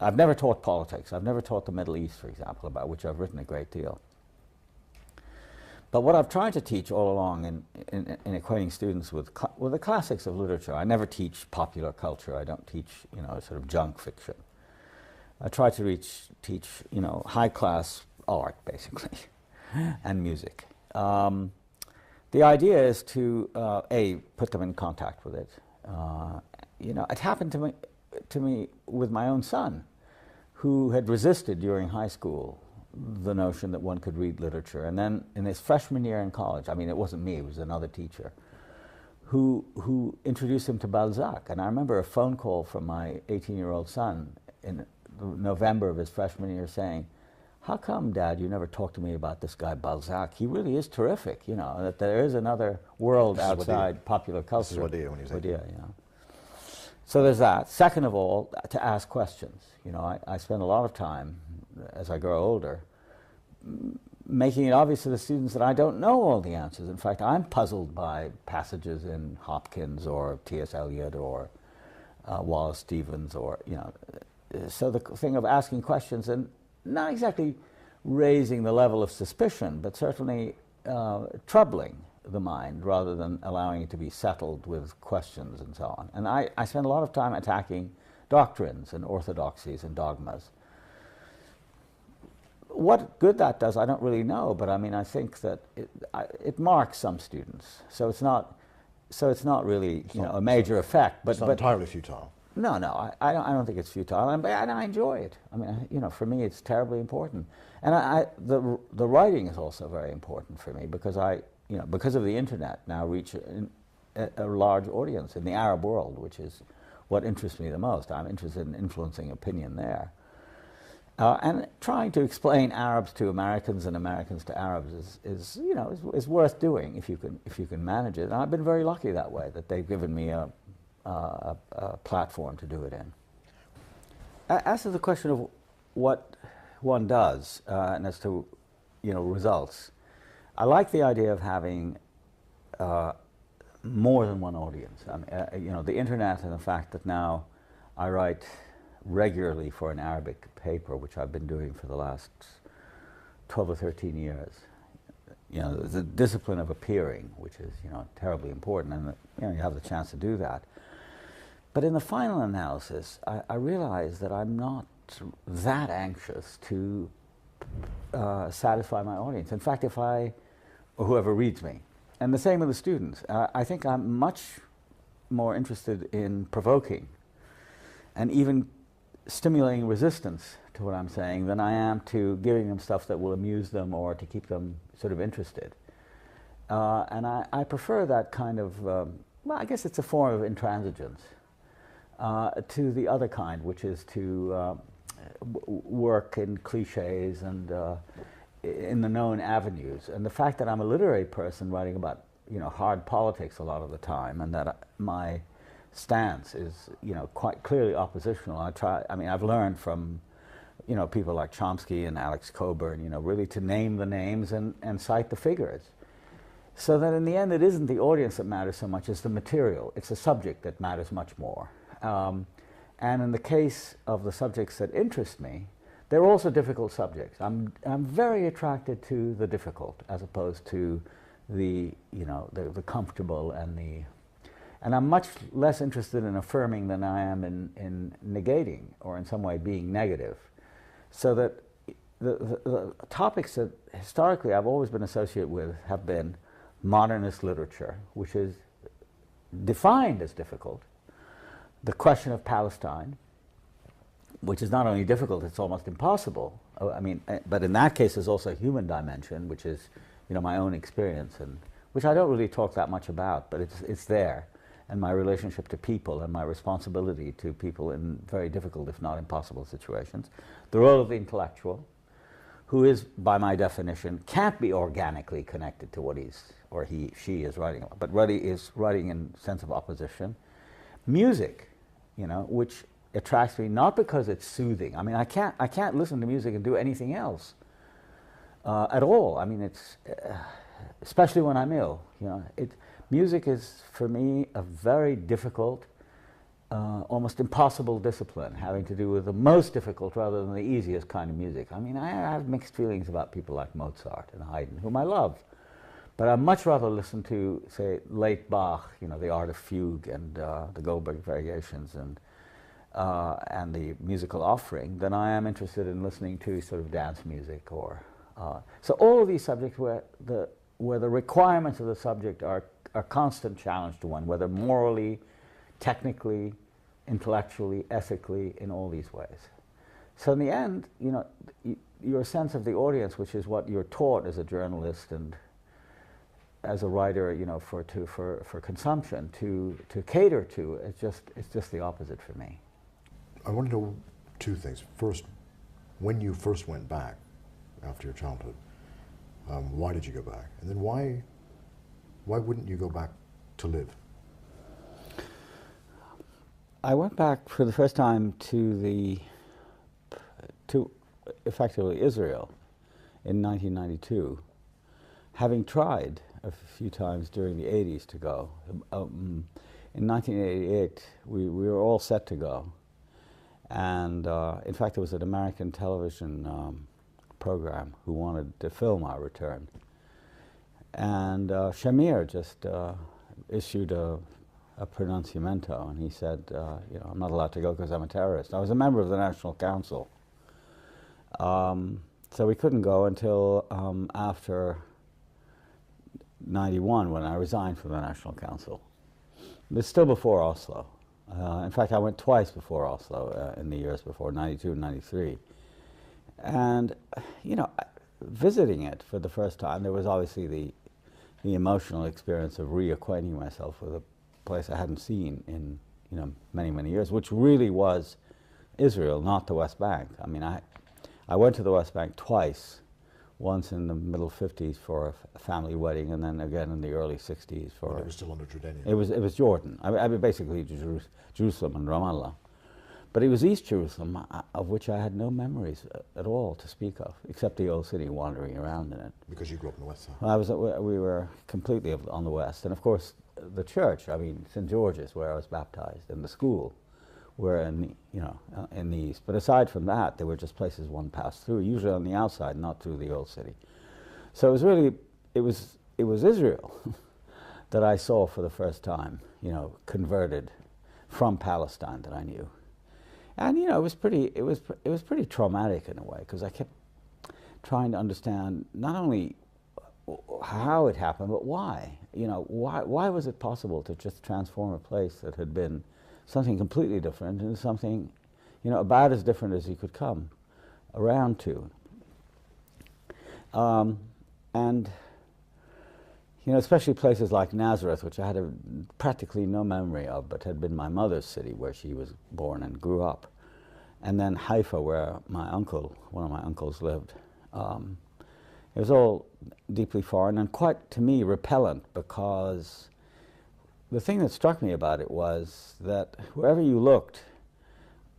I've never taught politics. I've never taught the Middle East, for example, about which I've written a great deal. But what I've tried to teach all along in equating students with the classics of literature, I never teach popular culture. I don't teach, sort of junk fiction. I try to teach, high-class art, basically, and music. The idea is to, put them in contact with it. It happened to me with my own son, who had resisted during high school the notion that one could read literature. And then in his freshman year in college, I mean, it wasn't me, it was another teacher, who introduced him to Balzac. And I remember a phone call from my 18-year-old son in November of his freshman year saying, "How come, Dad, you never talk to me about this guy Balzac? He really is terrific, that there is another world outside popular culture." This is Wadia when he's 18. So there's that. Second of all, to ask questions. I spend a lot of time, as I grow older, making it obvious to the students that I don't know all the answers. In fact, I'm puzzled by passages in Hopkins or T.S. Eliot or Wallace Stevens, or, so the thing of asking questions and not exactly raising the level of suspicion, but certainly troubling the mind rather than allowing it to be settled with questions and so on. And I spend a lot of time attacking doctrines and orthodoxies and dogmas. What good that does, I don't really know, but I mean, I think that it marks some students. So it's not really a major effect. But it's not entirely futile. No, I don't think it's futile, and I enjoy it. I mean, for me, it's terribly important, and the writing is also very important for me because because of the internet now reach a large audience in the Arab world, which is what interests me the most. I'm interested in influencing opinion there, And trying to explain Arabs to Americans and Americans to Arabs is worth doing if you can manage it. And I've been very lucky that way, that they've given me a platform to do it in. As to the question of what one does and as to results, I like the idea of having more than one audience. The internet and the fact that now I write regularly for an Arabic paper, which I've been doing for the last 12 or 13 years. The discipline of appearing, which is terribly important, and you have the chance to do that. But in the final analysis, I realize that I'm not that anxious to satisfy my audience. In fact, or whoever reads me, and the same with the students, I think I'm much more interested in provoking and even stimulating resistance to what I'm saying than I am to giving them stuff that will amuse them or to keep them sort of interested. And I prefer that kind of, well, I guess it's a form of intransigence to the other kind, which is to work in cliches and in the known avenues. And the fact that I'm a literary person writing about hard politics a lot of the time, and that my stance is quite clearly oppositional. I've learned from people like Chomsky and Alex Coburn really to name the names and cite the figures, so that in the end it isn't the audience that matters so much as the material. It's the subject that matters much more. And in the case of the subjects that interest me, they're also difficult subjects. I'm very attracted to the difficult as opposed to the comfortable and I'm much less interested in affirming than I am in negating or in some way being negative. So that the topics that historically I've always been associated with have been modernist literature, which is defined as difficult, the question of Palestine, which is not only difficult, it's almost impossible. But in that case there's also a human dimension, which is my own experience, and which I don't really talk that much about, but it's there. And my relationship to people and my responsibility to people in very difficult, if not impossible, situations. The role of the intellectual, who is, by my definition, can't be organically connected to what she is writing about, but really is writing in sense of opposition. Music, which attracts me not because it's soothing. I can't listen to music and do anything else at all. It's especially when I'm ill. Music is, for me, a very difficult, almost impossible discipline, having to do with the most difficult rather than the easiest kind of music. I have mixed feelings about people like Mozart and Haydn, whom I love, but I'd much rather listen to, say, late Bach, the Art of Fugue and the Goldberg Variations and the Musical Offering, than I am interested in listening to sort of dance music or so all of these subjects where the requirements of the subject are a constant challenge to one, whether morally, technically, intellectually, ethically, in all these ways. So in the end, your sense of the audience, which is what you're taught as a journalist and as a writer, for consumption, to cater to, it's just the opposite for me. I want to know two things. First, when you first went back after your childhood, why did you go back? And then why wouldn't you go back to live? I went back for the first time to effectively Israel in 1992, having tried a few times during the 80s to go. In 1988, we were all set to go. And in fact, there was an American television program who wanted to film our return. And Shamir just issued a pronunciamento, and he said, I'm not allowed to go because I'm a terrorist. I was a member of the National Council. So we couldn't go until after 91, when I resigned from the National Council. But still before Oslo. In fact, I went twice before Oslo in the years before, 92 and 93. And, visiting it for the first time, there was obviously the emotional experience of reacquainting myself with a place I hadn't seen in, many, many years, which really was Israel, not the West Bank. I went to the West Bank twice, once in the middle 50s for a family wedding, and then again in the early 60s for... When it was still under Jordanian. It was Jordan. I mean basically Jerusalem and Ramallah. But it was East Jerusalem, of which I had no memories at all to speak of, except the old city wandering around in it. Because you grew up in the West Side. We were completely on the West. And of course, the church, I mean, St. George's, where I was baptized, and the school were in the, in the East. But aside from that, they were just places one passed through, usually on the outside, not through the old city. So it was really, it was Israel that I saw for the first time, converted from Palestine that I knew. And it was pretty traumatic in a way, because I kept trying to understand not only how it happened, but why. Why was it possible to just transform a place that had been something completely different into something, about as different as you could come around to. And especially places like Nazareth, which I had practically no memory of, but had been my mother's city, where she was born and grew up. And then Haifa, where one of my uncles lived. It was all deeply foreign and quite, to me, repellent, because the thing that struck me about it was that wherever you looked,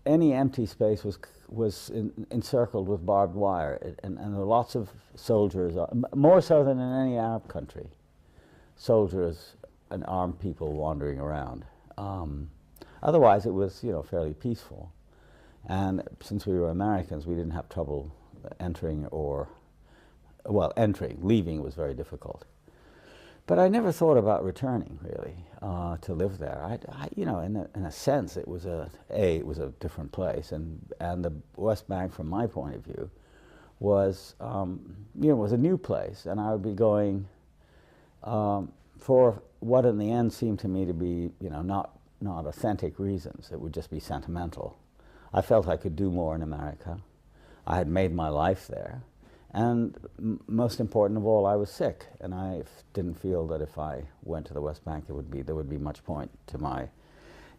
any empty space was encircled with barbed wire, and there were lots of soldiers, more so than in any Arab country. Soldiers and armed people wandering around. Otherwise, it was fairly peaceful. And since we were Americans, we didn't have trouble entering entering. Leaving was very difficult. But I never thought about returning, really, to live there. In a sense, it was it was a different place, and the West Bank, from my point of view, was was a new place, and I would be going for what in the end seemed to me to be not authentic reasons. It would just be sentimental. I felt I could do more in America. I had made my life there. And most important of all, I was sick, and I didn't feel that if I went to the West Bank, there would be much point to my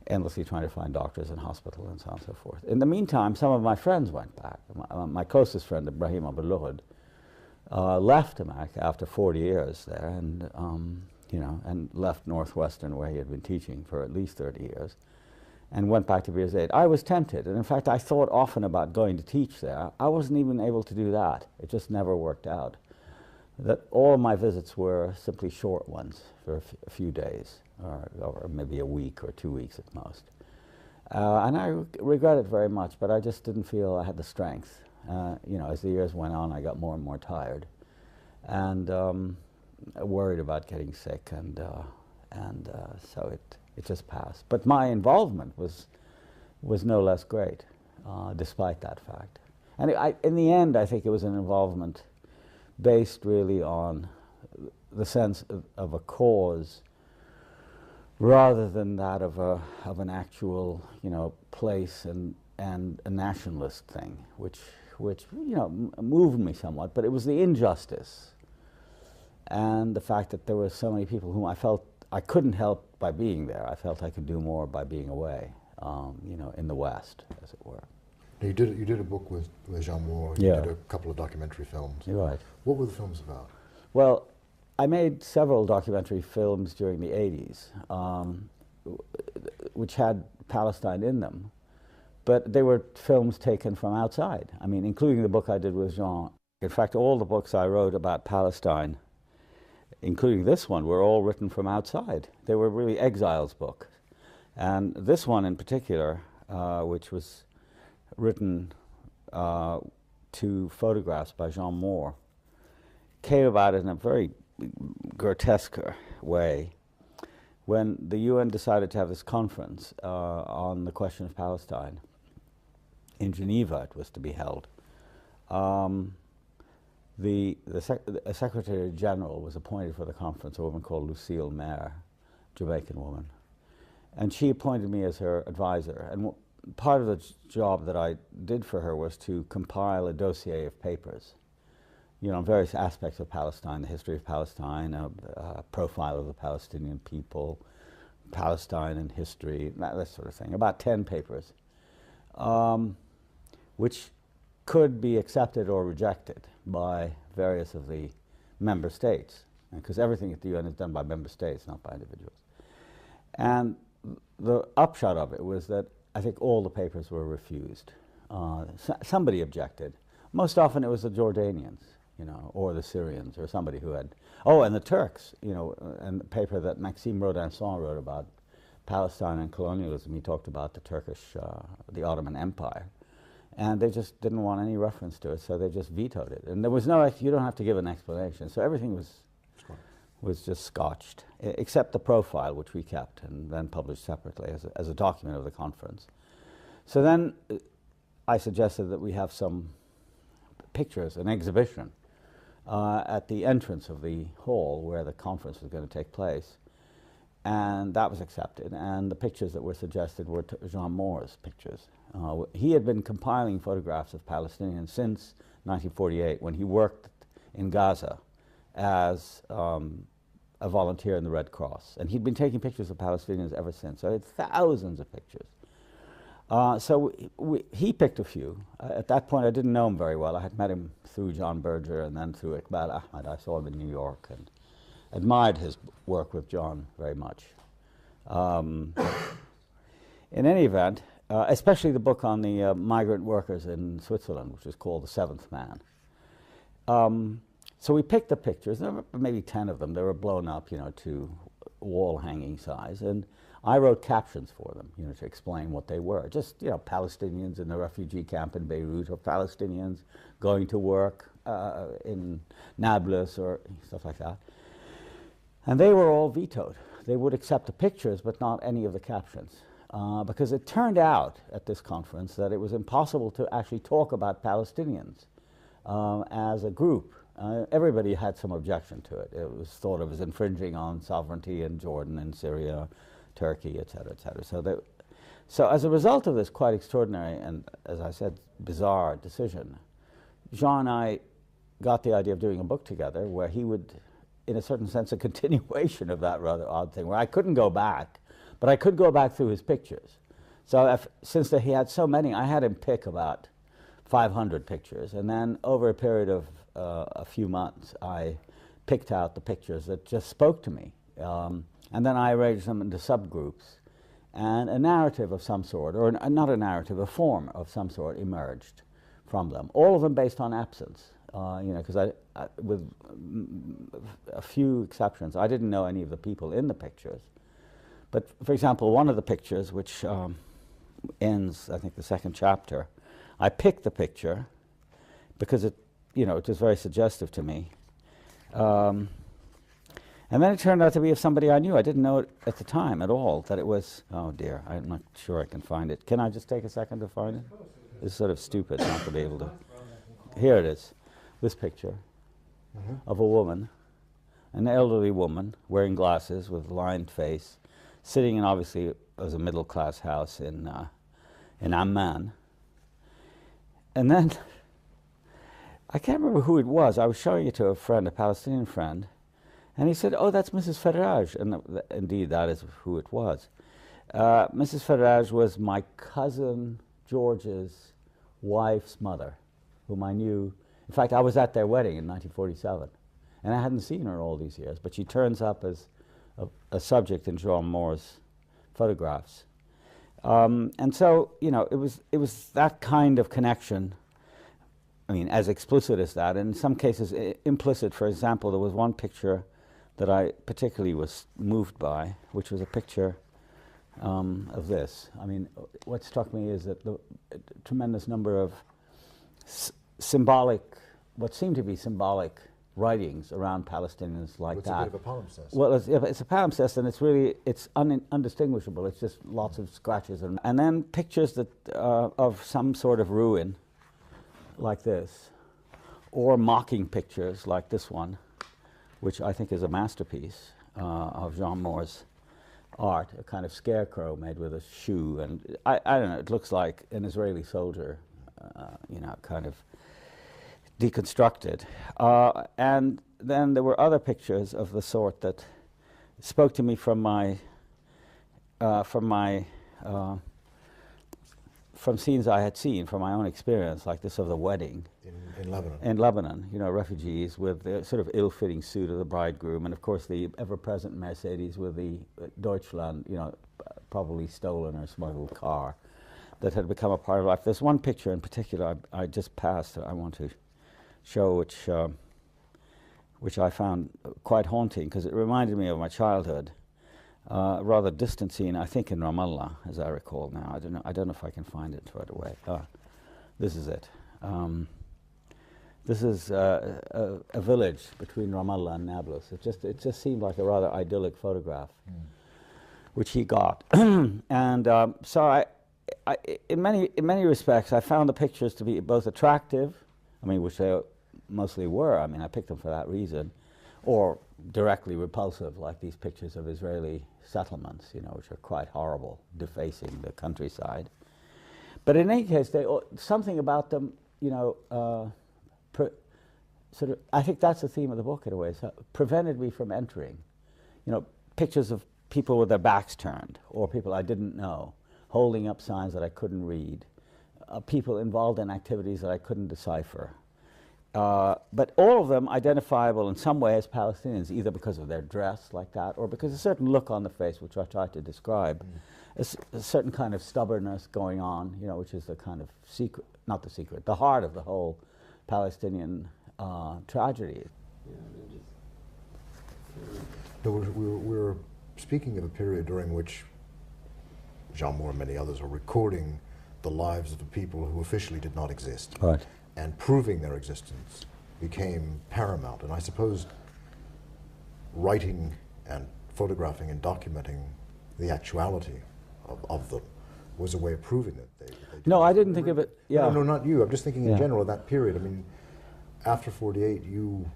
endlessly trying to find doctors and hospital and so on and so forth. In the meantime, some of my friends went back. My closest friend, Ibrahim Abulurd, left America after 40 years there, and and left Northwestern, where he had been teaching for at least 30 years, and went back to Beers 8. I was tempted, and in fact I thought often about going to teach there. I wasn't even able to do that. It just never worked out. That all of my visits were simply short ones for a few days, or maybe a week or 2 weeks at most. And I regret it very much, but I just didn't feel I had the strength. As the years went on, I got more and more tired, and worried about getting sick, and so it just passed. But my involvement was no less great, despite that fact. And in the end, I think it was an involvement based really on the sense of a cause, rather than that of an actual place and a nationalist thing, which moved me somewhat. But it was the injustice and the fact that there were so many people whom I felt I couldn't help by being there. I felt I could do more by being away, in the West, as it were. Now you did a book with Jean Moore. You did a couple of documentary films. You're right. What were the films about? Well, I made several documentary films during the 80s, which had Palestine in them, but they were films taken from outside. I mean, including the book I did with Jean. In fact, all the books I wrote about Palestine, including this one, were all written from outside. They were really exiles' books. And this one in particular, which was written to photographs by Jean Moore, came about in a very grotesque way when the UN decided to have this conference on the question of Palestine. In Geneva it was to be held. A Secretary General was appointed for the conference, a woman called Lucille Maire, Jamaican woman. And she appointed me as her advisor. And part of the job that I did for her was to compile a dossier of papers, various aspects of Palestine, the history of Palestine, a profile of the Palestinian people, Palestine and history, that sort of thing. About 10 papers, which could be accepted or rejected by various of the member states, because everything at the UN is done by member states, not by individuals. And the upshot of it was that I think all the papers were refused. Somebody objected. Most often it was the Jordanians, or the Syrians, or somebody who had... Oh, and the Turks, and the paper that Maxime Rodinson wrote about Palestine and colonialism. He talked about the Turkish, the Ottoman Empire. And they just didn't want any reference to it, so they just vetoed it. And there was no... You don't have to give an explanation. So everything was just scotched, except the profile, which we kept and then published separately as a document of the conference. So then I suggested that we have some pictures, an exhibition, at the entrance of the hall where the conference was going to take place. And that was accepted. And the pictures that were suggested were Jean Moore's pictures. He had been compiling photographs of Palestinians since 1948, when he worked in Gaza as a volunteer in the Red Cross. And he'd been taking pictures of Palestinians ever since. So I had thousands of pictures. So he picked a few. At that point, I didn't know him very well. I had met him through John Berger and then through Iqbal Ahmed. I saw him in New York and admired his work with John very much. In any event, especially the book on the migrant workers in Switzerland, which is called The Seventh Man. So we picked the pictures. There were maybe 10 of them. They were blown up, to wall-hanging size. And I wrote captions for them, to explain what they were. Just, Palestinians in the refugee camp in Beirut, or Palestinians going to work in Nablus, or stuff like that. And they were all vetoed. They would accept the pictures, but not any of the captions. Because it turned out at this conference that it was impossible to actually talk about Palestinians as a group. Everybody had some objection to it. It was thought of as infringing on sovereignty in Jordan and Syria, Turkey, et cetera, et cetera. So as a result of this quite extraordinary and, as I said, bizarre decision, Jean and I got the idea of doing a book together where he would, in a certain sense, a continuation of that rather odd thing, where I couldn't go back, but I could go back through his pictures. So since he had so many, I had him pick about 500 pictures, and then over a period of a few months, I picked out the pictures that just spoke to me. And then I arranged them into subgroups, and a narrative of some sort, or not a narrative, a form of some sort emerged from them. All of them based on absence, because with a few exceptions, I didn't know any of the people in the pictures. But for example, one of the pictures, which ends, I think, the second chapter, I picked the picture because it was very suggestive to me. And then it turned out to be of somebody I knew. I didn't know it at the time at all, that it was... Oh dear, I'm not sure I can find it. Can I just take a second to find it? It's sort of stupid not to be able to... Here it is, this picture of a woman, an elderly woman, wearing glasses with a lined face, sitting in, obviously, it was a middle-class house in Amman. And then, I can't remember who it was. I was showing it to a friend, a Palestinian friend, and he said, "Oh, that's Mrs. Faraj." And indeed, that is who it was. Mrs. Faraj was my cousin George's wife's mother, whom I knew. In fact, I was at their wedding in 1947, and I hadn't seen her all these years, but she turns up as a subject in Jean Moore's photographs. And so, it was that kind of connection, I mean, as explicit as that, and in some cases implicit. For example, there was one picture that I particularly was moved by, which was a picture of this. I mean, what struck me is that the tremendous number of symbolic, what seemed to be symbolic writings around Palestinians like that. It's a bit of a palimpsest. Well, it's a palimpsest, and it's really, it's undistinguishable. It's just lots of scratches. And then pictures that of some sort of ruin, like this, or mocking pictures like this one, which I think is a masterpiece of Jean Moore's art, a kind of scarecrow made with a shoe. And I don't know, it looks like an Israeli soldier, kind of deconstructed. And then there were other pictures of the sort that spoke to me from my from scenes I had seen from my own experience, like this of the wedding in Lebanon. In Lebanon, you know, refugees with the sort of ill-fitting suit of the bridegroom, and of course the ever-present Mercedes with the Deutschland, you know, probably stolen or smuggled car that had become a part of life. There's one picture in particular I just passed that I want to show, which I found quite haunting because it reminded me of my childhood. A rather distant scene, I think in Ramallah, as I recall now. I don't know if I can find it right away. This is it. This is a village between Ramallah and Nablus. It just seemed like a rather idyllic photograph, which he got. And so in many respects, I found the pictures to be both attractive, I mean, which they mostly were. I mean, I picked them for that reason, or directly repulsive, like these pictures of Israeli settlements, you know, which are quite horrible, defacing the countryside. But in any case, something about them, you know, sort of, I think that's the theme of the book in a way, so prevented me from entering. You know, pictures of people with their backs turned, or people I didn't know, holding up signs that I couldn't read, people involved in activities that I couldn't decipher. But all of them identifiable in some way as Palestinians, either because of their dress like that, or because of a certain look on the face, which I tried to describe, a certain kind of stubbornness going on, you know, which is the kind of secret, not the secret, the heart of the whole Palestinian tragedy. No, we're speaking of a period during which Jean Moore and many others are recording the lives of the people who officially did not exist. Right. And proving their existence became paramount. And I suppose writing and photographing and documenting the actuality of them was a way of proving that they No, I didn't think of it. Yeah. No, not you. I'm just thinking in general of that period. I mean, after '48, you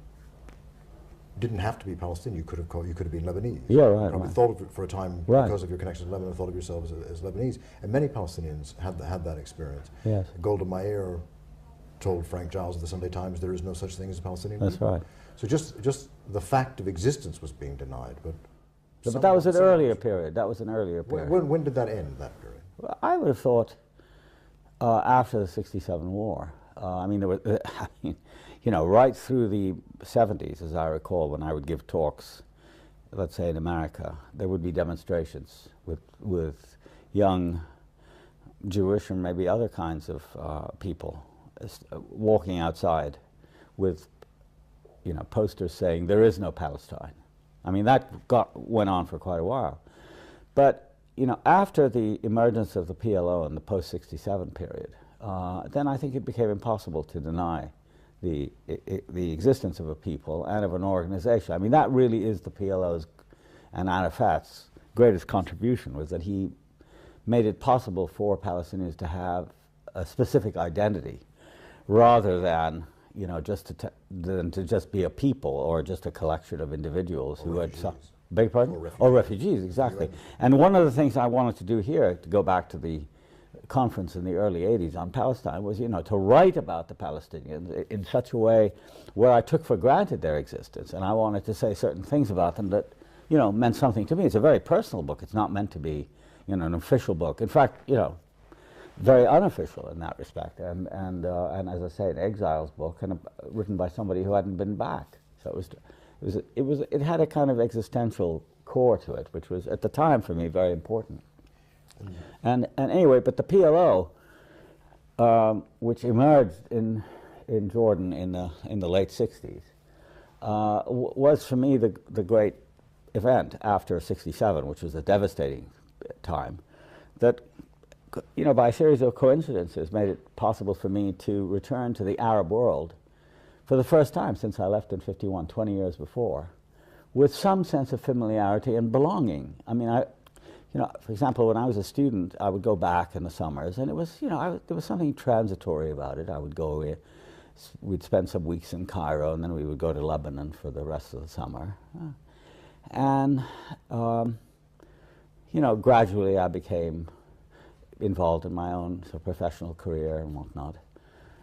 didn't have to be Palestinian. You could have been Lebanese. Yeah, right. You probably thought of it for a time right. because of your connection to Lebanon. Thought of yourself as Lebanese, and many Palestinians had that experience. Yes. Golda Meir told Frank Giles of the Sunday Times there is no such thing as a Palestinian. That's people. right. So just the fact of existence was being denied, but that was an earlier period. That was an earlier period. When did that end? That period? Well, I would have thought after the '67 war. I mean, there were, I mean, you know, right through the '70s, as I recall, when I would give talks, let's say in America, there would be demonstrations with young Jewish and maybe other kinds of people walking outside with, you know, posters saying there is no Palestine. I mean, that went on for quite a while. But, you know, after the emergence of the PLO in the post-'67 period, then I think it became impossible to deny the existence of a people and of an organization. I mean, that really is the PLO's and Arafat's greatest contribution, was that he made it possible for Palestinians to have a specific identity rather than, you know, just to just be a people or just a collection of individuals who had beg pardon? Or refugees, exactly. And one of the things I wanted to do here, to go back to the conference in the early '80s on Palestine, was, you know, to write about the Palestinians in such a way where I took for granted their existence, and I wanted to say certain things about them that, you know, meant something to me. It's a very personal book. It's not meant to be, you know, an official book. In fact, you know, very unofficial in that respect, and as I say, an exile's book, and written by somebody who hadn't been back. So it had a kind of existential core to it, which was at the time for me very important. And anyway, but the PLO, which emerged in Jordan in the late '60s, was for me the great event after '67, which was a devastating time, that, you know, by a series of coincidences made it possible for me to return to the Arab world for the first time since I left in '51, 20 years before, with some sense of familiarity and belonging. I mean, you know, for example, when I was a student, I would go back in the summers, and it was, you know, there was something transitory about it. I would go away, we'd spend some weeks in Cairo, and then we would go to Lebanon for the rest of the summer. And, you know, gradually I became involved in my own sort of professional career and whatnot.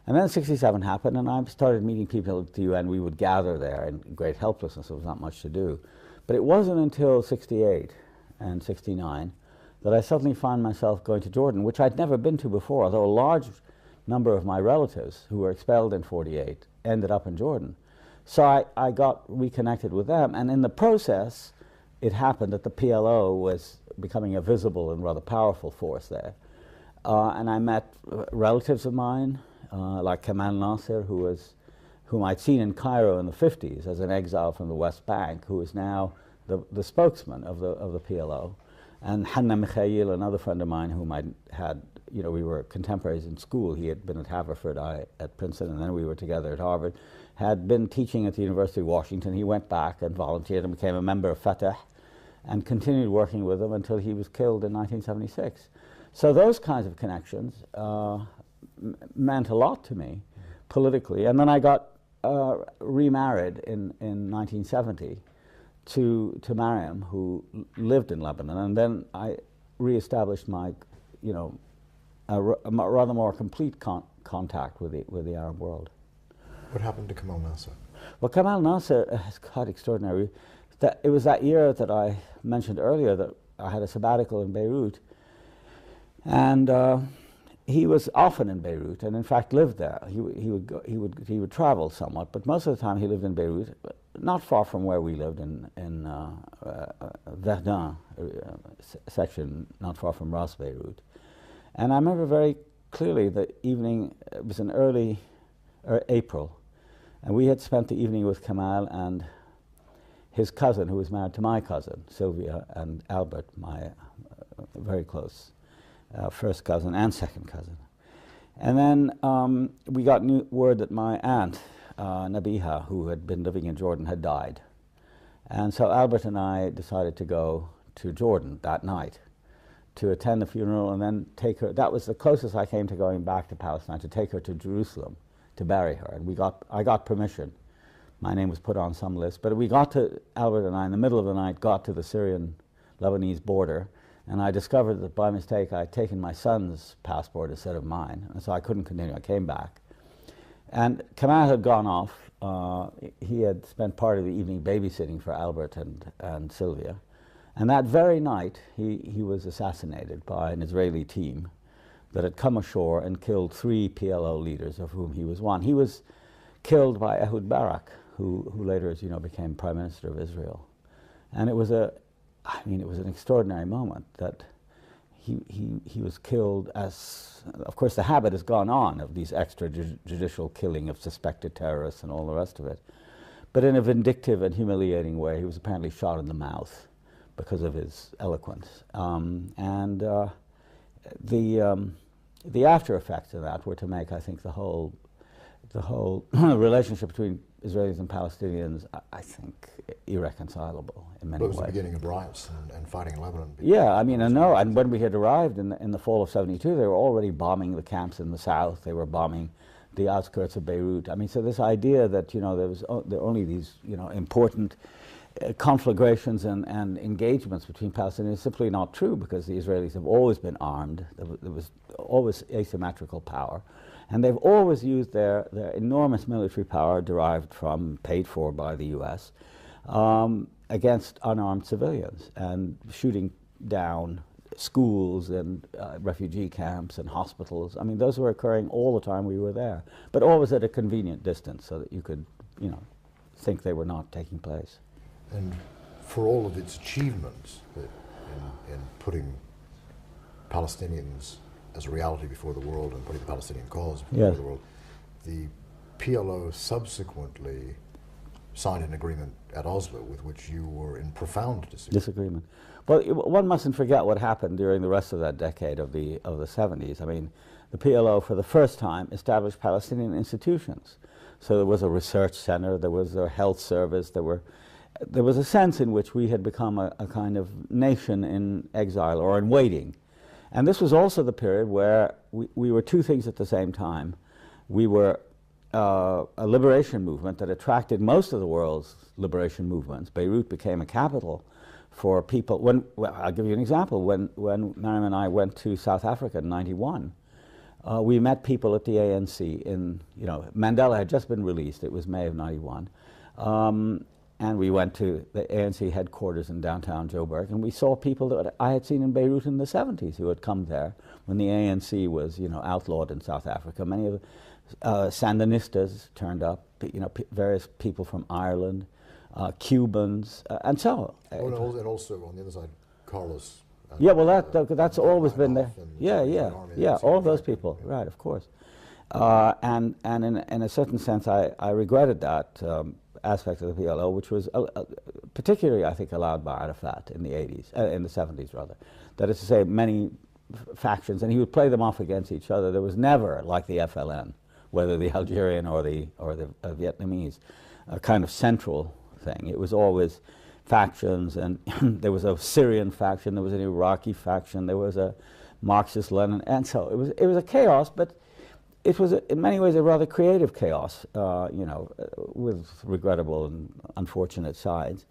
And then '67 happened, and I started meeting people at the UN. We would gather there in great helplessness. There was not much to do. But it wasn't until '68 and '69 that I suddenly found myself going to Jordan, which I'd never been to before, although a large number of my relatives who were expelled in '48 ended up in Jordan. So I got reconnected with them, and in the process, it happened that the PLO was becoming a visible and rather powerful force there. And I met relatives of mine, like Kemal Nasser, whom I'd seen in Cairo in the '50s as an exile from the West Bank, who is now the spokesman of the PLO. And Hanna Mikhail, another friend of mine whom I had, we were contemporaries in school. He had been at Haverford, I at Princeton, and then we were together at Harvard. Had been teaching at the University of Washington. He went back and volunteered and became a member of Fatah and continued working with them until he was killed in 1976. So those kinds of connections meant a lot to me politically. And then I got remarried in 1970 to Mariam, who lived in Lebanon, and then I reestablished my, a rather more complete contact with the Arab world. What happened to Kemal Nasser? Well, Kemal Nasser is quite extraordinary. It was that year that I mentioned earlier that I had a sabbatical in Beirut, and he was often in Beirut, and in fact lived there. He would travel somewhat, but most of the time he lived in Beirut, not far from where we lived in Verdun section, not far from Ras Beirut. And I remember very clearly the evening. It was in early April, and we had spent the evening with Kemal and his cousin, who was married to my cousin Sylvia, and Albert, my very close first cousin and second cousin. And then we got word that my aunt, Nabiha, who had been living in Jordan, had died. And so Albert and I decided to go to Jordan that night to attend the funeral and then take her. That was the closest I came to going back to Palestine, to take her to Jerusalem to bury her. And I got permission. My name was put on some list. But Albert and I, in the middle of the night, got to the Syrian-Lebanese border, and I discovered that by mistake I had taken my son's passport instead of mine, and so I couldn't continue. I came back. And Kemal had gone off. He had spent part of the evening babysitting for Albert and Sylvia. And that very night, he was assassinated by an Israeli team that had come ashore and killed 3 PLO leaders, of whom he was one. He was killed by Ehud Barak, who later, as you know, became Prime Minister of Israel. And it was it was an extraordinary moment that he was killed as, of course, the habit has gone on of these extrajudicial killing of suspected terrorists and all the rest of it. But in a vindictive and humiliating way. He was apparently shot in the mouth because of his eloquence. The after effects of that were to make, I think, the whole relationship between Israelis and Palestinians, I think, irreconcilable in many ways. It was the beginning of riots and fighting in Lebanon. Yeah, I mean, I know. And when we had arrived in the fall of '72, they were already bombing the camps in the south. They were bombing the outskirts of Beirut. I mean, so this idea that there were only these important conflagrations and engagements between Palestinians is simply not true, because the Israelis have always been armed. There was always asymmetrical power. And they've always used their enormous military power, derived from, paid for by the US, against unarmed civilians, and shooting down schools and refugee camps and hospitals. I mean, those were occurring all the time we were there, but always at a convenient distance so that you could, think they were not taking place. And for all of its achievements in putting Palestinians as a reality before the world and putting the Palestinian cause before the world, the PLO subsequently signed an agreement at Oslo with which you were in profound disagreement. Well, one mustn't forget what happened during the rest of that decade of the 70s. I mean, the PLO for the first time established Palestinian institutions. So there was a research center, there was a health service, there was a sense in which we had become a kind of nation in exile or in waiting. And this was also the period where we were two things at the same time. We were a liberation movement that attracted most of the world's liberation movements. Beirut became a capital for people. I'll give you an example. When Mariam and I went to South Africa in '91, we met people at the ANC Mandela had just been released. It was May of '91. and we went to the ANC headquarters in downtown Joburg, and we saw people that I had seen in Beirut in the 70s who had come there when the ANC was, outlawed in South Africa. Many of the Sandinistas turned up, various people from Ireland, Cubans, and so on. And also on the other side, Carlos. Yeah, well, that's always been there. Yeah, all of those people, right, of course. And in a certain sense, I regretted that aspect of the PLO, which was particularly, I think, allowed by Arafat in the 80s, in the 70s rather. That is to say, many factions, and he would play them off against each other. There was never, like the FLN, whether the Algerian or the Vietnamese, a kind of central thing. It was always factions, and there was a Syrian faction, there was an Iraqi faction, there was a Marxist-Lenin, and so it was a chaos, but it was, in many ways, a rather creative chaos, with regrettable and unfortunate sides,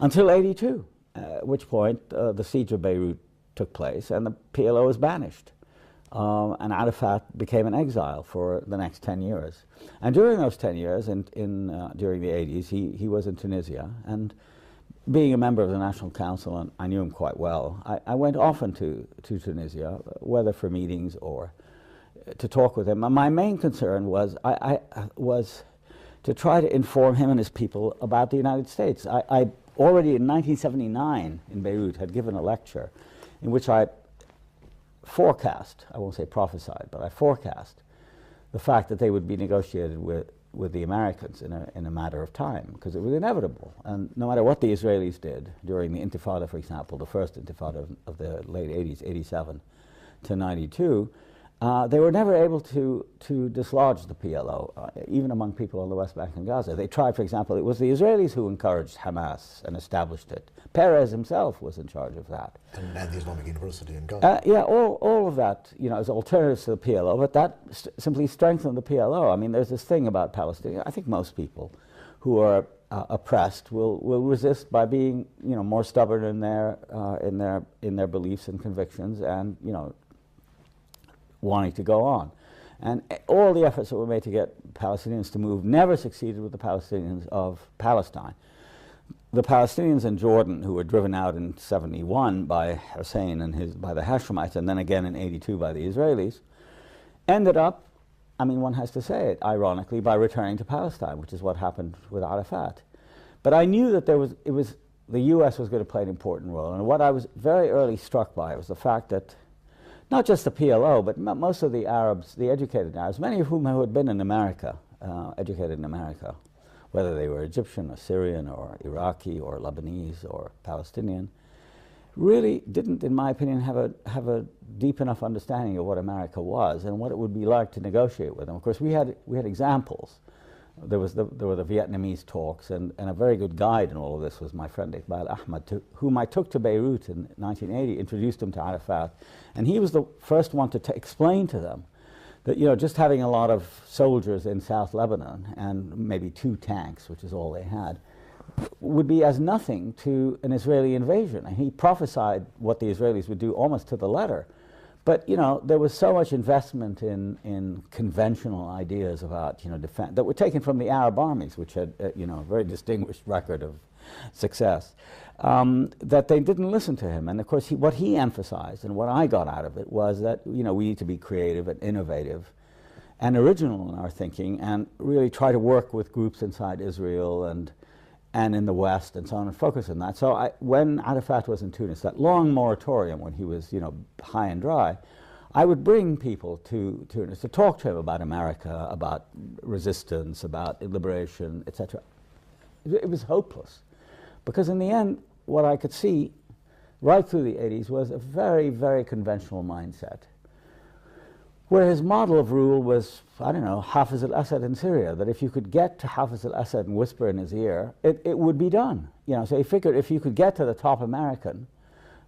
until '82, at which point the siege of Beirut took place and the PLO was banished. And Arafat became an exile for the next 10 years. And during those 10 years, during the 80s, he was in Tunisia. And being a member of the National Council, and I knew him quite well, I went often to Tunisia, whether for meetings or to talk with him. My main concern was was to try to inform him and his people about the United States. I already in 1979 in Beirut had given a lecture in which I forecast, I won't say prophesied, but I forecast the fact that they would be negotiated with the Americans in a matter of time, because it was inevitable. And no matter what the Israelis did during the Intifada, for example, the first Intifada of the late 80s, 87 to 92, they were never able to dislodge the PLO, even among people on the West Bank and Gaza. They tried, for example, it was the Israelis who encouraged Hamas and established it. Peres himself was in charge of that. And the Islamic University in Gaza. Yeah, all of that, as alternatives to the PLO, but that simply strengthened the PLO. I mean, there's this thing about Palestine. I think most people who are oppressed will resist by being, more stubborn in their beliefs and convictions, and wanting to go on. And all the efforts that were made to get Palestinians to move never succeeded with the Palestinians of Palestine. The Palestinians in Jordan, who were driven out in 71 by Hussein and by the Hashemites, and then again in 82 by the Israelis, ended up, one has to say it, ironically, by returning to Palestine, which is what happened with Arafat. But I knew that the U.S. was going to play an important role, and what I was very early struck by was the fact that not just the PLO, but most of the Arabs, the educated Arabs, many of whom had been in America, educated in America, whether they were Egyptian or Syrian or Iraqi or Lebanese or Palestinian, really didn't, in my opinion, have a deep enough understanding of what America was and what it would be like to negotiate with them. Of course, we had examples. There were the Vietnamese talks, and a very good guide in all of this was my friend Iqbal Ahmad, whom I took to Beirut in 1980, introduced him to Arafat, and he was the first one to explain to them that just having a lot of soldiers in South Lebanon and maybe 2 tanks, which is all they had, would be as nothing to an Israeli invasion. And he prophesied what the Israelis would do almost to the letter. But there was so much investment in conventional ideas about defense that were taken from the Arab armies, which had a very distinguished record of success, that they didn't listen to him. And of course, what he emphasized and what I got out of it was that we need to be creative and innovative and original in our thinking, and really try to work with groups inside Israel and in the West and so on, and focus on that. So when Arafat was in Tunis, that long moratorium when he was, high and dry, I would bring people to Tunis to talk to him about America, about resistance, about liberation, etc. It was hopeless, because in the end, what I could see right through the 80s was a very, very conventional mindset, where his model of rule was, Hafiz al-Assad in Syria, that if you could get to Hafiz al-Assad and whisper in his ear, it would be done. So he figured if you could get to the top American,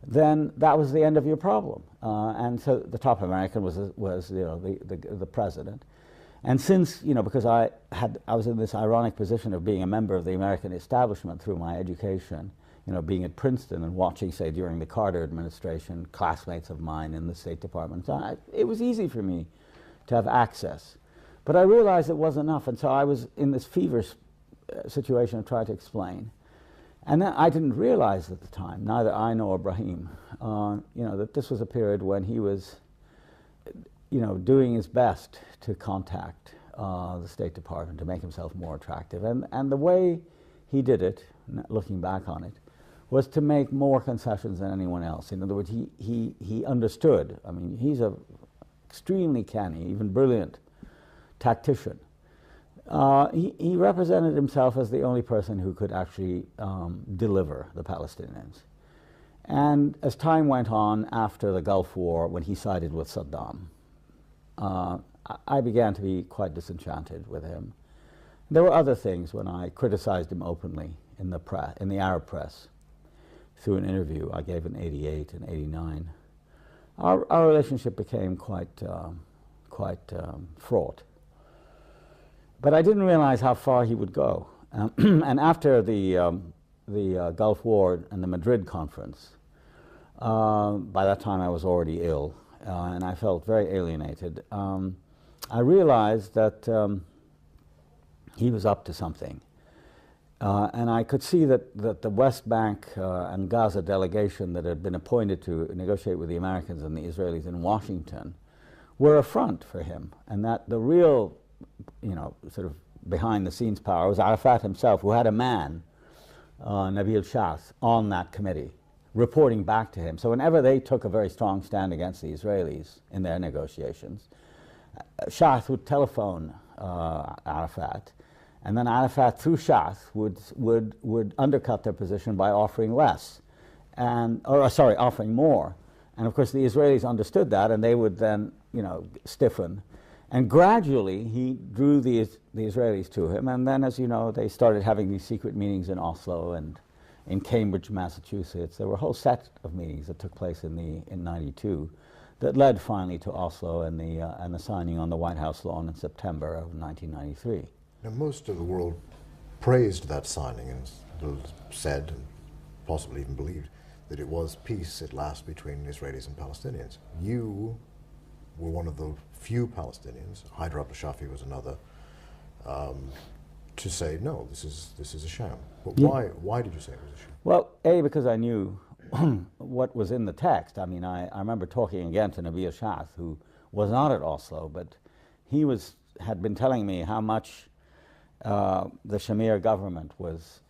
then that was the end of your problem. And so the top American was the president. And since, because I was in this ironic position of being a member of the American establishment through my education, being at Princeton and watching, say, during the Carter administration, classmates of mine in the State Department. So it was easy for me to have access. But I realized it wasn't enough, and so I was in this feverish situation of trying to explain. And then I didn't realize at the time, neither I nor Ibrahim, that this was a period when he was, doing his best to contact the State Department to make himself more attractive. And the way he did it, looking back on it, was to make more concessions than anyone else. In other words, he understood. I mean, he's a extremely canny, even brilliant tactician. He represented himself as the only person who could actually deliver the Palestinians. And as time went on after the Gulf War, when he sided with Saddam, I began to be quite disenchanted with him. There were other things when I criticized him openly in the Arab press through an interview I gave in '88 and '89. Our relationship became quite fraught. But I didn't realize how far he would go. And after the Gulf War and the Madrid conference, by that time I was already ill, and I felt very alienated. I realized that he was up to something. And I could see that the West Bank and Gaza delegation that had been appointed to negotiate with the Americans and the Israelis in Washington were a front for him, and that the real, sort of behind-the-scenes power was Arafat himself, who had a man, Nabil Shaath, on that committee, reporting back to him. So whenever they took a very strong stand against the Israelis in their negotiations, Shaath would telephone Arafat, and then Arafat, through Shaath, would undercut their position by offering less, offering more. And of course the Israelis understood that, and they would then, stiffen. And gradually he drew the Israelis to him, and then, as you know, they started having these secret meetings in Oslo and in Cambridge, Massachusetts. There were a whole set of meetings that took place in '92 that led finally to Oslo and the signing on the White House lawn in September of 1993. Now, most of the world praised that signing and said, and possibly even believed, that it was peace at last between Israelis and Palestinians. You were one of the few Palestinians, Haider al-Shafi was another, to say, no, this is a sham. But why did you say it was a sham? Well, because I knew what was in the text. I mean, I remember talking again to Nabil Shaath, who was not at Oslo, but he had been telling me how much the Shamir government was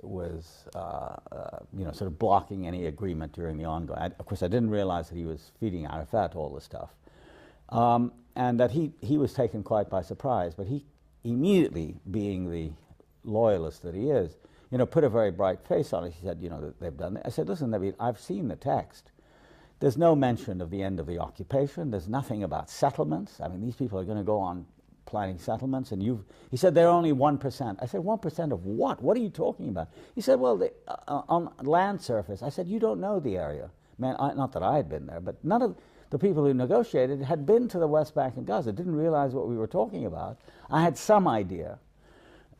sort of blocking any agreement during the ongoing. Of course, I didn't realize that he was feeding Arafat all this stuff, and that he was taken quite by surprise. But he immediately, being the loyalist that he is, put a very bright face on it. He said, that they've done that. I said, listen, Nabil, I've seen the text. There's no mention of the end of the occupation. There's nothing about settlements. I mean, these people are going to go on planning settlements, and he said they're only 1%. I said, 1% of what? What are you talking about? He said, well, on land surface. I said, you don't know the area. Man, not that I had been there, but none of the people who negotiated had been to the West Bank and Gaza, didn't realize what we were talking about. I had some idea,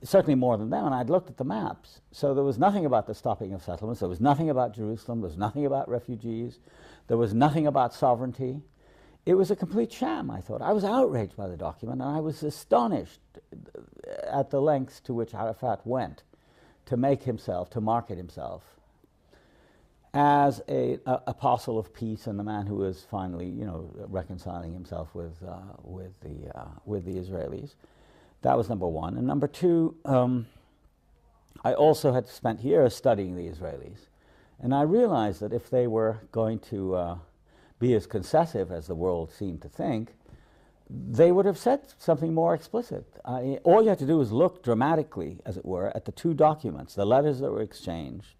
certainly more than them, and I'd looked at the maps. So there was nothing about the stopping of settlements. There was nothing about Jerusalem. There was nothing about refugees. There was nothing about sovereignty. It was a complete sham, I thought. I was outraged by the document, and I was astonished at the lengths to which Arafat went to market himself as an apostle of peace and the man who was finally, reconciling himself with the Israelis. That was number one. And number two, I also had spent years studying the Israelis, and I realized that if they were going to be as concessive as the world seemed to think, they would have said something more explicit. All you had to do was look dramatically, as it were, at the two documents, the letters that were exchanged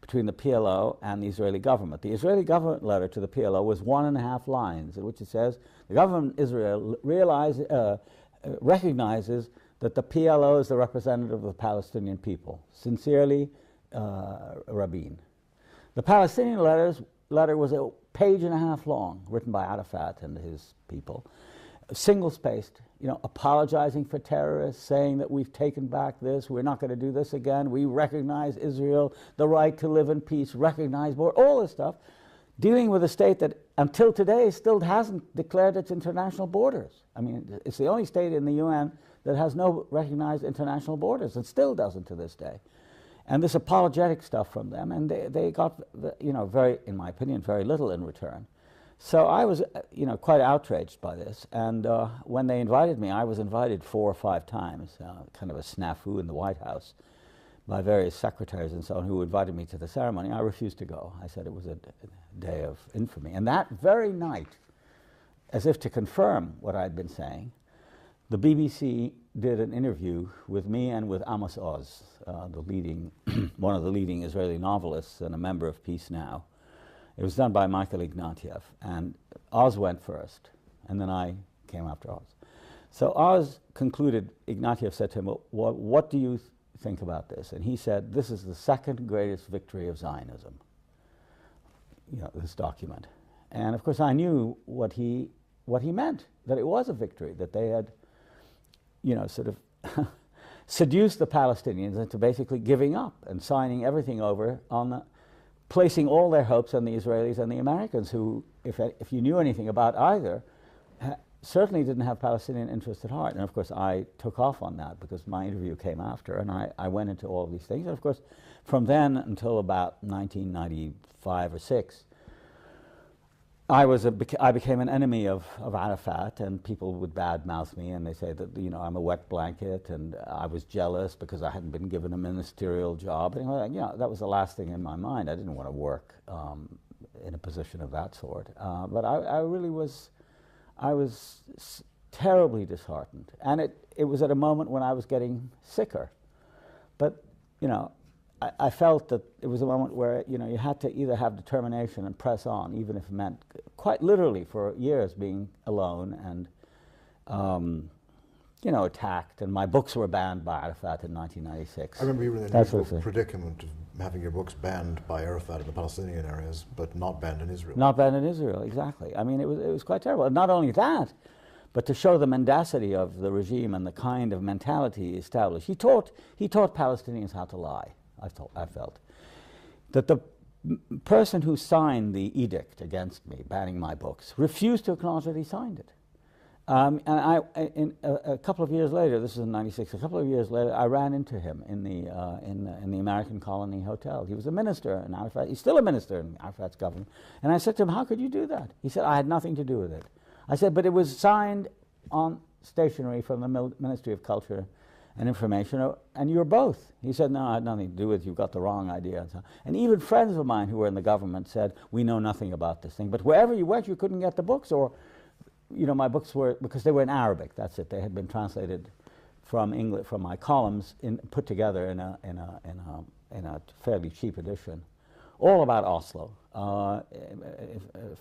between the PLO and the Israeli government. The Israeli government letter to the PLO was 1.5 lines, in which it says, the government of Israel recognizes that the PLO is the representative of the Palestinian people. Sincerely, Rabin. The Palestinian letter was 1.5 pages long, written by Arafat and his people, single-spaced, apologizing for terrorists, saying that we've taken back this, we're not going to do this again, we recognize Israel, the right to live in peace, recognize all this stuff, dealing with a state that until today still hasn't declared its international borders. I mean, it's the only state in the UN that has no recognized international borders, and still doesn't to this day. and this apologetic stuff from them, and they got, you know, very, in my opinion, very little in return. So I was, you know, quite outraged by this, and when they invited me, I was invited 4 or 5 times, kind of a snafu in the White House, by various secretaries and so on who invited me to the ceremony. I refused to go. I said it was a day of infamy. And that very night, as if to confirm what I'd been saying, the BBC did an interview with me and with Amos Oz, the leading, one of the leading Israeli novelists and a member of Peace Now. It was done by Michael Ignatieff, and Oz went first, and then I came after Oz. So Oz concluded, Ignatieff said to him, well, what do you think about this? And he said, this is the second greatest victory of Zionism, you know, this document. And of course I knew what he meant, that it was a victory, that they had, you know, sort of seduced the Palestinians into basically giving up and signing everything over on placing all their hopes on the Israelis and the Americans, who, if you knew anything about either, certainly didn't have Palestinian interest at heart. And of course I took off on that because my interview came after, and I went into all of these things. And of course from then until about 1995 or 6, I became an enemy of Arafat, and people would badmouth me, and they say that, you know, I'm a wet blanket, and I was jealous because I hadn't been given a ministerial job. And, you know, that was the last thing in my mind. I didn't want to work in a position of that sort. But I really was, I was terribly disheartened. And it was at a moment when I was getting sicker. But, you know, I felt that it was a moment where, you know, you had to either have determination and press on, even if it meant quite literally for years being alone and, you know, attacked. And my books were banned by Arafat in 1996. I remember you were in the unusual predicament of having your books banned by Arafat in the Palestinian areas, but not banned in Israel. Not banned in Israel, exactly. I mean, it was quite terrible. And not only that, but to show the mendacity of the regime and the kind of mentality he established. He taught Palestinians how to lie. I felt that the person who signed the edict against me, banning my books, refused to acknowledge that he signed it. And a couple of years later, this is in '96. A couple of years later, I ran into him in the American Colony Hotel. He was a minister in Arafat. He's still a minister in Arafat's government. And I said to him, "How could you do that?" He said, "I had nothing to do with it." I said, "But it was signed on stationery from the Ministry of Culture and Information, and you're both." He said, "No, I had nothing to do with it. You've got the wrong idea." And even friends of mine who were in the government said, "We know nothing about this thing." But wherever you went, you couldn't get the books, or, you know, my books were, because they were in Arabic, that's it. They had been translated from English, from my columns, put together in a fairly cheap edition, all about Oslo,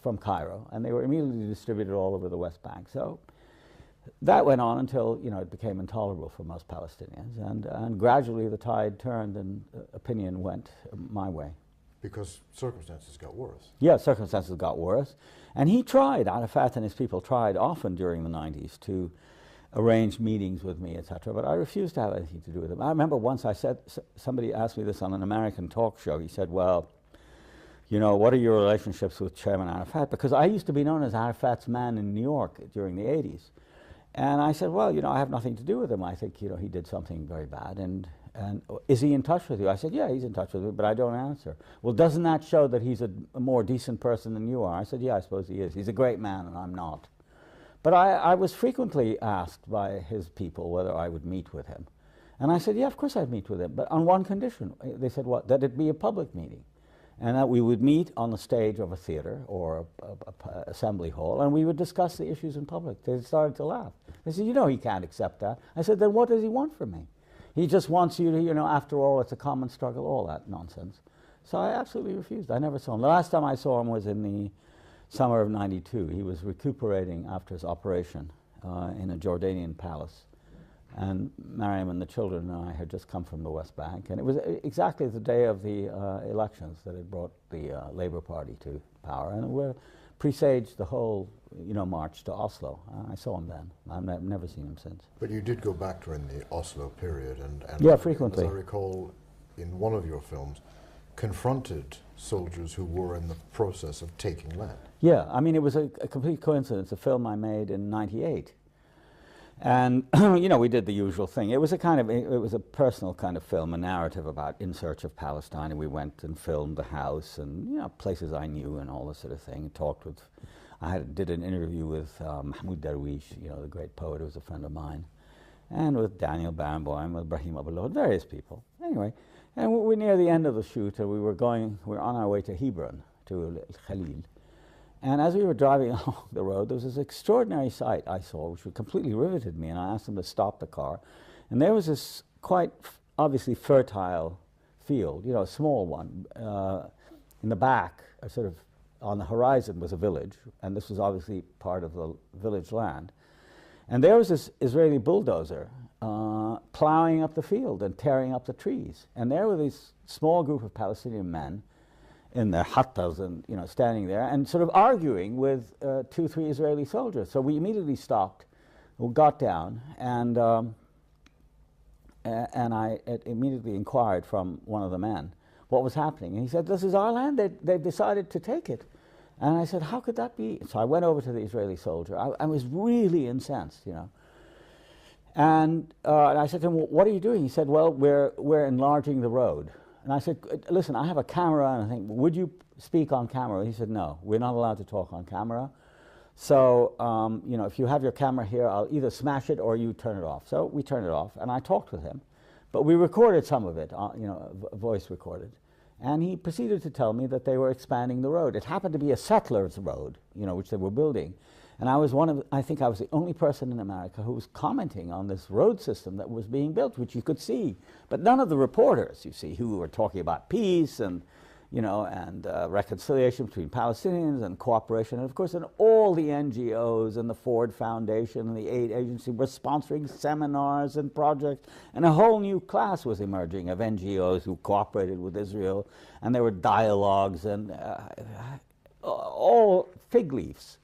from Cairo, and they were immediately distributed all over the West Bank. So that went on until, you know, it became intolerable for most Palestinians, and gradually the tide turned and opinion went my way. Because circumstances got worse. Yeah, circumstances got worse. And he tried, Arafat and his people tried often during the 90s to arrange meetings with me, etc., but I refused to have anything to do with them. I remember once I said, somebody asked me this on an American talk show. He said, "Well, you know, what are your relationships with Chairman Arafat?" Because I used to be known as Arafat's man in New York during the 80s. And I said, "Well, you know, I have nothing to do with him. I think, you know, he did something very bad. And is he in touch with you?" I said, "Yeah, he's in touch with me, but I don't answer." "Well, doesn't that show that he's a more decent person than you are?" I said, "Yeah, I suppose he is. He's a great man, and I'm not." But I was frequently asked by his people whether I would meet with him. And I said, "Yeah, of course I'd meet with him, but on one condition." They said, "What?" "That it be a public meeting, and that we would meet on the stage of a theater or a assembly hall, and we would discuss the issues in public." They started to laugh. They said, "You know, he can't accept that." I said, "Then what does he want from me? He just wants you to, you know, after all, it's a common struggle," all that nonsense. So I absolutely refused. I never saw him. The last time I saw him was in the summer of '92. He was recuperating after his operation in a Jordanian palace. And Mariam and the children and I had just come from the West Bank. And it was exactly the day of the elections that had brought the Labour Party to power. And we presaged the whole, you know, march to Oslo. I saw him then. I've never seen him since. But you did go back during the Oslo period, and yeah, frequently. As I recall, in one of your films, confronted soldiers who were in the process of taking land. Yeah, I mean, it was a complete coincidence. A film I made in '98. And we did the usual thing. It was a personal kind of film, a narrative about in search of Palestine. And we went and filmed the house and places I knew and all this sort of thing. And talked with, did an interview with Mahmoud Darwish, the great poet who was a friend of mine, and with Daniel Barenboim, with Ibrahim Abulod, various people. Anyway, and we're near the end of the shoot, and we're on our way to Hebron, to Khalil. And as we were driving along the road, there was this extraordinary sight I saw, which completely riveted me, and I asked them to stop the car. And there was this quite obviously fertile field, a small one. In the back, sort of on the horizon, was a village, and this was obviously part of the village land. And there was this Israeli bulldozer plowing up the field and tearing up the trees. And there were this small group of Palestinian men in their hattas and standing there and sort of arguing with 2-3 Israeli soldiers. So we immediately stopped, we got down, and I immediately inquired from one of the men what was happening. And he said, "This is our land. They've decided to take it." And I said, "How could that be?" So I went over to the Israeli soldier. I was really incensed, And I said to him, "Well, what are you doing?" He said, "Well, we're enlarging the road." And I said, "Listen, I have a camera," and I think, "Would you speak on camera?" He said, "No, we're not allowed to talk on camera. So, if you have your camera here, I'll either smash it or you turn it off." So we turned it off, and I talked with him. But we recorded some of it, voice recorded. And he proceeded to tell me that they were expanding the road. It happened to be a settler's road, which they were building. And I think I was the only person in America who was commenting on this road system that was being built, which you could see. But none of the reporters, who were talking about peace and, reconciliation between Palestinians and cooperation. And of course, and all the NGOs and the Ford Foundation and the aid agency were sponsoring seminars and projects. And a whole new class was emerging of NGOs who cooperated with Israel. And there were dialogues and all fig leaves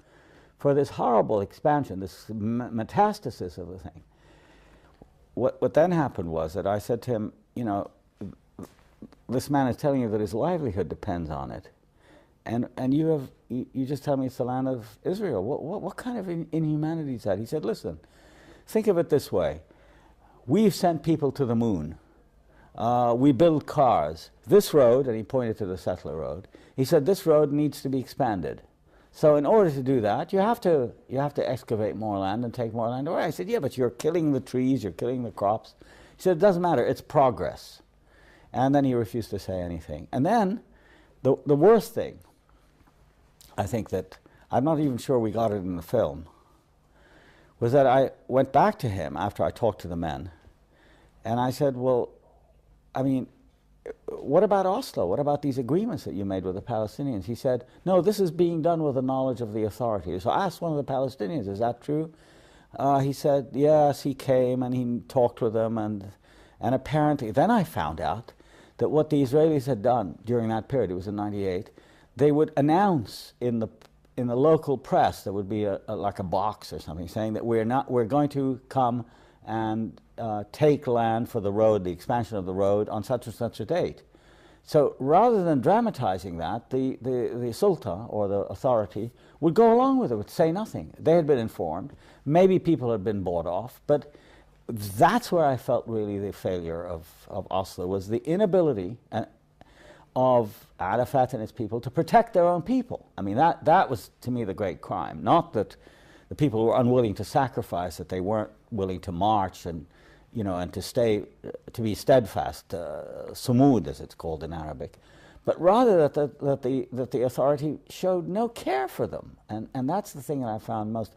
for this horrible expansion, this metastasis of the thing. What then happened was that I said to him, this man is telling you that his livelihood depends on it, and you just tell me it's the land of Israel. What kind of inhumanity is that? He said, "Listen, think of it this way: we've sent people to the moon. We build cars. This road," and he pointed to the settler road. He said, "This road needs to be expanded. So in order to do that, you have to excavate more land and take more land away." I said, "Yeah, but you're killing the trees, you're killing the crops." He said, "It doesn't matter, it's progress." And then he refused to say anything. And then the worst thing, I think that, I'm not even sure we got it in the film, was that I went back to him after I talked to the men, and I said, "Well, what about Oslo? What about these agreements that you made with the Palestinians?" He said, "No, this is being done with the knowledge of the authorities." So I asked one of the Palestinians, "Is that true?" He said, "Yes, he came and he talked with them, and apparently," then I found out that what the Israelis had done during that period, it was in '98, they would announce in the local press, there would be like a box or something saying that we're going to come and take land for the road, the expansion of the road on such and such a date. So rather than dramatizing that, the Sultan or the authority would go along with it, would say nothing. They had been informed. Maybe people had been bought off, but that's where I felt really the failure of Oslo, was the inability of Arafat and his people to protect their own people. I mean, that was to me the great crime. Not that the people were unwilling to sacrifice, that they weren't willing to march and to be steadfast, sumud as it's called in Arabic, but rather that the authority showed no care for them, and that's the thing that I found most.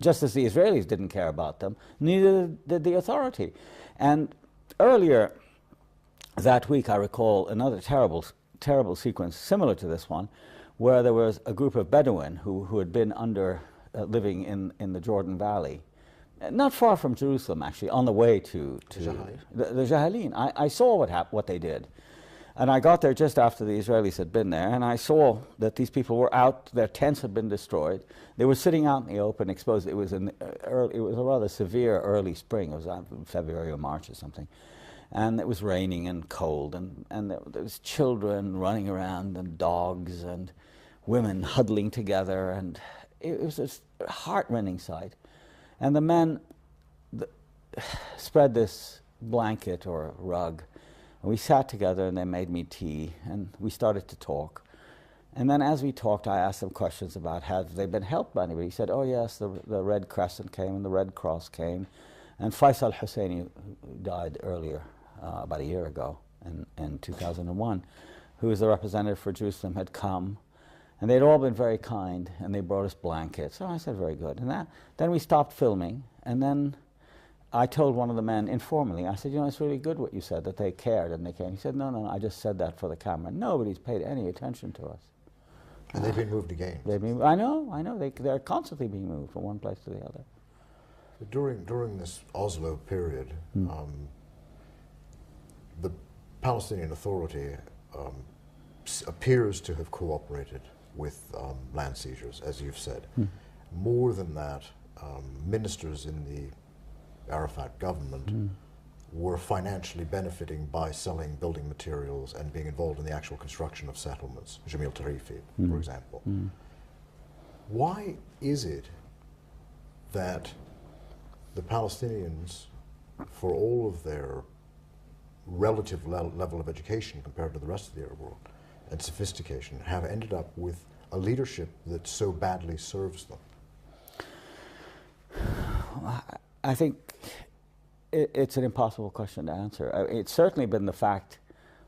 Just as the Israelis didn't care about them, neither did the authority. And earlier that week, I recall another terrible sequence similar to this one, where there was a group of Bedouin who had been living in the Jordan Valley, not far from Jerusalem, actually, on the way to the Jahalin. I saw what they did. And I got there just after the Israelis had been there, and I saw that these people were out, their tents had been destroyed. They were sitting out in the open, exposed. It was it was a rather severe early spring. It was February or March or something. And it was raining and cold, and there was children running around, and dogs, and women huddling together, and it was a heart-rending sight. And the men spread this blanket or rug. And we sat together and they made me tea and we started to talk. And then as we talked, I asked them questions about have they been helped by anybody. He said, oh yes, the Red Crescent came and the Red Cross came. And Faisal Husseini, who died earlier, about a year ago in 2001, who was the representative for Jerusalem, had come. And they'd all been very kind and they brought us blankets. So I said, very good. And then we stopped filming and then I told one of the men informally, I said, you know, it's really good what you said, that they cared and they came. He said, no, I just said that for the camera. Nobody's paid any attention to us. And they've been moved again. I know. They're constantly being moved from one place to the other. During this Oslo period, the Palestinian Authority appears to have cooperated with land seizures, as you've said. More than that, ministers in the Arafat government were financially benefiting by selling building materials and being involved in the actual construction of settlements, Jamil Tarifi, for example. Why is it that the Palestinians, for all of their relative level of education compared to the rest of the Arab world and sophistication, have ended up with a leadership that so badly serves them? I think it's an impossible question to answer. It's certainly been the fact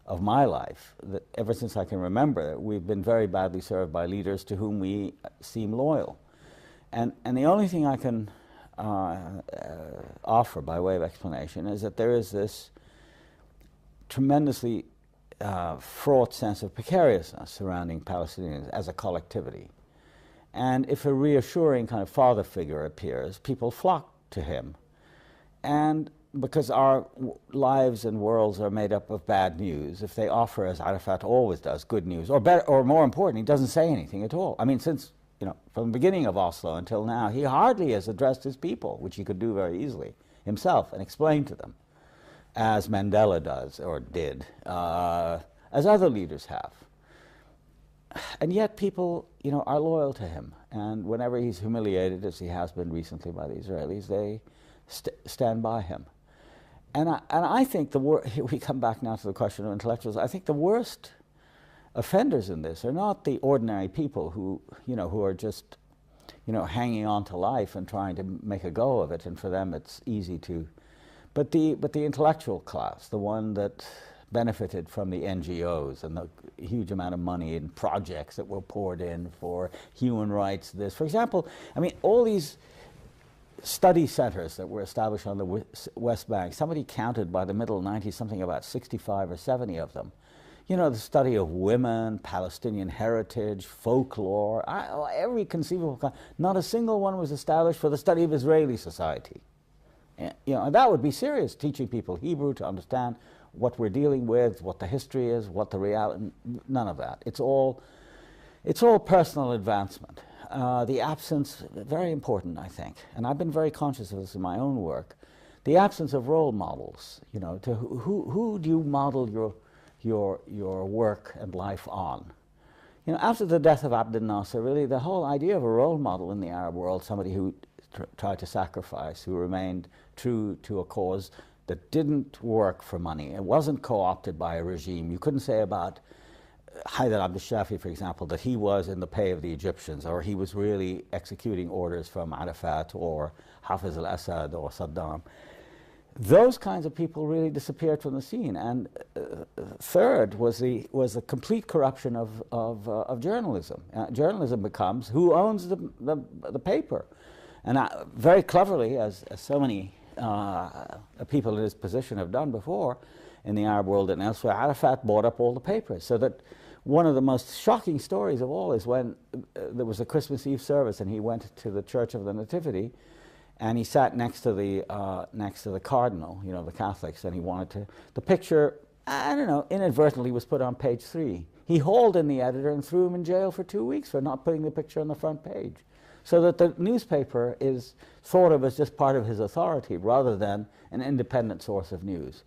of my life that ever since I can remember, we've been very badly served by leaders to whom we seem loyal. And the only thing I can offer by way of explanation is that there is this tremendously fraught sense of precariousness surrounding Palestinians as a collectivity. And if a reassuring kind of father figure appears, people flock to him. And because our lives and worlds are made up of bad news, if they offer, as Arafat always does, good news, or better, or more important, he doesn't say anything at all. I mean, since, you know, from the beginning of Oslo until now, he hardly has addressed his people, which he could do very easily himself and explain to them, as Mandela does, or did, as other leaders have. And yet people, you know, are loyal to him. And whenever he's humiliated, as he has been recently by the Israelis, they stand by him. And I think we come back now to the question of intellectuals. I think the worst offenders in this are not the ordinary people who, you know, who are just, you know, hanging on to life and trying to make a go of it, and for them it's easy to, but the intellectual class, the one that benefited from the NGOs and the huge amount of money in projects that were poured in for human rights. This, for example, I mean, all these study centers that were established on the West Bank, somebody counted by the middle 90s something about 65 or 70 of them. You know, the study of women, Palestinian heritage, folklore, every conceivable kind. Not a single one was established for the study of Israeli society. You know, and that would be serious, teaching people Hebrew to understand what we're dealing with, what the history is, what the reality, none of that. It's all personal advancement. The absence, very important, I think, and I've been very conscious of this in my own work, the absence of role models. You know, to who do you model your work and life on? You know, after the death of Abdel Nasser, really the whole idea of a role model in the Arab world, somebody who tried to sacrifice, who remained true to a cause that didn't work for money. It wasn't co-opted by a regime. You couldn't say about Haider Abdel-Shafi, for example, that he was in the pay of the Egyptians, or he was really executing orders from Arafat or Hafiz al-Assad or Saddam. Those kinds of people really disappeared from the scene. And third was the complete corruption of journalism. Journalism becomes who owns the paper. And very cleverly, as so many people in his position have done before in the Arab world and elsewhere, Arafat bought up all the papers. So that one of the most shocking stories of all is when there was a Christmas Eve service and he went to the Church of the Nativity and he sat next to the cardinal, you know, the Catholics, and he wanted to, the picture, I don't know, inadvertently was put on page 3. He hauled in the editor and threw him in jail for 2 weeks for not putting the picture on the front page. So that the newspaper is thought of as just part of his authority rather than an independent source of news.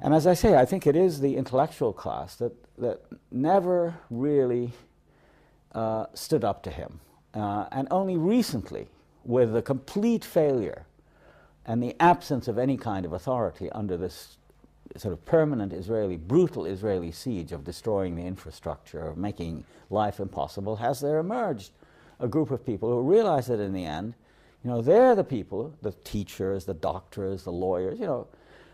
And as I say, I think it is the intellectual class that never really stood up to him. And only recently, with the complete failure and the absence of any kind of authority under this sort of permanent brutal Israeli siege of destroying the infrastructure, of making life impossible, has there emerged a group of people who realize that in the end, they're the people, the teachers, the doctors, the lawyers,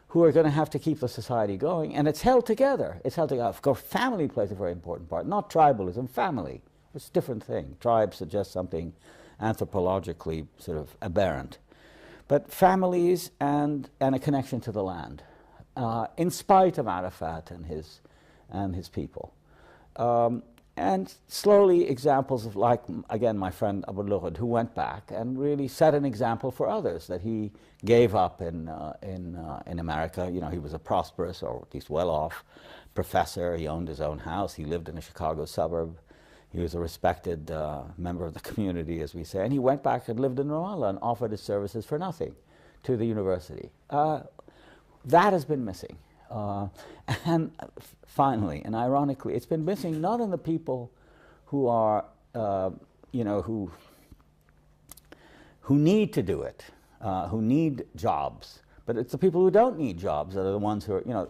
who are going to have to keep the society going, and it's held together. It's held together. Of course, family plays a very important part, not tribalism, family. It's a different thing. Tribe suggests something anthropologically sort of aberrant. But families and a connection to the land, in spite of Arafat and his people. And slowly examples of, like, again, my friend Abu Lughod, who went back and really set an example for others that he gave up in America. He was a prosperous, or at least well-off, professor. He owned his own house. He lived in a Chicago suburb. He was a respected member of the community, as we say. And he went back and lived in Ramallah and offered his services for nothing to the university. That has been missing. And finally, and ironically, it's been missing not in the people who are, who need to do it, who need jobs, but it's the people who don't need jobs that are the ones who are,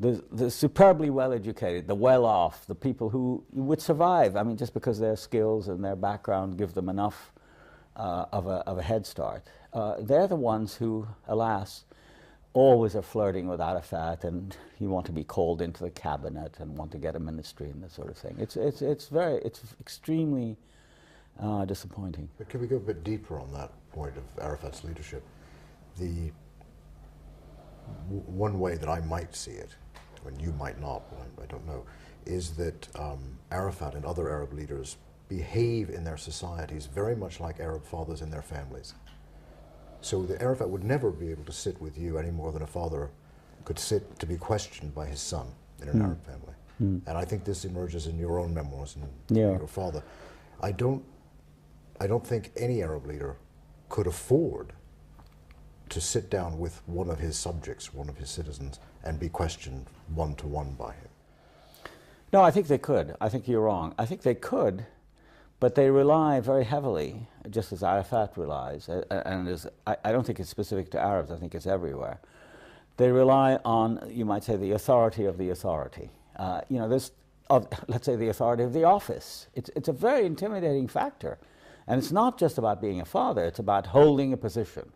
the superbly well-educated, the well-off, the people who would survive. I mean, just because their skills and their background give them enough of a head start. They're the ones who, alas, always are flirting with Arafat, and you want to be called into the cabinet and want to get a ministry and that sort of thing. It's extremely disappointing. But can we go a bit deeper on that point of Arafat's leadership? The one way that I might see it, and you might not, I don't know, is that Arafat and other Arab leaders behave in their societies very much like Arab fathers in their families. So the Arafat would never be able to sit with you any more than a father could sit to be questioned by his son in an Arab family. And I think this emerges in your own memoirs and your father. I don't think any Arab leader could afford to sit down with one of his subjects, one of his citizens, and be questioned one-to-one by him. No, I think they could. I think you're wrong. I think they could, but they rely very heavily, just as Arafat relies, and I don't think it's specific to Arabs, I think it's everywhere. They rely on, you might say, the authority of the authority. Let's say the authority of the office. It's a very intimidating factor. And it's not just about being a father, it's about holding a position,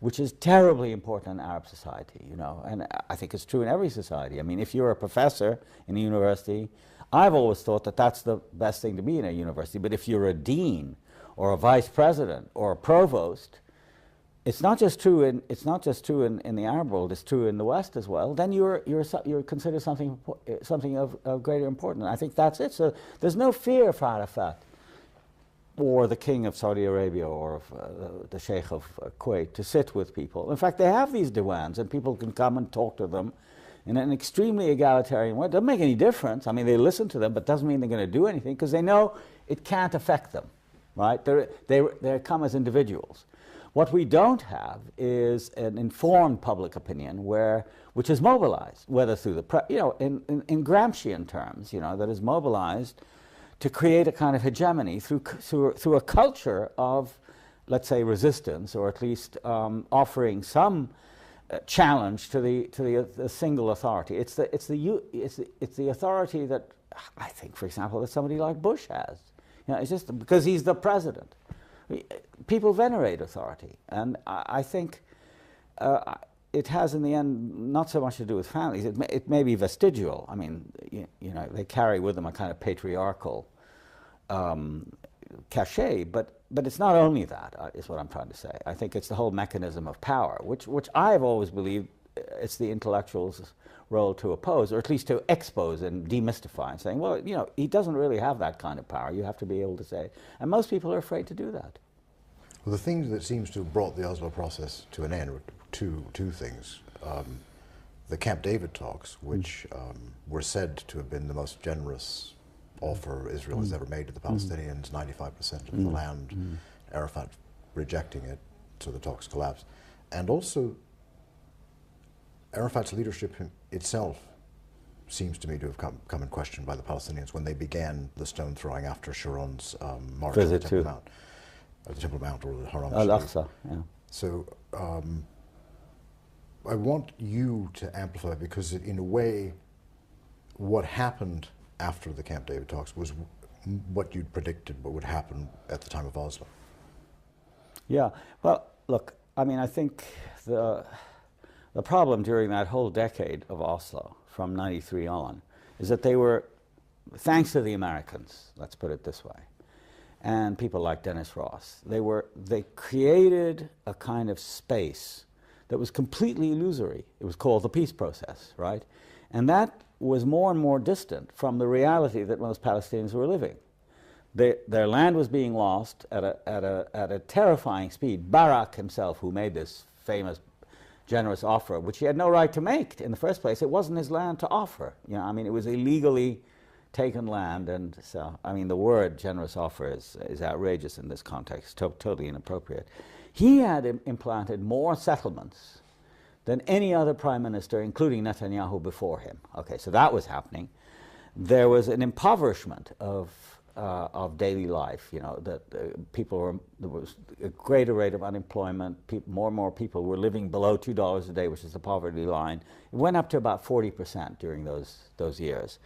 which is terribly important in Arab society, and I think it's true in every society. I mean, if you're a professor in a university, I've always thought that that's the best thing to be in a university, but if you're a dean or a vice president or a provost, it's not just true in the Arab world, it's true in the West as well, then you're considered something of greater importance. I think that's it. So there's no fear for Arafat or the king of Saudi Arabia or the sheikh of Kuwait to sit with people. In fact, they have these diwans and people can come and talk to them in an extremely egalitarian way. It doesn't make any difference. I mean, they listen to them, but it doesn't mean they're going to do anything because they know it can't affect them, right? They come as individuals. What we don't have is an informed public opinion which is mobilized, whether through in Gramscian terms, that is mobilized to create a kind of hegemony through a culture of, let's say, resistance, or at least offering some challenge to the single authority. It's the authority that I think, for example, that somebody like Bush has. It's just because he's the president. People venerate authority, and I think it has, in the end, not so much to do with families. It may be vestigial. I mean, they carry with them a kind of patriarchal cachet, but it's not only that, is what I'm trying to say. I think it's the whole mechanism of power, which I've always believed it's the intellectual's role to oppose, or at least to expose and demystify, and saying, well, he doesn't really have that kind of power. You have to be able to say, and most people are afraid to do that. Well, the thing that seems to have brought the Oslo process to an end were two things. The Camp David talks, which were said to have been the most generous offer Israel has ever made to the Palestinians, 95% of the land, Arafat rejecting it, so the talks collapsed. And also, Arafat's leadership itself seems to me to have come in question by the Palestinians when they began the stone throwing after Sharon's march to the Temple Mount, or the Temple Mount, or the Haram Al-Aqsa. Yeah. So I want you to amplify, because in a way, what happened after the Camp David talks was what you'd predicted what would happen at the time of Oslo. Yeah, well, look, I mean, I think the problem during that whole decade of Oslo, from 93 on, is that they were, thanks to the Americans, let's put it this way, and people like Dennis Ross, they created a kind of space that was completely illusory. It was called the peace process, right? And that was more and more distant from the reality that most Palestinians were living. Their land was being lost at a terrifying speed. Barak himself, who made this famous generous offer, which he had no right to make in the first place, it wasn't his land to offer. You know, I mean, it was illegally taken land, and so, I mean, the word generous offer is outrageous in this context, totally inappropriate. He had implanted more settlements than any other prime minister, including Netanyahu, before him. Okay, so that was happening. There was an impoverishment of daily life. You know, that there was a greater rate of unemployment. More and more people were living below $2 a day, which is the poverty line. It went up to about 40% during those years.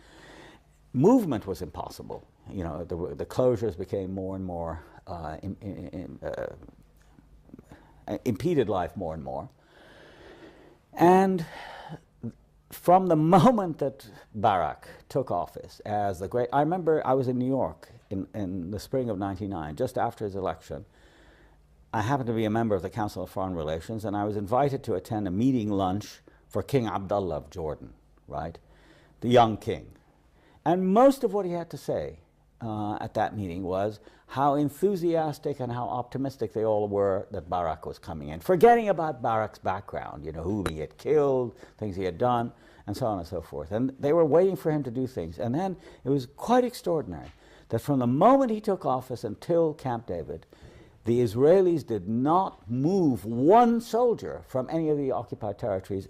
Movement was impossible. You know, the closures became more and more impeded life more and more. And from the moment that Barak took office as the great, I remember I was in New York in the spring of '99, just after his election. I happened to be a member of the Council of Foreign Relations, and I was invited to attend a meeting lunch for King Abdullah of Jordan, right? The young king. And most of what he had to say at that meeting was how enthusiastic and how optimistic they all were that Barak was coming in, forgetting about Barak's background, you know, who he had killed, things he had done, and so on and so forth. And they were waiting for him to do things. And then it was quite extraordinary that from the moment he took office until Camp David, the Israelis did not move one soldier from any of the occupied territories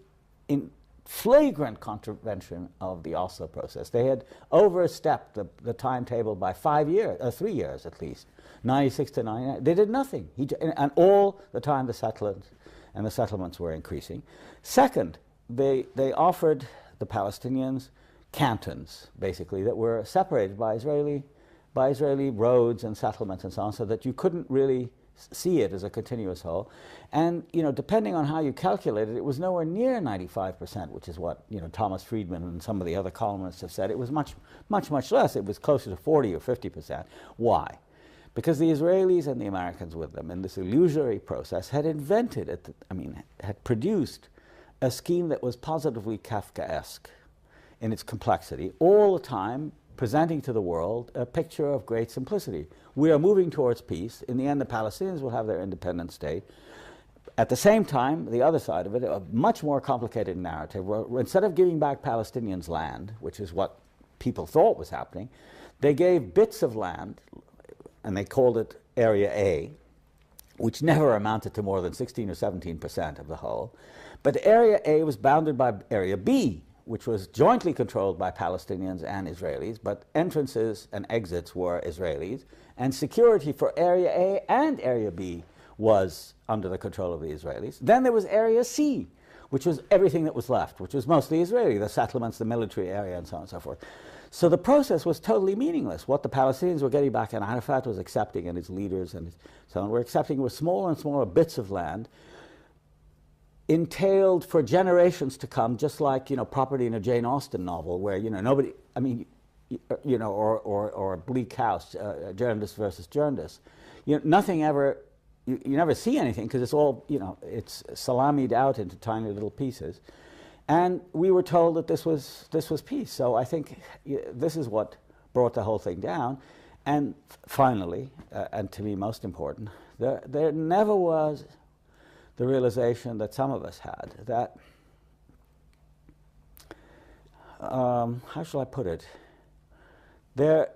in flagrant contravention of the Oslo process. They had overstepped the timetable by 5 years, 3 years at least, 96 to 99. They did nothing. And all the time the settlements were increasing. Second, they offered the Palestinians cantons, basically, that were separated by Israeli roads and settlements and so on, so that you couldn't really see it as a continuous whole. And, you know, depending on how you calculate it, it was nowhere near 95%, which is what, you know, Thomas Friedman and some of the other columnists have said. It was much, much, much less. It was closer to 40 or 50%. Why? Because the Israelis and the Americans with them in this illusory process had invented, had produced a scheme that was positively Kafkaesque in its complexity, all the time presenting to the world a picture of great simplicity. We are moving towards peace. In the end, the Palestinians will have their independent state. At the same time, the other side of it, a much more complicated narrative, where instead of giving back Palestinians land, which is what people thought was happening, they gave bits of land, and they called it Area A, which never amounted to more than 16 or 17% of the whole. But Area A was bounded by Area B, which was jointly controlled by Palestinians and Israelis, but entrances and exits were Israelis, and security for Area A and Area B was under the control of the Israelis. Then there was Area C, which was everything that was left, which was mostly Israeli, the settlements, the military area, and so on and so forth. So the process was totally meaningless. What the Palestinians were getting back, and Arafat was accepting, and his leaders and so on, were accepting were smaller and smaller bits of land, entailed for generations to come, just like, you know, property in a Jane Austen novel, where, you know, nobody, I mean, you know, or Bleak House, Journalist versus Journalist. You know, nothing ever, you never see anything, because it's all, you know, it's salamied out into tiny little pieces. And we were told that this was peace. So I think this is what brought the whole thing down. And finally, and to me most important, there never was the realization that some of us had, that, how shall I put it? There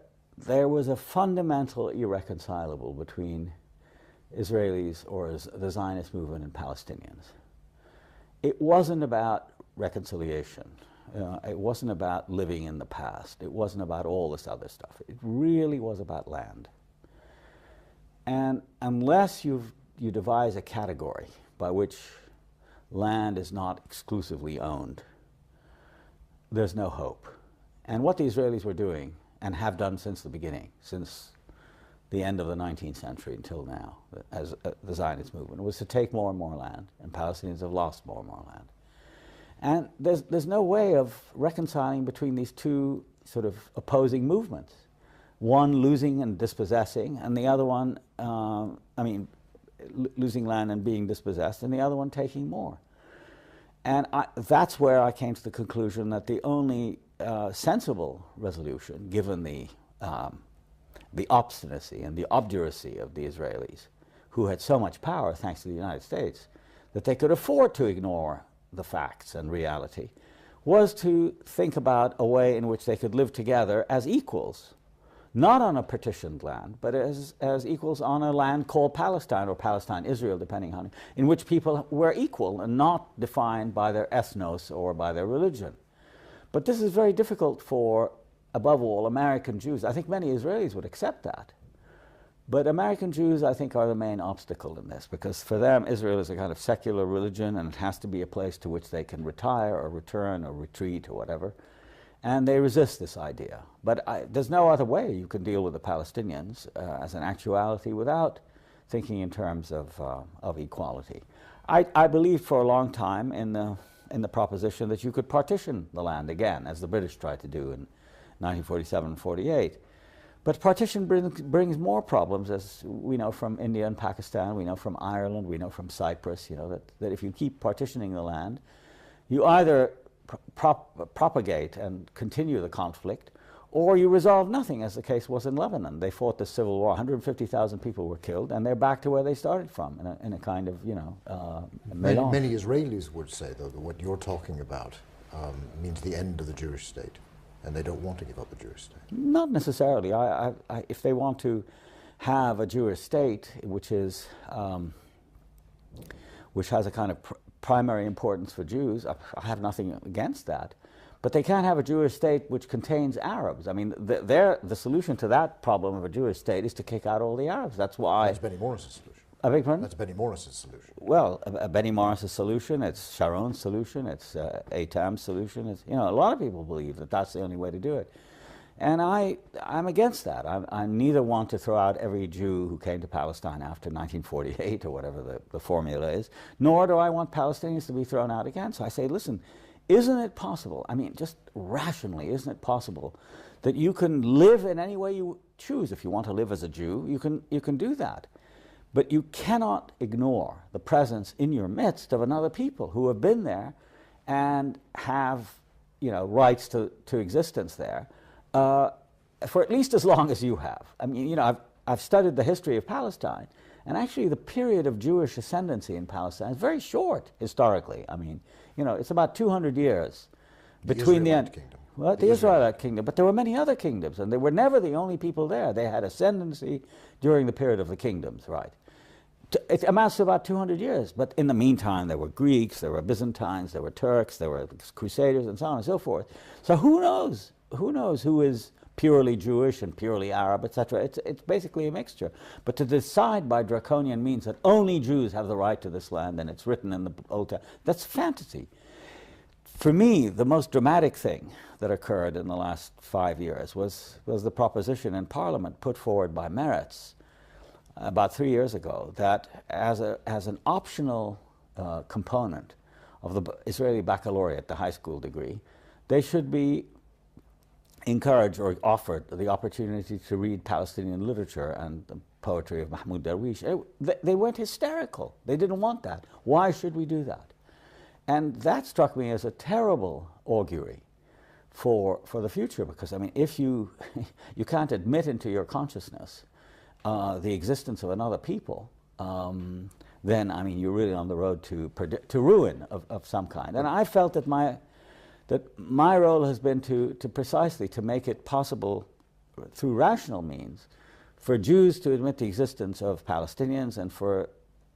was a fundamental irreconcilable between Israelis, or the Zionist movement, and Palestinians. It wasn't about reconciliation. It wasn't about living in the past. It wasn't about all this other stuff. It really was about land. And unless you devise a category by which land is not exclusively owned, there's no hope. And what the Israelis were doing, and have done since the beginning, since the end of the 19th century until now, as the Zionist movement, was to take more and more land, and Palestinians have lost more and more land. And there's no way of reconciling between these two sort of opposing movements. One losing and dispossessing, and the other one, losing land and being dispossessed, and the other one taking more. And that's where I came to the conclusion that the only sensible resolution, given the obstinacy and the obduracy of the Israelis, who had so much power thanks to the United States, that they could afford to ignore the facts and reality, was to think about a way in which they could live together as equals, not on a partitioned land, but as equals on a land called Palestine, or Palestine-Israel, depending on it, in which people were equal and not defined by their ethnos or by their religion. But this is very difficult for, above all, American Jews. I think many Israelis would accept that. But American Jews, I think, are the main obstacle in this, because for them, Israel is a kind of secular religion, and it has to be a place to which they can retire or return or retreat or whatever. And they resist this idea. But there's no other way you can deal with the Palestinians as an actuality without thinking in terms of equality. I believed for a long time in the proposition that you could partition the land again, as the British tried to do in 1947 and 48. But partition brings more problems, as we know from India and Pakistan, we know from Ireland, we know from Cyprus, that if you keep partitioning the land, you either propagate and continue the conflict, or you resolve nothing, as the case was in Lebanon. They fought the civil war, 150,000 people were killed, and they're back to where they started from, in a kind of, Many Israelis would say, though, that what you're talking about means the end of the Jewish state. And they don't want to give up the Jewish state. Not necessarily. If they want to have a Jewish state, which has a kind of primary importance for Jews, I have nothing against that. But they can't have a Jewish state which contains Arabs. I mean, the solution to that problem of a Jewish state is to kick out all the Arabs. That's why. That's Benny Morris's solution. I beg your pardon? That's Benny Morris's solution. Well, Benny Morris's solution, it's Sharon's solution, it's Eitam's solution. It's, a lot of people believe that that's the only way to do it. And I'm against that. I neither want to throw out every Jew who came to Palestine after 1948 or whatever the formula is, nor do I want Palestinians to be thrown out again. So I say, listen, isn't it possible, just rationally, isn't it possible that you can live in any way you choose? If you want to live as a Jew, you can do that. But you cannot ignore the presence in your midst of another people who have been there and have, rights to existence there for at least as long as you have. I've studied the history of Palestine, and actually the period of Jewish ascendancy in Palestine is very short historically. It's about 200 years between the end. Kingdom. Well, the Israelite kingdom, but there were many other kingdoms, and they were never the only people there. They had ascendancy during the period of the kingdoms, right? It amounts to about 200 years, but in the meantime there were Greeks, there were Byzantines, there were Turks, there were Crusaders, and so on and so forth. So who knows? Who knows who is purely Jewish and purely Arab, etc.? It's basically a mixture. But to decide by draconian means that only Jews have the right to this land, and it's written in the Old Testament, that's fantasy. For me, the most dramatic thing that occurred in the last 5 years was the proposition in Parliament put forward by Meretz about 3 years ago, that as an optional component of the Israeli baccalaureate, the high school degree, they should be encouraged or offered the opportunity to read Palestinian literature and the poetry of Mahmoud Darwish. They went hysterical. They didn't want that. Why should we do that? And that struck me as a terrible augury for the future, because if you can't admit into your consciousness the existence of another people, then you're really on the road to ruin of some kind. And I felt that my role has been to precisely to make it possible through rational means for Jews to admit the existence of Palestinians, and for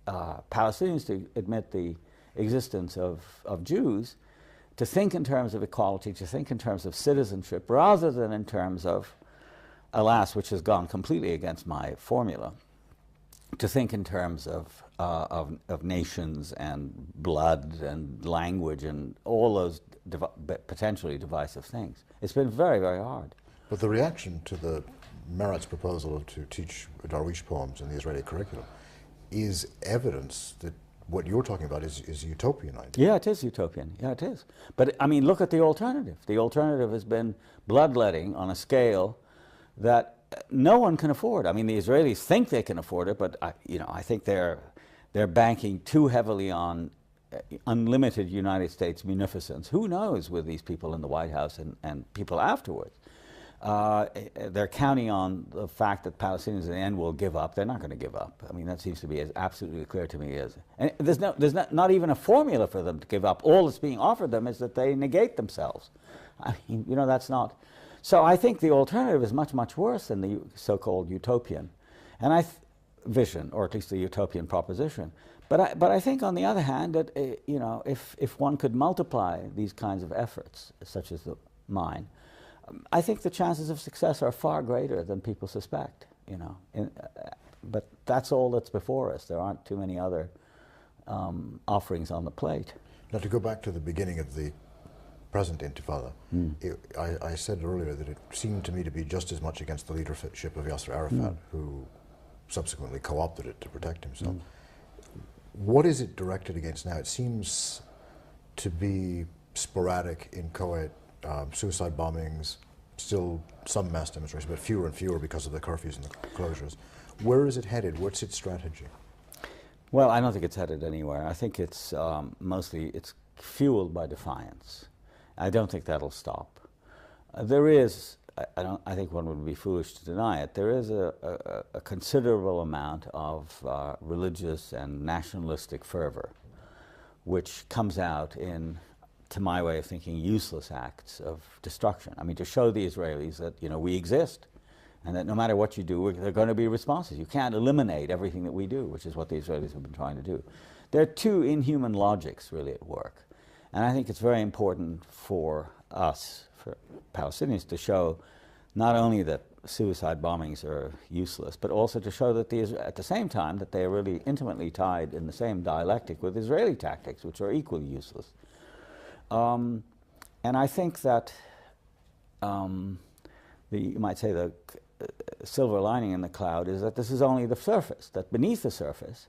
Palestinians to admit the existence of Jews, to think in terms of equality, to think in terms of citizenship, rather than in terms of, alas, which has gone completely against my formula, to think in terms of of nations and blood and language and all those potentially divisive things. It's been very, very hard. But the reaction to the Meret's proposal to teach Darwish poems in the Israeli curriculum is evidence that what you're talking about is a utopian idea. Yeah, it is utopian. Yeah, it is. But I mean, look at the alternative. The alternative has been bloodletting on a scale that no one can afford. I mean, the Israelis think they can afford it, but I think they're banking too heavily on unlimited United States munificence. Who knows with these people in the White House and people afterwards? They're counting on the fact that Palestinians in the end will give up. They're not going to give up. I mean, that seems to be as absolutely clear to me as. And there's not even a formula for them to give up. All that's being offered them is that they negate themselves. I mean, that's not. So I think the alternative is much, much worse than the so-called utopian, and vision, or at least the utopian proposition. But I think, on the other hand, that if one could multiply these kinds of efforts, such as mine, I think the chances of success are far greater than people suspect. But that's all that's before us. There aren't too many other offerings on the plate. Now, to go back to the beginning of the present Intifada, I said earlier that it seemed to me to be just as much against the leadership of Yasser Arafat, who subsequently co-opted it to protect himself. What is it directed against now? It seems to be sporadic, inchoate, suicide bombings, still some mass demonstrations, but fewer and fewer because of the curfews and the closures. Where is it headed? What's its strategy? Well, I don't think it's headed anywhere. I think it's mostly fueled by defiance. I don't think that'll stop. There is, I think one would be foolish to deny it, there is a considerable amount of religious and nationalistic fervor, which comes out in, to my way of thinking, useless acts of destruction. I mean, to show the Israelis that, we exist, and that no matter what you do, there are going to be responses. You can't eliminate everything that we do, which is what the Israelis have been trying to do. There are two inhuman logics really at work. And I think it's very important for us, for Palestinians, to show not only that suicide bombings are useless, but also to show that at the same time that they are really intimately tied in the same dialectic with Israeli tactics, which are equally useless. And I think that you might say the silver lining in the cloud is that this is only the surface, that beneath the surface,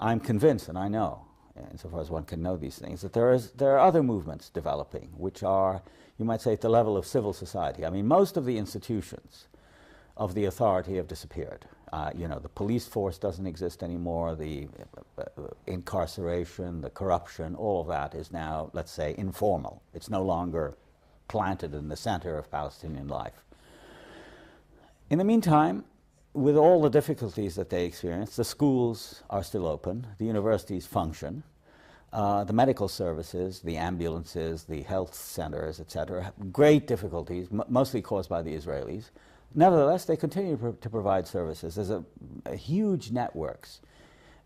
I'm convinced, and I know, insofar as one can know these things, that there are other movements developing, which are, you might say, at the level of civil society. I mean, most of the institutions of the authority have disappeared. The police force doesn't exist anymore, the incarceration, the corruption, all of that is now, let's say, informal. It's no longer planted in the center of Palestinian life. In the meantime, with all the difficulties that they experience, the schools are still open, the universities function, the medical services, the ambulances, the health centers, etc., have great difficulties, mostly caused by the Israelis. Nevertheless, they continue to provide services. There's a huge network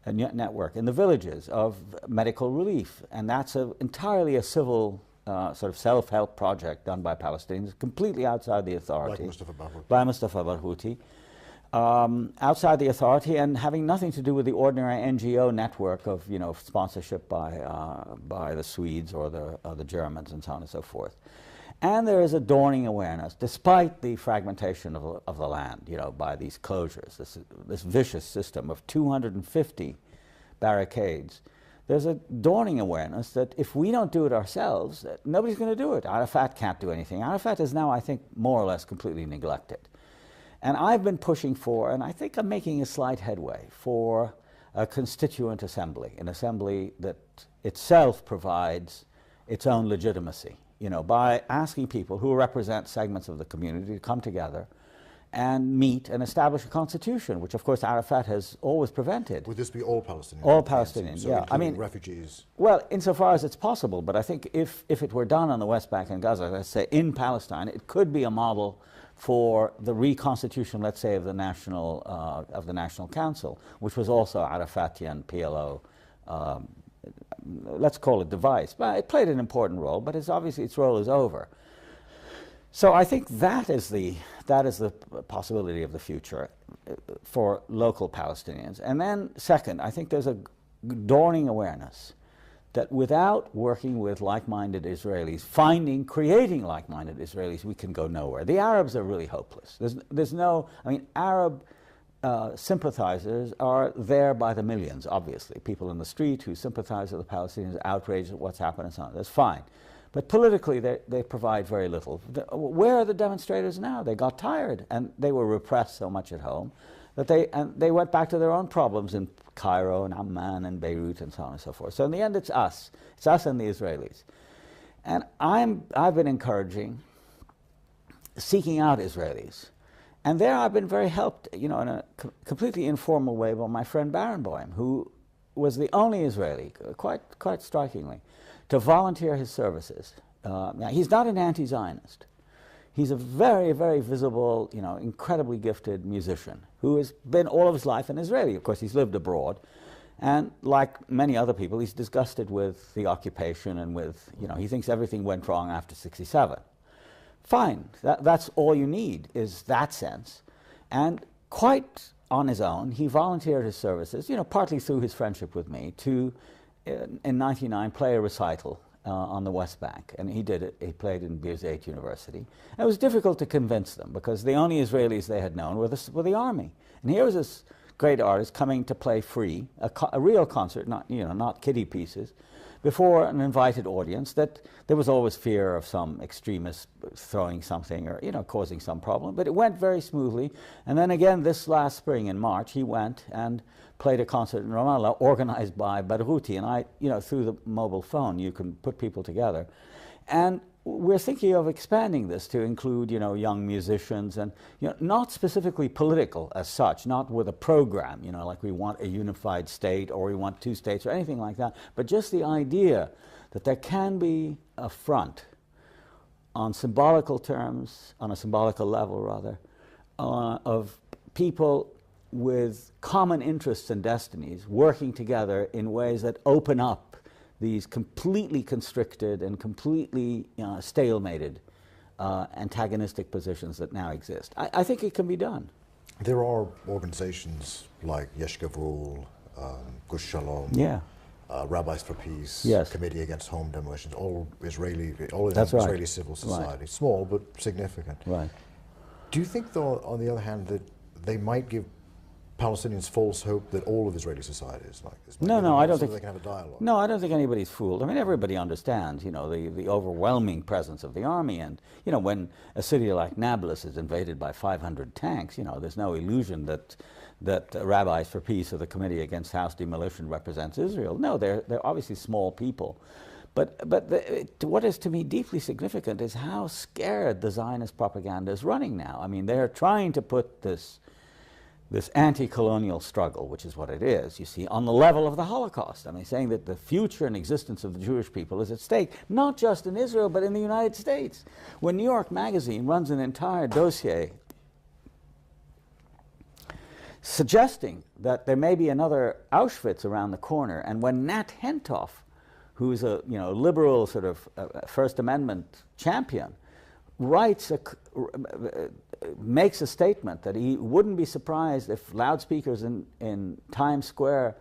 in the villages of medical relief, and that's entirely a civil sort of self-help project done by Palestinians, completely outside the authority. By Mustafa Barghouti. Outside the authority and having nothing to do with the ordinary NGO network of sponsorship by the Swedes or the Germans and so on and so forth. And there is a dawning awareness, despite the fragmentation of the land, by these closures, this vicious system of 250 barricades. There's a dawning awareness that if we don't do it ourselves, nobody's going to do it. Arafat can't do anything. Arafat is now, I think, more or less completely neglected. And I've been pushing for, and I think I'm making a slight headway, for a constituent assembly, an assembly that itself provides its own legitimacy, by asking people who represent segments of the community to come together and meet and establish a constitution, which of course Arafat has always prevented. Would this be all Palestinians? All Palestinians, so yeah. I mean, refugees? Well, insofar as it's possible, but I think if it were done on the West Bank and Gaza, let's say in Palestine, it could be a model for the reconstitution, let's say, of the National Council, which was also Arafatian PLO, let's call it device. But it played an important role, but its role is over. So I think that is the possibility of the future for local Palestinians. And then second, I think there's a dawning awareness that without working with like-minded Israelis, creating like-minded Israelis, we can go nowhere. The Arabs are really hopeless. There's no, I mean, Arab sympathizers are there by the millions, obviously. People in the street who sympathize with the Palestinians, outraged at what's happened and so on. That's fine. But politically, they provide very little. Where are the demonstrators now? They got tired, and they were repressed so much at home that they went back to their own problems in Cairo and Amman and Beirut and so on and so forth. So in the end, it's us. It's us and the Israelis. And I've been encouraging, seeking out Israelis. And there I've been very helped, in a completely informal way by my friend Barenboim, who was the only Israeli, quite strikingly, to volunteer his services. Now, he's not an anti-Zionist. He's a very, very visible, incredibly gifted musician who has been all of his life an Israeli. Of course, he's lived abroad. And like many other people, he's disgusted with the occupation and with, he thinks everything went wrong after '67. Fine, that's all you need, is that sense. And quite on his own, he volunteered his services, partly through his friendship with me, to, in '99, play a recital on the West Bank. And he did it. He played in Birzeit University. And it was difficult to convince them, because the only Israelis they had known were the army. And here was this great artist coming to play free, a real concert, not kiddie pieces, before an invited audience, that there was always fear of some extremist throwing something or, causing some problem. But it went very smoothly. And then again, this last spring in March, he went and played a concert in Ramallah organized by Barghouti. And through the mobile phone, you can put people together. And we're thinking of expanding this to include, young musicians and, not specifically political as such, not with a program, like we want a unified state or we want two states or anything like that, but just the idea that there can be a front on symbolical terms, on a symbolical level rather, of people with common interests and destinies working together in ways that open up these completely constricted and completely stalemated antagonistic positions that now exist. I think it can be done. There are organizations like Yesh Gavul, Gush Shalom, Rabbis for Peace, yes. Committee Against Home Demolitions, all Israeli civil society, small but significant. Right. Do you think, though, on the other hand, that they might give Palestinians false hope that all of Israeli society is like this? No, I don't think they can have a dialogue. No, I don't think anybody's fooled. I mean, everybody understands, the overwhelming presence of the army, and when a city like Nablus is invaded by 500 tanks, there's no illusion that Rabbis for Peace or the Committee Against House Demolition represents Israel. No, they're obviously small people. But what is to me deeply significant is how scared the Zionist propaganda is running now. I mean, they're trying to put this anti-colonial struggle, which is what it is, you see, on the level of the Holocaust. I mean, saying that the future and existence of the Jewish people is at stake, not just in Israel, but in the United States. When New York Magazine runs an entire dossier suggesting that there may be another Auschwitz around the corner, and when Nat Hentoff, who's a liberal sort of First Amendment champion, makes a statement that he wouldn't be surprised if loudspeakers in Times Square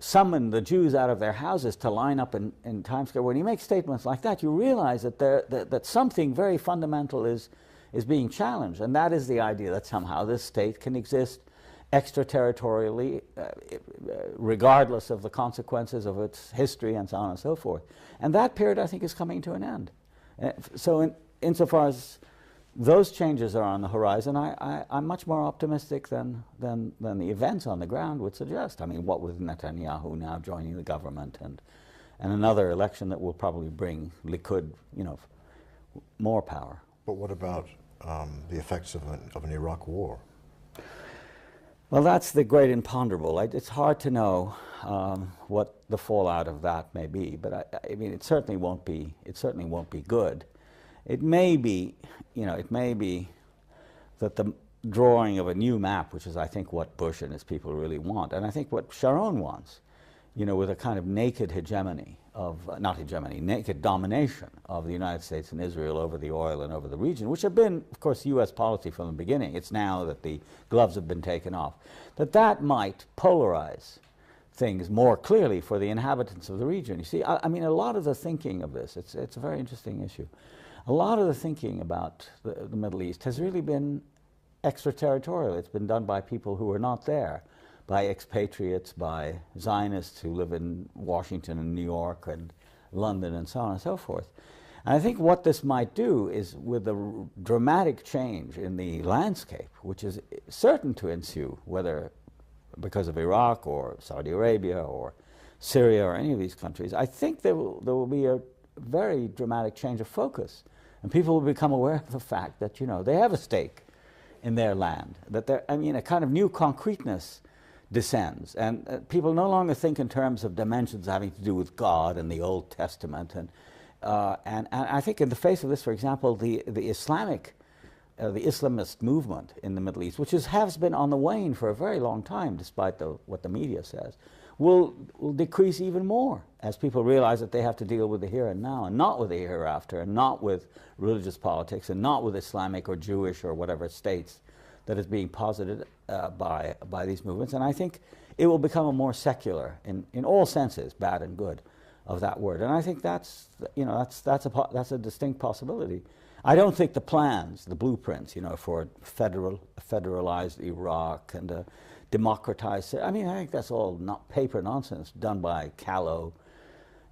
summoned the Jews out of their houses to line up in Times Square. When he makes statements like that, you realize that something very fundamental is being challenged, and that is the idea that somehow this state can exist extraterritorially, regardless of the consequences of its history and so on and so forth. And that period, I think, is coming to an end. So insofar as those changes are on the horizon, I'm much more optimistic than the events on the ground would suggest. I mean, what with Netanyahu now joining the government and another election that will probably bring Likud, more power. But what about the effects of an Iraq war? Well, that's the great imponderable. It's hard to know what the fallout of that may be, but I mean, it certainly won't be. It certainly won't be good. It may be, it may be that the drawing of a new map, which is, I think, what Bush and his people really want, and I think what Sharon wants, you know, with a kind of naked hegemony of, not hegemony, naked domination of the United States and Israel over the oil and over the region, which have been, of course, U.S. policy from the beginning. It's now that the gloves have been taken off. That might polarize things more clearly for the inhabitants of the region. You see, I mean, a lot of the thinking of this, it's a very interesting issue. A lot of the thinking about the Middle East has really been extraterritorial. It's been done by people who are not there, by expatriates, by Zionists who live in Washington and New York and London and so on and so forth. And I think what this might do is, with a dramatic change in the landscape, which is certain to ensue, whether because of Iraq or Saudi Arabia or Syria or any of these countries, I think there will be a very dramatic change of focus. And people will become aware of the fact that, you know, they have a stake in their land, that I mean, a kind of new concreteness descends, and people no longer think in terms of dimensions having to do with God and the Old Testament, and I think in the face of this, for example, the Islamist movement in the Middle East, which has been on the wane for a very long time, despite what the media says, will decrease even more as people realize that they have to deal with the here and now, and not with the hereafter, and not with religious politics, and not with Islamic or Jewish or whatever states that is being posited by these movements. And I think it will become a more secular, in all senses, bad and good, of that word. And I think that's a distinct possibility. I don't think the plans, the blueprints, you know, for federalized Iraq and a democratized, I mean, I think that's all not paper nonsense done by callow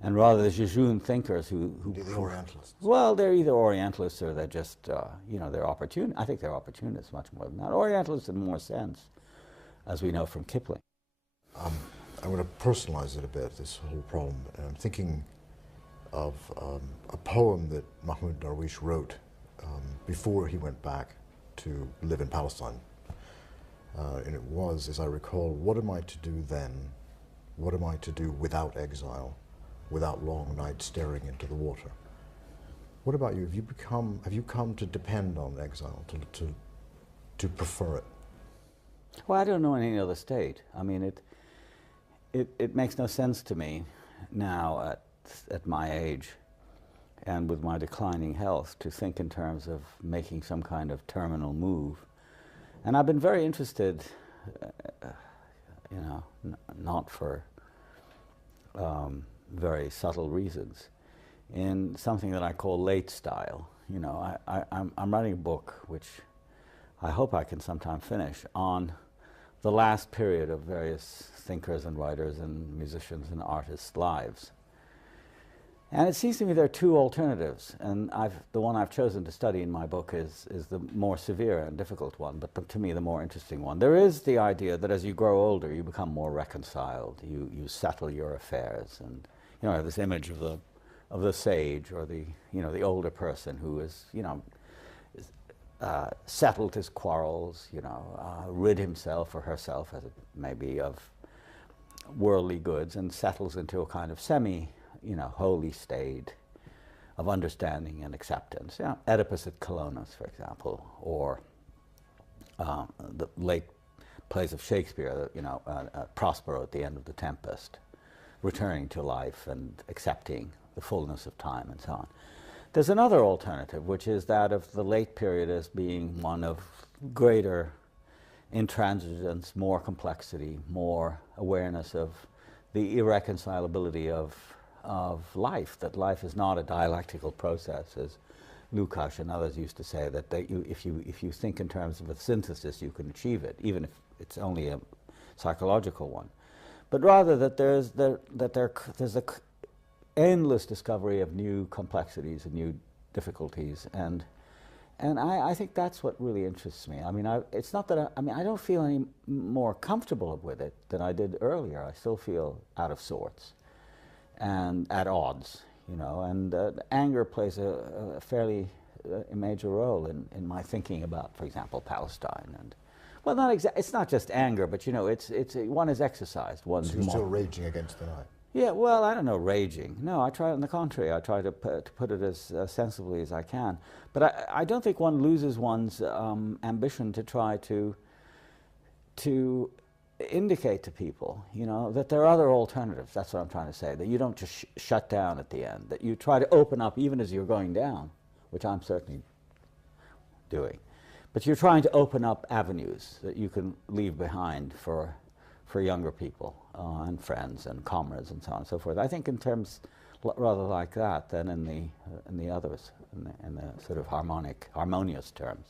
and rather the jejune thinkers who the Orientalists. Well, they're either Orientalists or they're just, you know, they're opportun. I think they're opportunists much more than that. Orientalists in more sense, as we know from Kipling. I'm going to personalize it a bit, this whole problem. And I'm thinking of a poem that Mahmoud Darwish wrote before he went back to live in Palestine. And it was, as I recall, what am I to do then? What am I to do without exile, without long nights staring into the water? What about you? Have you come to depend on exile, to prefer it? Well, I don't know any other state. I mean, it makes no sense to me now at my age and with my declining health to think in terms of making some kind of terminal move. And I've been very interested, you know, not for very subtle reasons, in something that I call late style. You know, I'm writing a book, which I hope I can sometime finish, on the last period of various thinkers and writers and musicians and artists' lives. And it seems to me there are two alternatives, and the one I've chosen to study in my book is the more severe and difficult one, but to me the more interesting one. There is the idea that as you grow older, you become more reconciled, you settle your affairs, and you know, this image of the sage or the older person who is, you know, settled his quarrels, you know, rid himself or herself, as it may be, of worldly goods, and settles into a kind of holy state of understanding and acceptance. You know, Oedipus at Colonus, for example, or the late plays of Shakespeare, you know, Prospero at the end of The Tempest, returning to life and accepting the fullness of time and so on. There's another alternative, which is that of the late period as being one of greater intransigence, more complexity, more awareness of the irreconcilability of life, that life is not a dialectical process, as Lukács and others used to say, that if you think in terms of a synthesis, you can achieve it, even if it's only a psychological one. But rather that there's a endless discovery of new complexities and new difficulties, and I think that's what really interests me. I mean, it's not that I don't feel any more comfortable with it than I did earlier. I still feel out of sorts and at odds, you know, and anger plays a fairly major role in my thinking about, for example, Palestine. And well, it's not just anger, but you know, it's one is exercised. So you're still raging against the night. Yeah, well, I don't know, raging. No, I try, on the contrary, I try to put it as sensibly as I can. But I don't think one loses one's ambition to try to indicate to people, you know, that there are other alternatives. That's what I'm trying to say, that you don't just shut down at the end, that you try to open up even as you're going down, which I'm certainly doing. But you're trying to open up avenues that you can leave behind for younger people and friends and comrades and so on and so forth. I think in terms rather like that than in the others, in the sort of harmonious terms.